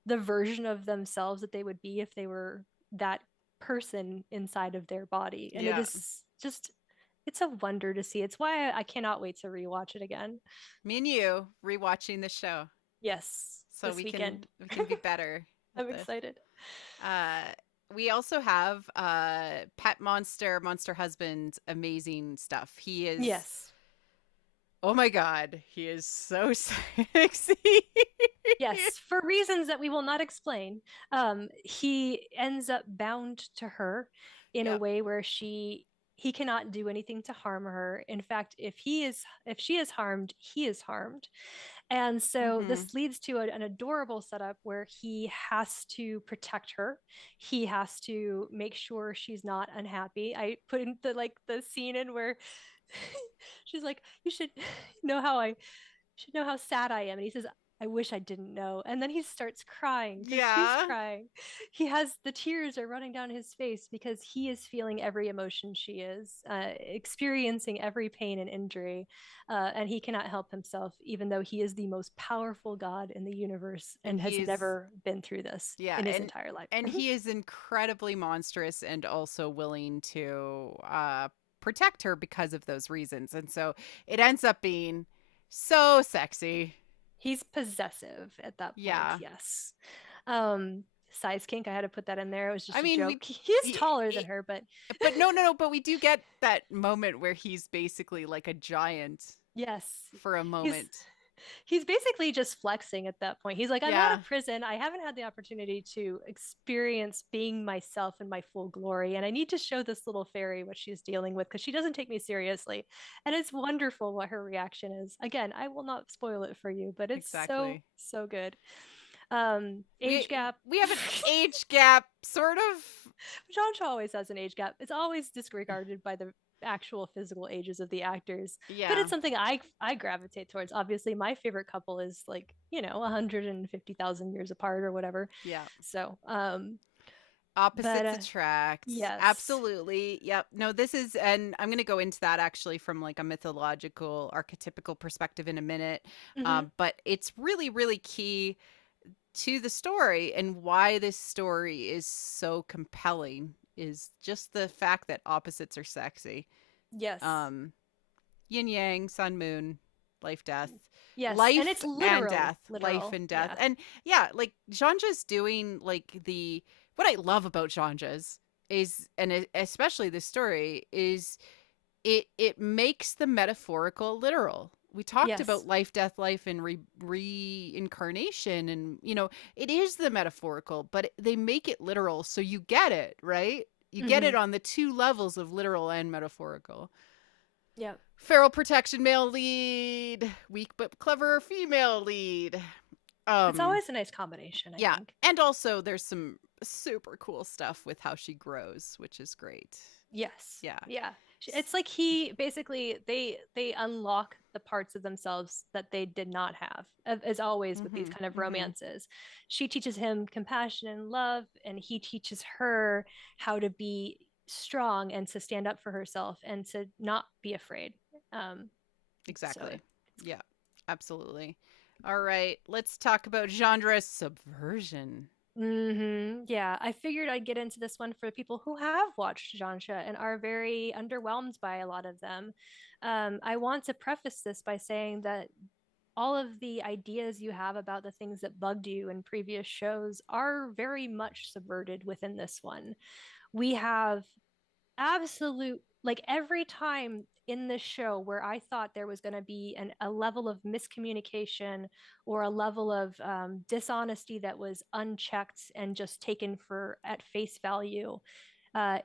the version of themselves that they would be if they were that person inside of their body. And it Yeah. is just, it's a wonder to see. It's why I cannot wait to rewatch it again. Me and you rewatching the show Yes, so this we can weekend. be better with I'm this. excited. Uh we also have Pet Monster Husband amazing stuff. He is Yes. oh my god, he is so sexy. Yes, for reasons that we will not explain. He ends up bound to her in a Yep. way where he cannot do anything to harm her. In fact, if she is harmed, he is harmed. And so Mhm. this leads to an adorable setup where he has to protect her. He has to make sure she's not unhappy. I put in the scene in where she's like, "You should know how I should know how sad I am." And he says, "I wish I didn't know." And then he starts crying because she's Yeah. crying. He has the tears are running down his face because he is feeling every emotion she is, experiencing every pain and injury. And he cannot help himself, even though he is the most powerful God in the universe And and has he's never been through this yeah, in his entire life. and he is incredibly monstrous and also willing to protect her because of those reasons. And so it ends up being so sexy. He's possessive at that point, Yeah. yes. Size kink, I had to put that in there. It was I just a mean, joke. He is he, taller than he- her, but but no, but we do get that moment where he's basically like a giant yes, for a he's moment. he's basically just flexing at that point. He's like, I'm out Yeah, of prison. I haven't had the opportunity to experience being myself in my full glory. And I need to show this little fairy what she's dealing with because she doesn't take me seriously. And it's wonderful what her reaction is. Again, I will not spoil it for you, but it's so, exactly. so good. We Age gap. we have an age gap sort of. John Cho always has an age gap. It's always disregarded by the actual physical ages of the actors, but Yeah. it's something I gravitate towards. Obviously, my favorite couple is 150,000 years apart or whatever. Yeah. So, but Opposites attract. yes. Absolutely. Yep. No, this is, and I'm going to go into that actually from like a mythological, archetypical perspective in a minute. Hmm. But it's really, really key to the story and why this story is so compelling is just the fact that opposites are sexy. Yes. Um, yin yang, sun moon, life death, Yes, and life it's and death, life literal. and death. Yeah. And yeah, like Xianxia's doing like the what I love about Xianxia's is and especially this story is it makes the metaphorical literal. We talked Yes. about life, death, life, and reincarnation, and it is the metaphorical, but they make it literal, so you get it right. You get Hmm. it on the two levels of literal and metaphorical. Yeah. Feral protection male lead, weak but clever female lead. It's Um, always a nice combination, I yeah, think. and also there's some super cool stuff with how she grows, which is great. Yes. Yeah. Yeah. It's like he basically they unlock the parts of themselves that they did not have, as always with these Mm-hmm. kind of Mm-hmm. romances. She teaches him compassion and love, and he teaches her how to be strong and to stand up for herself and to not be afraid. Um, so Exactly. it's Yeah. Absolutely. All right. Let's talk about genre subversion. Yeah, I figured I'd get into this one for people who have watched Xianxia and are very underwhelmed by a lot of them. I want to preface this by saying that all of the ideas you have about the things that bugged you in previous shows are very much subverted within this one. We have absolute, like every time in this show where I thought there was going to be a level of miscommunication or a level of dishonesty that was unchecked and just taken for at face value,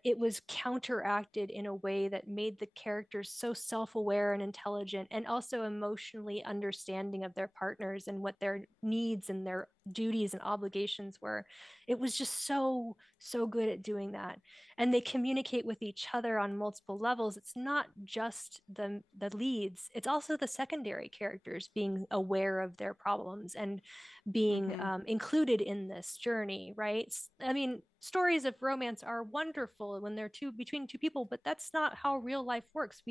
it was counteracted in a way that made the characters so self-aware and intelligent, and also emotionally understanding of their partners and what their needs and their duties and obligations were. It was just so good at doing that. And they communicate with each other on multiple levels. It's not just the leads, it's also the secondary characters being aware of their problems and being Mm-hmm. included in this journey, right? I mean, stories of romance are wonderful when they're between two people, but that's not how real life works.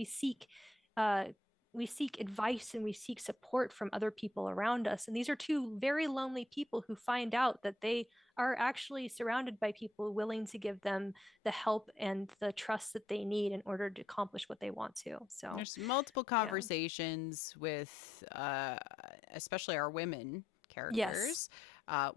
Uh, we seek advice and we seek support from other people around us, and these are two very lonely people who find out that they are actually surrounded by people willing to give them the help and the trust that they need in order to accomplish what they want to. So There's multiple yeah. conversations with, especially our women Yes. characters,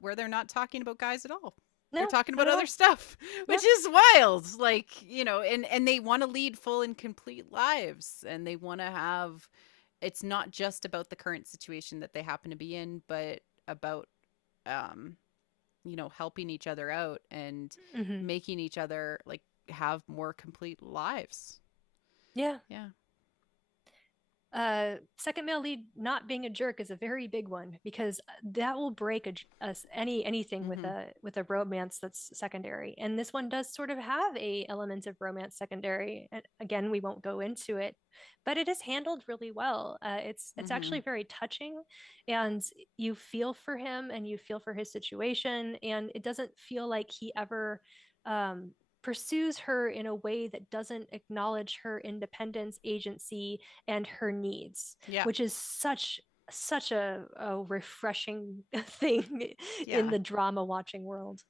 where they're not talking about guys at all. They're No, talking not about at other all. stuff, Yeah. which is wild. Like, and they want to lead full and complete lives, and they want to have. It's not just about the current situation that they happen to be in, but about, um, helping each other out and Mm-hmm. making each other like have more complete lives. Yeah. Yeah. Second male lead not being a jerk is a very big one, because that will break anything Mm-hmm. with a romance that's secondary. And this one does sort of have a element of romance secondary. And again, we won't go into it, but it is handled really well. It's Mm-hmm. actually very touching, and you feel for him and you feel for his situation, and it doesn't feel like he ever um, pursues her in a way that doesn't acknowledge her independence, agency, and her needs, Yeah. which is such a refreshing thing in Yeah. the drama watching world.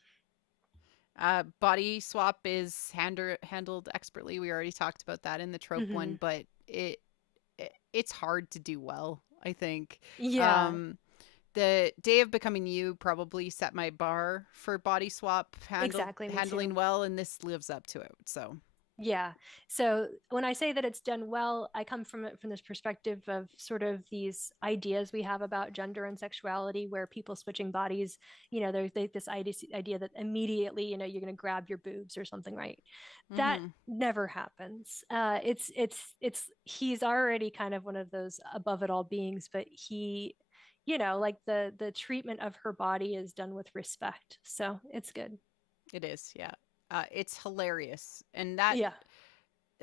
Body swap is handled expertly. We already talked about that in the trope Mm-hmm. one, but it's hard to do well, I think. Yeah, Um, the Day of Becoming You probably set my bar for body swap exactly. Me handling too. well, and this lives up to it. So, Yeah. So when I say that it's done well, I come from it from this perspective of sort of these ideas we have about gender and sexuality, where people switching bodies, there's this idea that immediately, you're going to grab your boobs or something, right? That mm-hmm. never happens. It's he's already kind of one of those above it all beings, but he, like the treatment of her body is done with respect. So it's good. It is, yeah. It's hilarious, and that Yeah.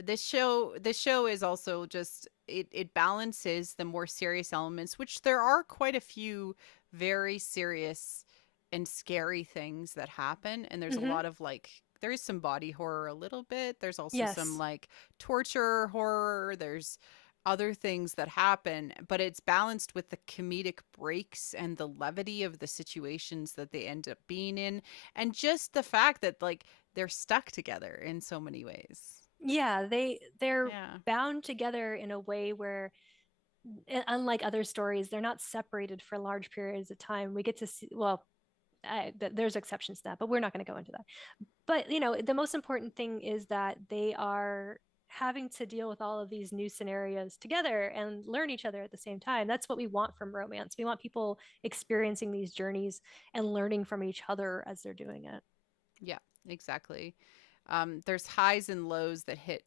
this show is also just it balances the more serious elements, which there are quite a few very serious and scary things that happen, and there's a Hmm. lot of like there is some body horror a little bit. There's also some Yes. like torture horror. There's other things that happen, but it's balanced with the comedic breaks and the levity of the situations that they end up being in, and just the fact that like they're stuck together in so many ways. Yeah, they're Yeah. bound together in a way where, unlike other stories, they're not separated for large periods of time. We get to see, well, there's exceptions to that, but we're not going to go into that. But the most important thing is that they are having to deal with all of these new scenarios together and learn each other at the same time. That's what we want from romance. We want people experiencing these journeys and learning from each other as they're doing it. Yeah, exactly. There's highs and lows that hit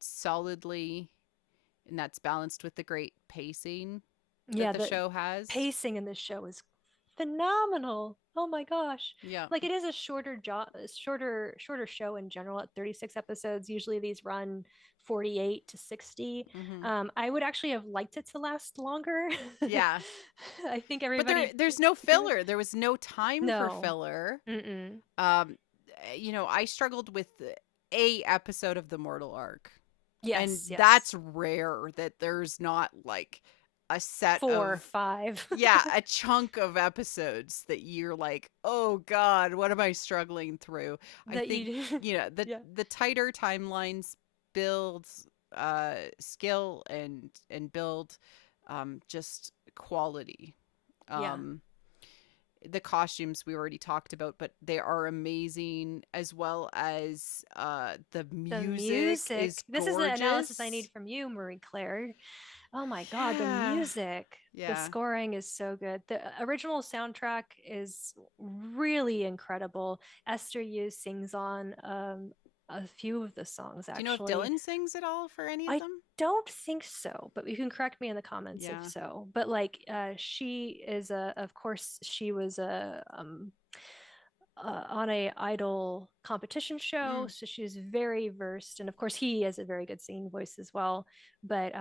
solidly, and that's balanced with the great pacing that Yeah, the the show has. pacing in this show is phenomenal. Oh my gosh. Yeah. Like, it is a shorter show in general at 36 episodes. Usually these run 48 to 60. Hmm. I would actually have liked it to last longer. Yeah. I think But everybody there's no took it. filler. There was no time for No. filler. Mm-mm. Um, I struggled with a episode of the Mortal Arc, and Yes, yes. that's rare that there's not like a set Four, of five. yeah, a chunk of episodes that you're like, "Oh god, what am I struggling through?" I That think, you the yeah. the tighter timelines build skill and build just quality. Yeah. Um the costumes we already talked about, but they are amazing, as well as the The music music. is This is the analysis I gorgeous. need from you, Marie Claire. Oh my God, the Yeah. music, the Yeah. scoring is so good. The original soundtrack is really incredible. Esther Yu sings on a few of the songs, Do you know if actually. Dylan sings at all for any of I them? don't think so, but you can correct me in the comments if Yeah. so. But like, she is of course, she was on a idol competition show, Mm. so she's very versed, and of course he has a very good singing voice as well. But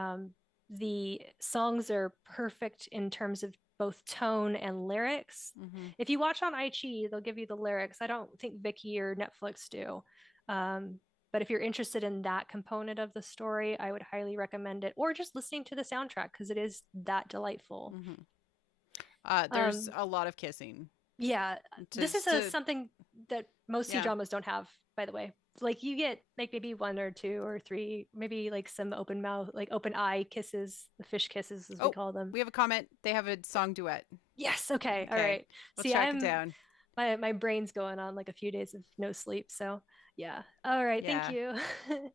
the songs are perfect in terms of both tone and lyrics. Mm-hmm. If you watch on iQIYI, they'll give you the lyrics. I don't think Viki or Netflix do. um, but if you're interested in that component of the story, I would highly recommend it, or just listening to the soundtrack because it is that delightful. Mm-hmm. There's um, a lot of kissing. yeah, this is To something that most C yeah. dramas don't have, by the way. Like you get like maybe one or two or three, maybe like some open mouth, like open eye kisses, the fish kisses as we Oh, call them. we have a comment. They have a song duet. Yes, okay, all Okay, right. we'll See, track it I'm down. my brain's going on like a few days of no sleep, so yeah. All right, thank Yeah. you.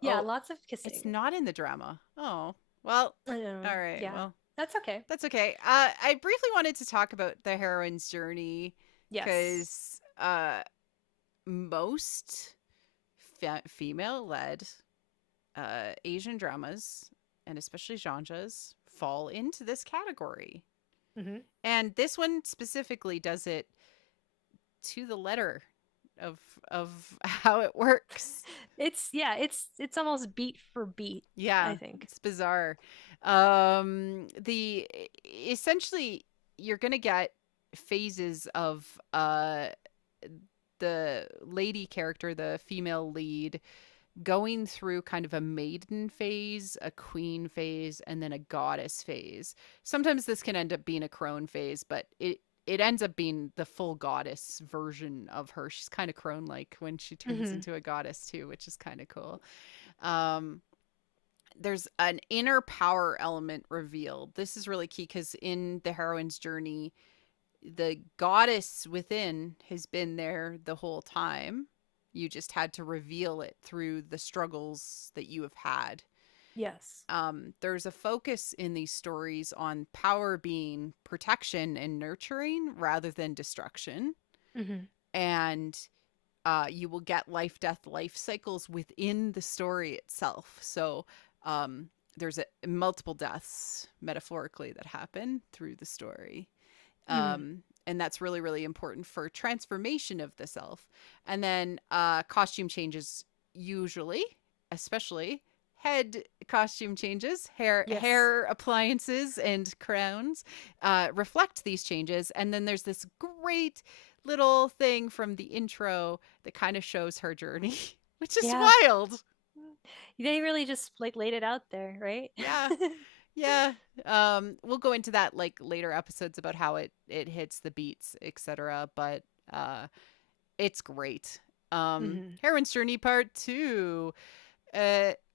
Yeah, Oh, lots of it's kissing. not in the drama. Oh, well. All right. Yeah, Well, that's okay. that's okay. I briefly wanted to talk about the heroine's journey Yes. because most female-led Asian dramas, and especially genres, fall into this category. Hmm. And this one specifically does it to the letter of of how it works. It's yeah, it's almost beat for beat, I Yeah, think. it's bizarre. The essentially you're gonna get phases of the lady character, the female lead, going through kind of a maiden phase, a queen phase, and then a goddess phase. Sometimes this can end up being a crone phase, but it ends up being the full goddess version of her. She's kind of crone like when she turns Hmm. into a goddess too, which is kind of cool. Um, there's an inner power element revealed. This is really key because in the heroine's journey, the goddess within has been there the whole time. You just had to reveal it through the struggles that you have had. Yes. There's a focus in these stories on power being protection and nurturing rather than destruction. Hmm. And you will get life, death, life cycles within the story itself. So there's multiple deaths, metaphorically, that happen through the story. Hmm. And that's really, really important for transformation of the self. And then costume changes, usually, especially head costume changes, Yes. hair appliances and crowns reflect these changes. And then there's this great little thing from the intro that kind of shows her journey, which is Yeah. wild. They really just like laid it out there, right? Yeah. Yeah. We'll go into that like later episodes about how it hits the beats, etc. But uh it's great. Hmm. Heroine's Journey Part 2.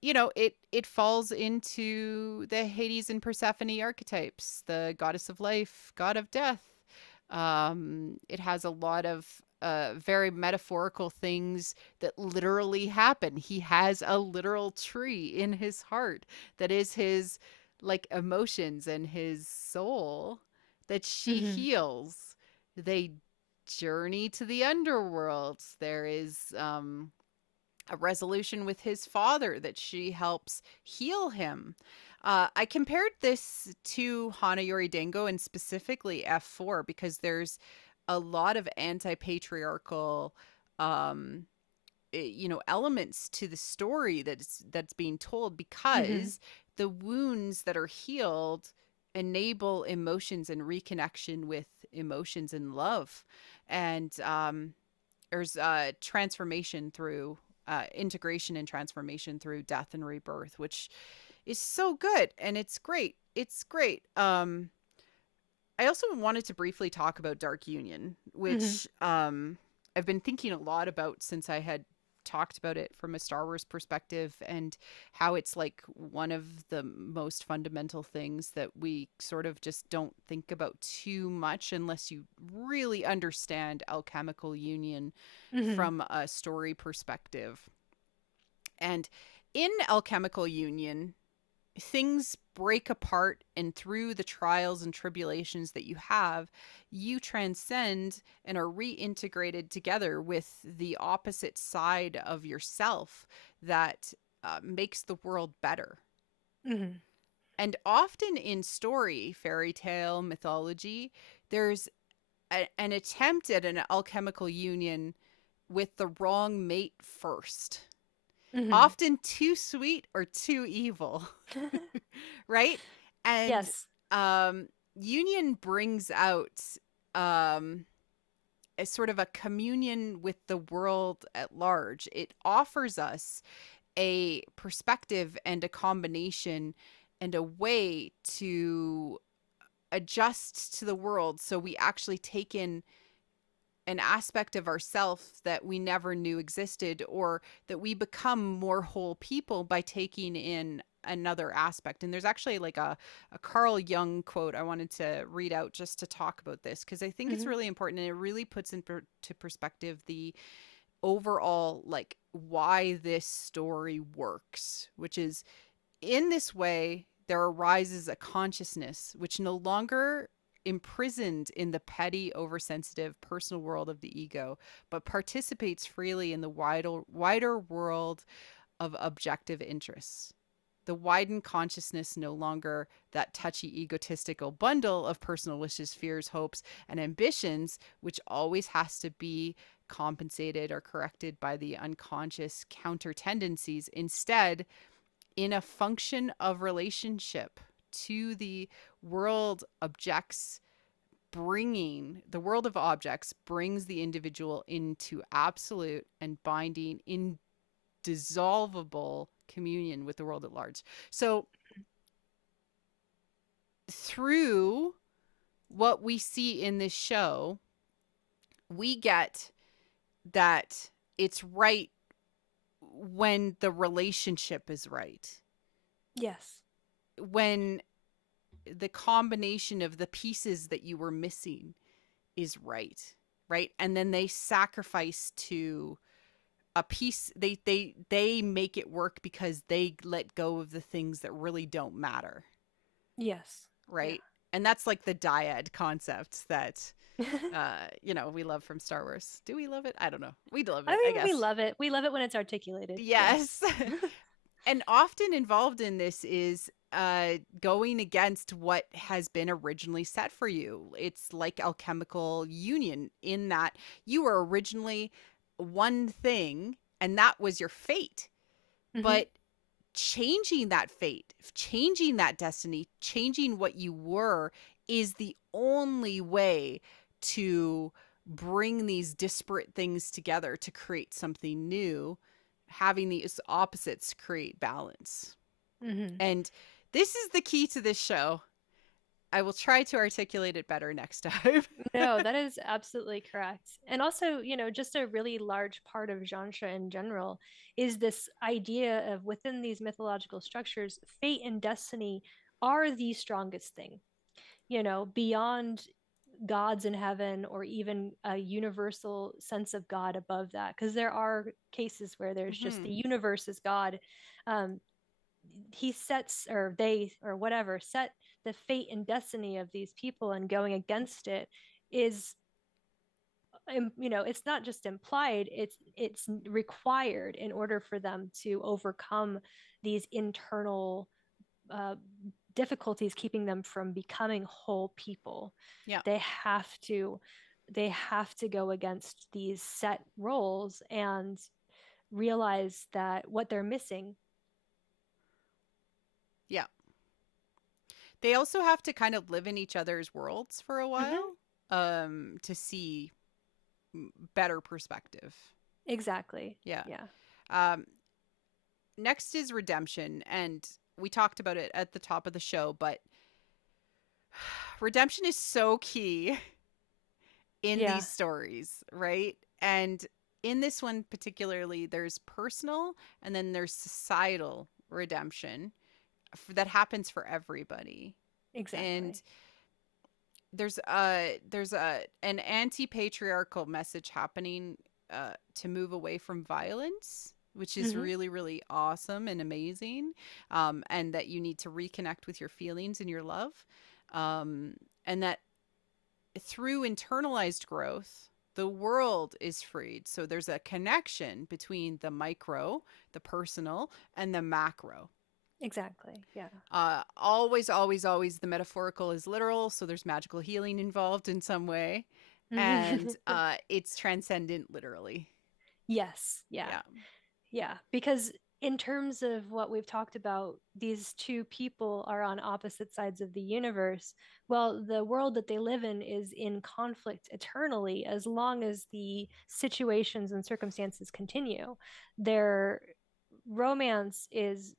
It falls into the Hades and Persephone archetypes, the goddess of life, god of death. It has a lot of very metaphorical things that literally happen. He has a literal tree in his heart that is his like emotions and his soul that she Hmm. heals. They journey to the underworld. There is a resolution with his father that she helps heal him. I compared this to Hana Yori Dango and specifically F4 because there's a lot of anti-patriarchal um elements to the story that's being told Hmm. because the wounds that are healed enable emotions and reconnection with emotions and love. And there's transformation through integration and transformation through death and rebirth, which is so good and it's great. It's great. I also wanted to briefly talk about Dark Union, Hmm. which I've been thinking a lot about since I had talked about it from a Star Wars perspective and how it's like one of the most fundamental things that we sort of just don't think about too much unless you really understand alchemical union Hmm. from a story perspective. And in alchemical union, things break apart, and through the trials and tribulations that you have, you transcend and are reintegrated together with the opposite side of yourself that makes the world better. Hmm. And often in story, fairy tale, mythology, there's an attempt at an alchemical union with the wrong mate first, Hmm. often too sweet or too evil. Right? And Yes. union brings out um, a sort of a communion with the world at large. It offers us a perspective and a combination and a way to adjust to the world, so we actually take in an aspect of ourself that we never knew existed, or that we become more whole people by taking in another aspect. And there's actually like a Carl Jung quote I wanted to read out just to talk about this, because I think it's Hmm. really important, and it really puts into perspective the overall, like, why this story works, which is, in this way, there arises a consciousness which no longer imprisoned in the petty, oversensitive personal world of the ego, but participates freely in the wider world of objective interests. The widened consciousness no longer that touchy, egotistical bundle of personal wishes, fears, hopes, and ambitions, which always has to be compensated or corrected by the unconscious counter tendencies. Instead, in a function of relationship to the world objects, bringing the world of objects brings the individual into absolute and binding, indissolvable communion with the world at large. So through what we see in this show, we get that it's right when the relationship is right, Yes. when the combination of the pieces that you were missing is right, right? And then they sacrifice to a piece. They make it work because they let go of the things that really don't matter, Yes. Yeah. right? And that's like the dyad concept that we love from Star Wars. Do we love it? I don't know. We love I it, I mean, we guess. love it. We love it when it's articulated. Yes. Yes. And often involved in this is going against what has been originally set for you. It's like alchemical union, in that you were originally one thing and that was your fate. Hmm. But changing that fate, changing that destiny, changing what you were is the only way to bring these disparate things together to create something new. Having these opposites create balance. Hmm. And this is the key to this show. I will try to articulate it better next time. No, that is absolutely correct. And also, just a really large part of Xianxia in general is this idea of, within these mythological structures, fate and destiny are the strongest thing, beyond gods in heaven, or even a universal sense of God above that. Because there are cases where there's just the Hmm. universe is God. Um, he sets, or they, or whatever, set the fate and destiny of these people, and going against it is, it's not just implied, it's required in order for them to overcome these internal uh, difficulties keeping them from becoming whole people. Yeah. they have to they have to go against these set roles and realize that what they're missing. Yeah. They also have to kind of live in each other's worlds for a Hmm. while to see better perspective. Exactly. Yeah. Yeah. Um, next is redemption. And we talked about it at the top of the show, but redemption is so key in Yeah. these stories, right? And in this one particularly, there's personal and then there's societal redemption that happens for everybody. And Exactly. there's an anti-patriarchal message happening to move away from violence which is Mm-hmm. really, really awesome and amazing. And that you need to reconnect with your feelings and your love. Um, and that through internalized growth, the world is freed. So there's a connection between the micro, the personal, and the macro. Exactly. Yeah. Always, always, always the metaphorical is literal. So there's magical healing involved in some way. And it's transcendent literally. Yes. Yeah. Yeah. Yeah. Because in terms of what we've talked about, these two people are on opposite sides of the universe. Well, the world that they live in is in conflict eternally as long as the situations and circumstances continue. Their romance is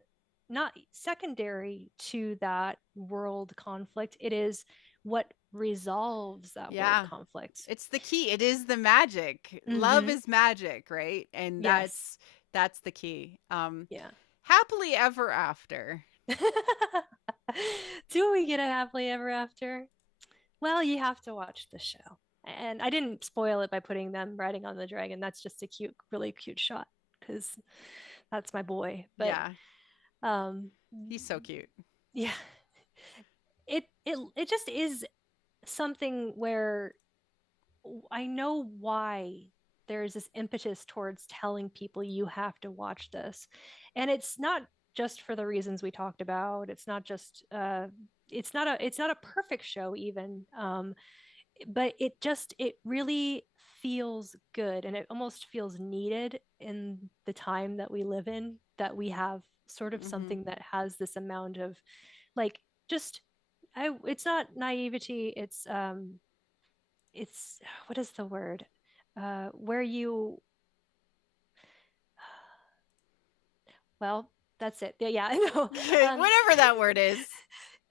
not secondary to that world conflict, it is what resolves that world Yeah. conflict. It's the key. It is the magic. Love Mm-hmm. is magic, right? And Yes. that's the key. Yeah. Happily ever after. Do we get a happily ever after? Well, you have to watch the show. And I didn't spoil it by putting them riding on the dragon. That's just a cute, really cute shot because that's my boy. But Yeah. um He's so cute. yeah, it just is something where I know why there's this impetus towards telling people you have to watch this. And it's not just for the reasons we talked about. It's not just it's not a perfect show even. But it really feels good and it almost feels needed in the time that we live in, that we have sort of Mm-hmm. something that has this amount of like just it's not naivety, it's what is the word where you well that's it, yeah, I know. um Whatever that word is.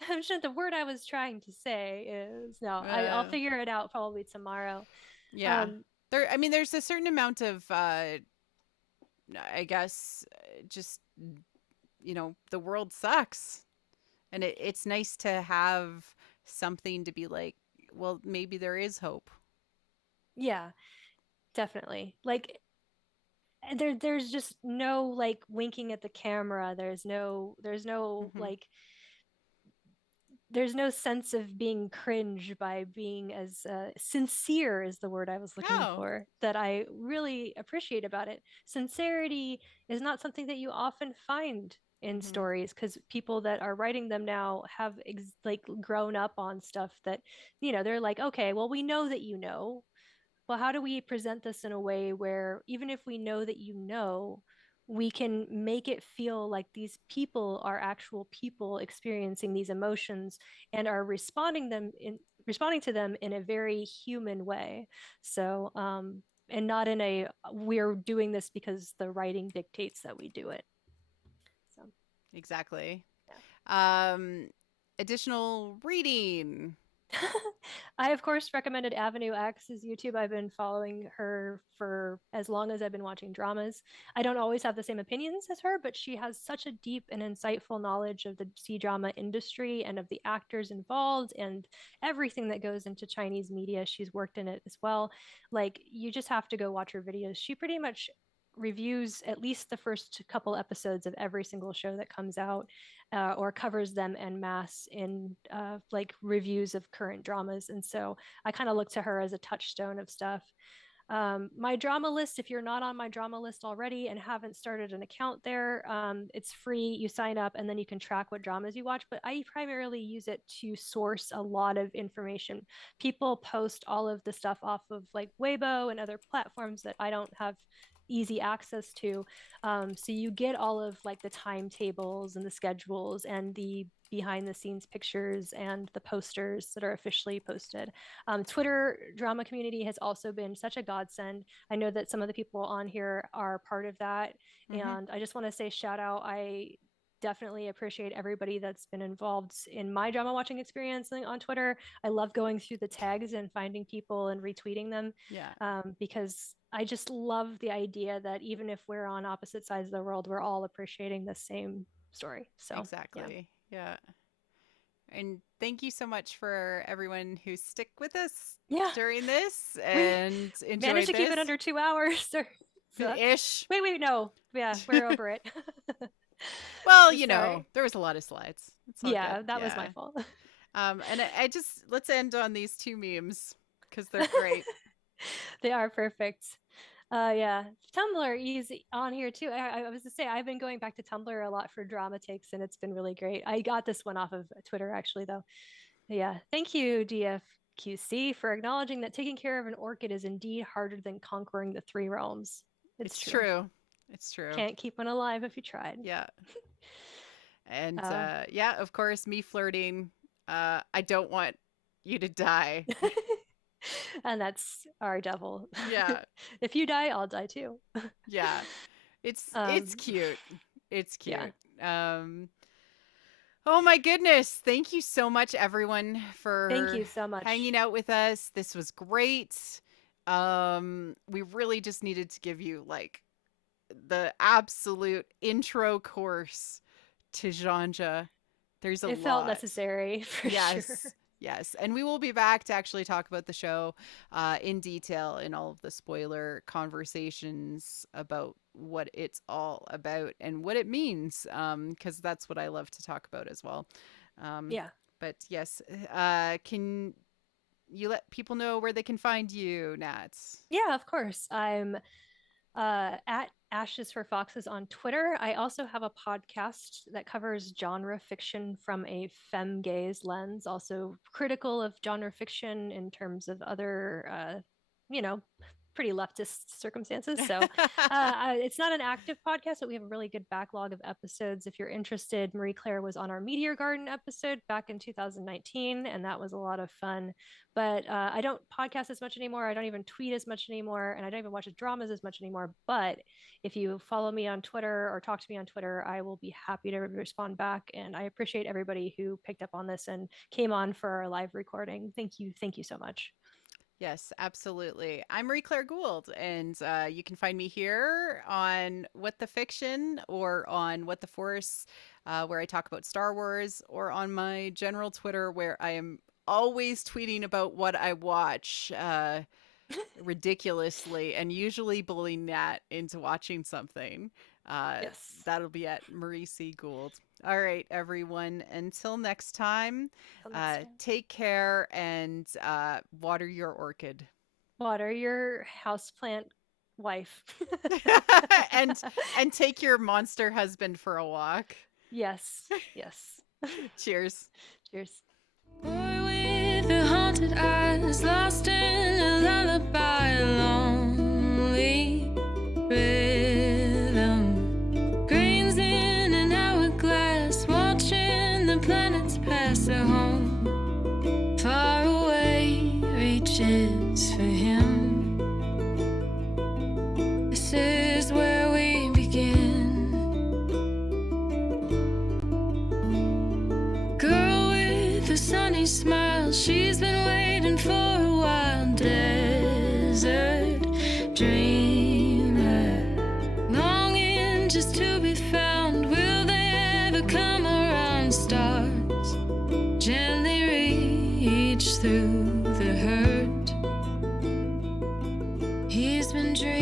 I'm sure the word I was trying to say is no, I'll Uh, figure it out probably tomorrow. yeah. um There. I mean, there's a certain amount of, I guess, just the world sucks, and it's nice to have something to be like. Well, maybe there is hope. yeah, definitely. Like there's just no like winking at the camera, there's no Mm-hmm. like there's no sense of being cringe by being as sincere is the word I was looking Oh. for, that I really appreciate about it. Sincerity is not something that you often find in Mm-hmm. stories because people that are writing them now have like grown up on stuff that they're like, okay, well, we know that well, how do we present this in a way where even if we know that we can make it feel like these people are actual people experiencing these emotions and are responding to them in a very human way. So, and not in a we're doing this because the writing dictates that we do it. So, Exactly. yeah. Um, Additional reading. I, of course, recommended Avenue X's YouTube. I've been following her for as long as I've been watching dramas. I don't always have the same opinions as her, but she has such a deep and insightful knowledge of the C drama industry and of the actors involved and everything that goes into Chinese media. She's worked in it as well. Like, you just have to go watch her videos. She pretty much reviews at least the first couple episodes of every single show that comes out, or covers them en masse in like reviews of current dramas. And so I kind of look to her as a touchstone of stuff. My drama list, if you're not on my drama list already and haven't started an account there, it's free. You sign up and then you can track what dramas you watch. But I primarily use it to source a lot of information. People post all of the stuff off of like Weibo and other platforms that I don't have easy access to. So you get all of like the timetables and the schedules and the behind the scenes pictures and the posters that are officially posted. Twitter drama community has also been such a godsend. I know that some of the people on here are part of that. Mm-hmm. And I just want to say shout out. I definitely appreciate everybody that's been involved in my drama watching experience on Twitter. I love going through the tags and finding people and retweeting them, Yeah. because I just love the idea that even if we're on opposite sides of the world, we're all appreciating the same story. So, yeah. Exactly. Yeah. And thank you so much for everyone who stick with us Yeah. during this We and managed enjoyed to keep it this. under 2 hours. Ish. Wait, no. Yeah, we're over it. Well, I'm sorry. there was a lot of slides. It's all good. Yeah, that was Yeah. my fault. And I just let's end on these two memes because they're great. They are perfect. Yeah, Tumblr easy on here too. I was to say I've been going back to Tumblr a lot for drama takes, and it's been really great. I got this one off of Twitter actually, though. Yeah, thank you, DFQC, for acknowledging that taking care of an orchid is indeed harder than conquering the three realms. It's It's true. true. It's true. Can't keep one alive if you tried. Yeah. And Uh, yeah, of course, me flirting. I don't want you to die. and that's our devil. Yeah. If you die, I'll die too. Yeah. It's cute. It's cute. Yeah. Oh my goodness. Thank you so much everyone for Thank you so much. hanging out with us. This was great. We really just needed to give you like the absolute intro course to Xianxia. There's a lot. It felt necessary for yes. sure. Yes. And we will be back to actually talk about the show in detail in all of the spoiler conversations about what it's all about and what it means, because that's what I love to talk about as well. Yeah. But yes, can you let people know where they can find you, Nat? Yeah, of course. I'm at Ashes for Foxes on Twitter. I also have a podcast that covers genre fiction from a femme gaze lens, also critical of genre fiction in terms of other, pretty leftist circumstances. So it's not an active podcast, but we have a really good backlog of episodes. If you're interested, Marie Claire was on our Meteor Garden episode back in 2019, and that was a lot of fun. But I don't podcast as much anymore. I don't even tweet as much anymore, and I don't even watch dramas as much anymore. But if you follow me on Twitter or talk to me on Twitter, I will be happy to respond back. And I appreciate everybody who picked up on this and came on for our live recording. Thank you. Thank you so much. Yes, absolutely. I'm Marie Claire Gould, and you can find me here on What the Fiction or on What the Force, where I talk about Star Wars, or on my general Twitter, where I am always tweeting about what I watch ridiculously and usually bullying Nat into watching something. Yes. That'll be at Marie C. Gould. All right, everyone. Until next time, take care and water your orchid. Water your houseplant wife. and take your monster husband for a walk. Yes. Yes. Cheers. Cheers. Boy with the haunted eyes, lost in a lullaby, lonely rhythm. Grains in an hourglass, watching the planets pass their home. Far away reaches for him. This is where we begin. Girl with the sunny smile, she's been waiting for a while. Desert dreamer, longing just to be found. Will they ever come around? Stars gently reach through the hurt. He's been dreaming.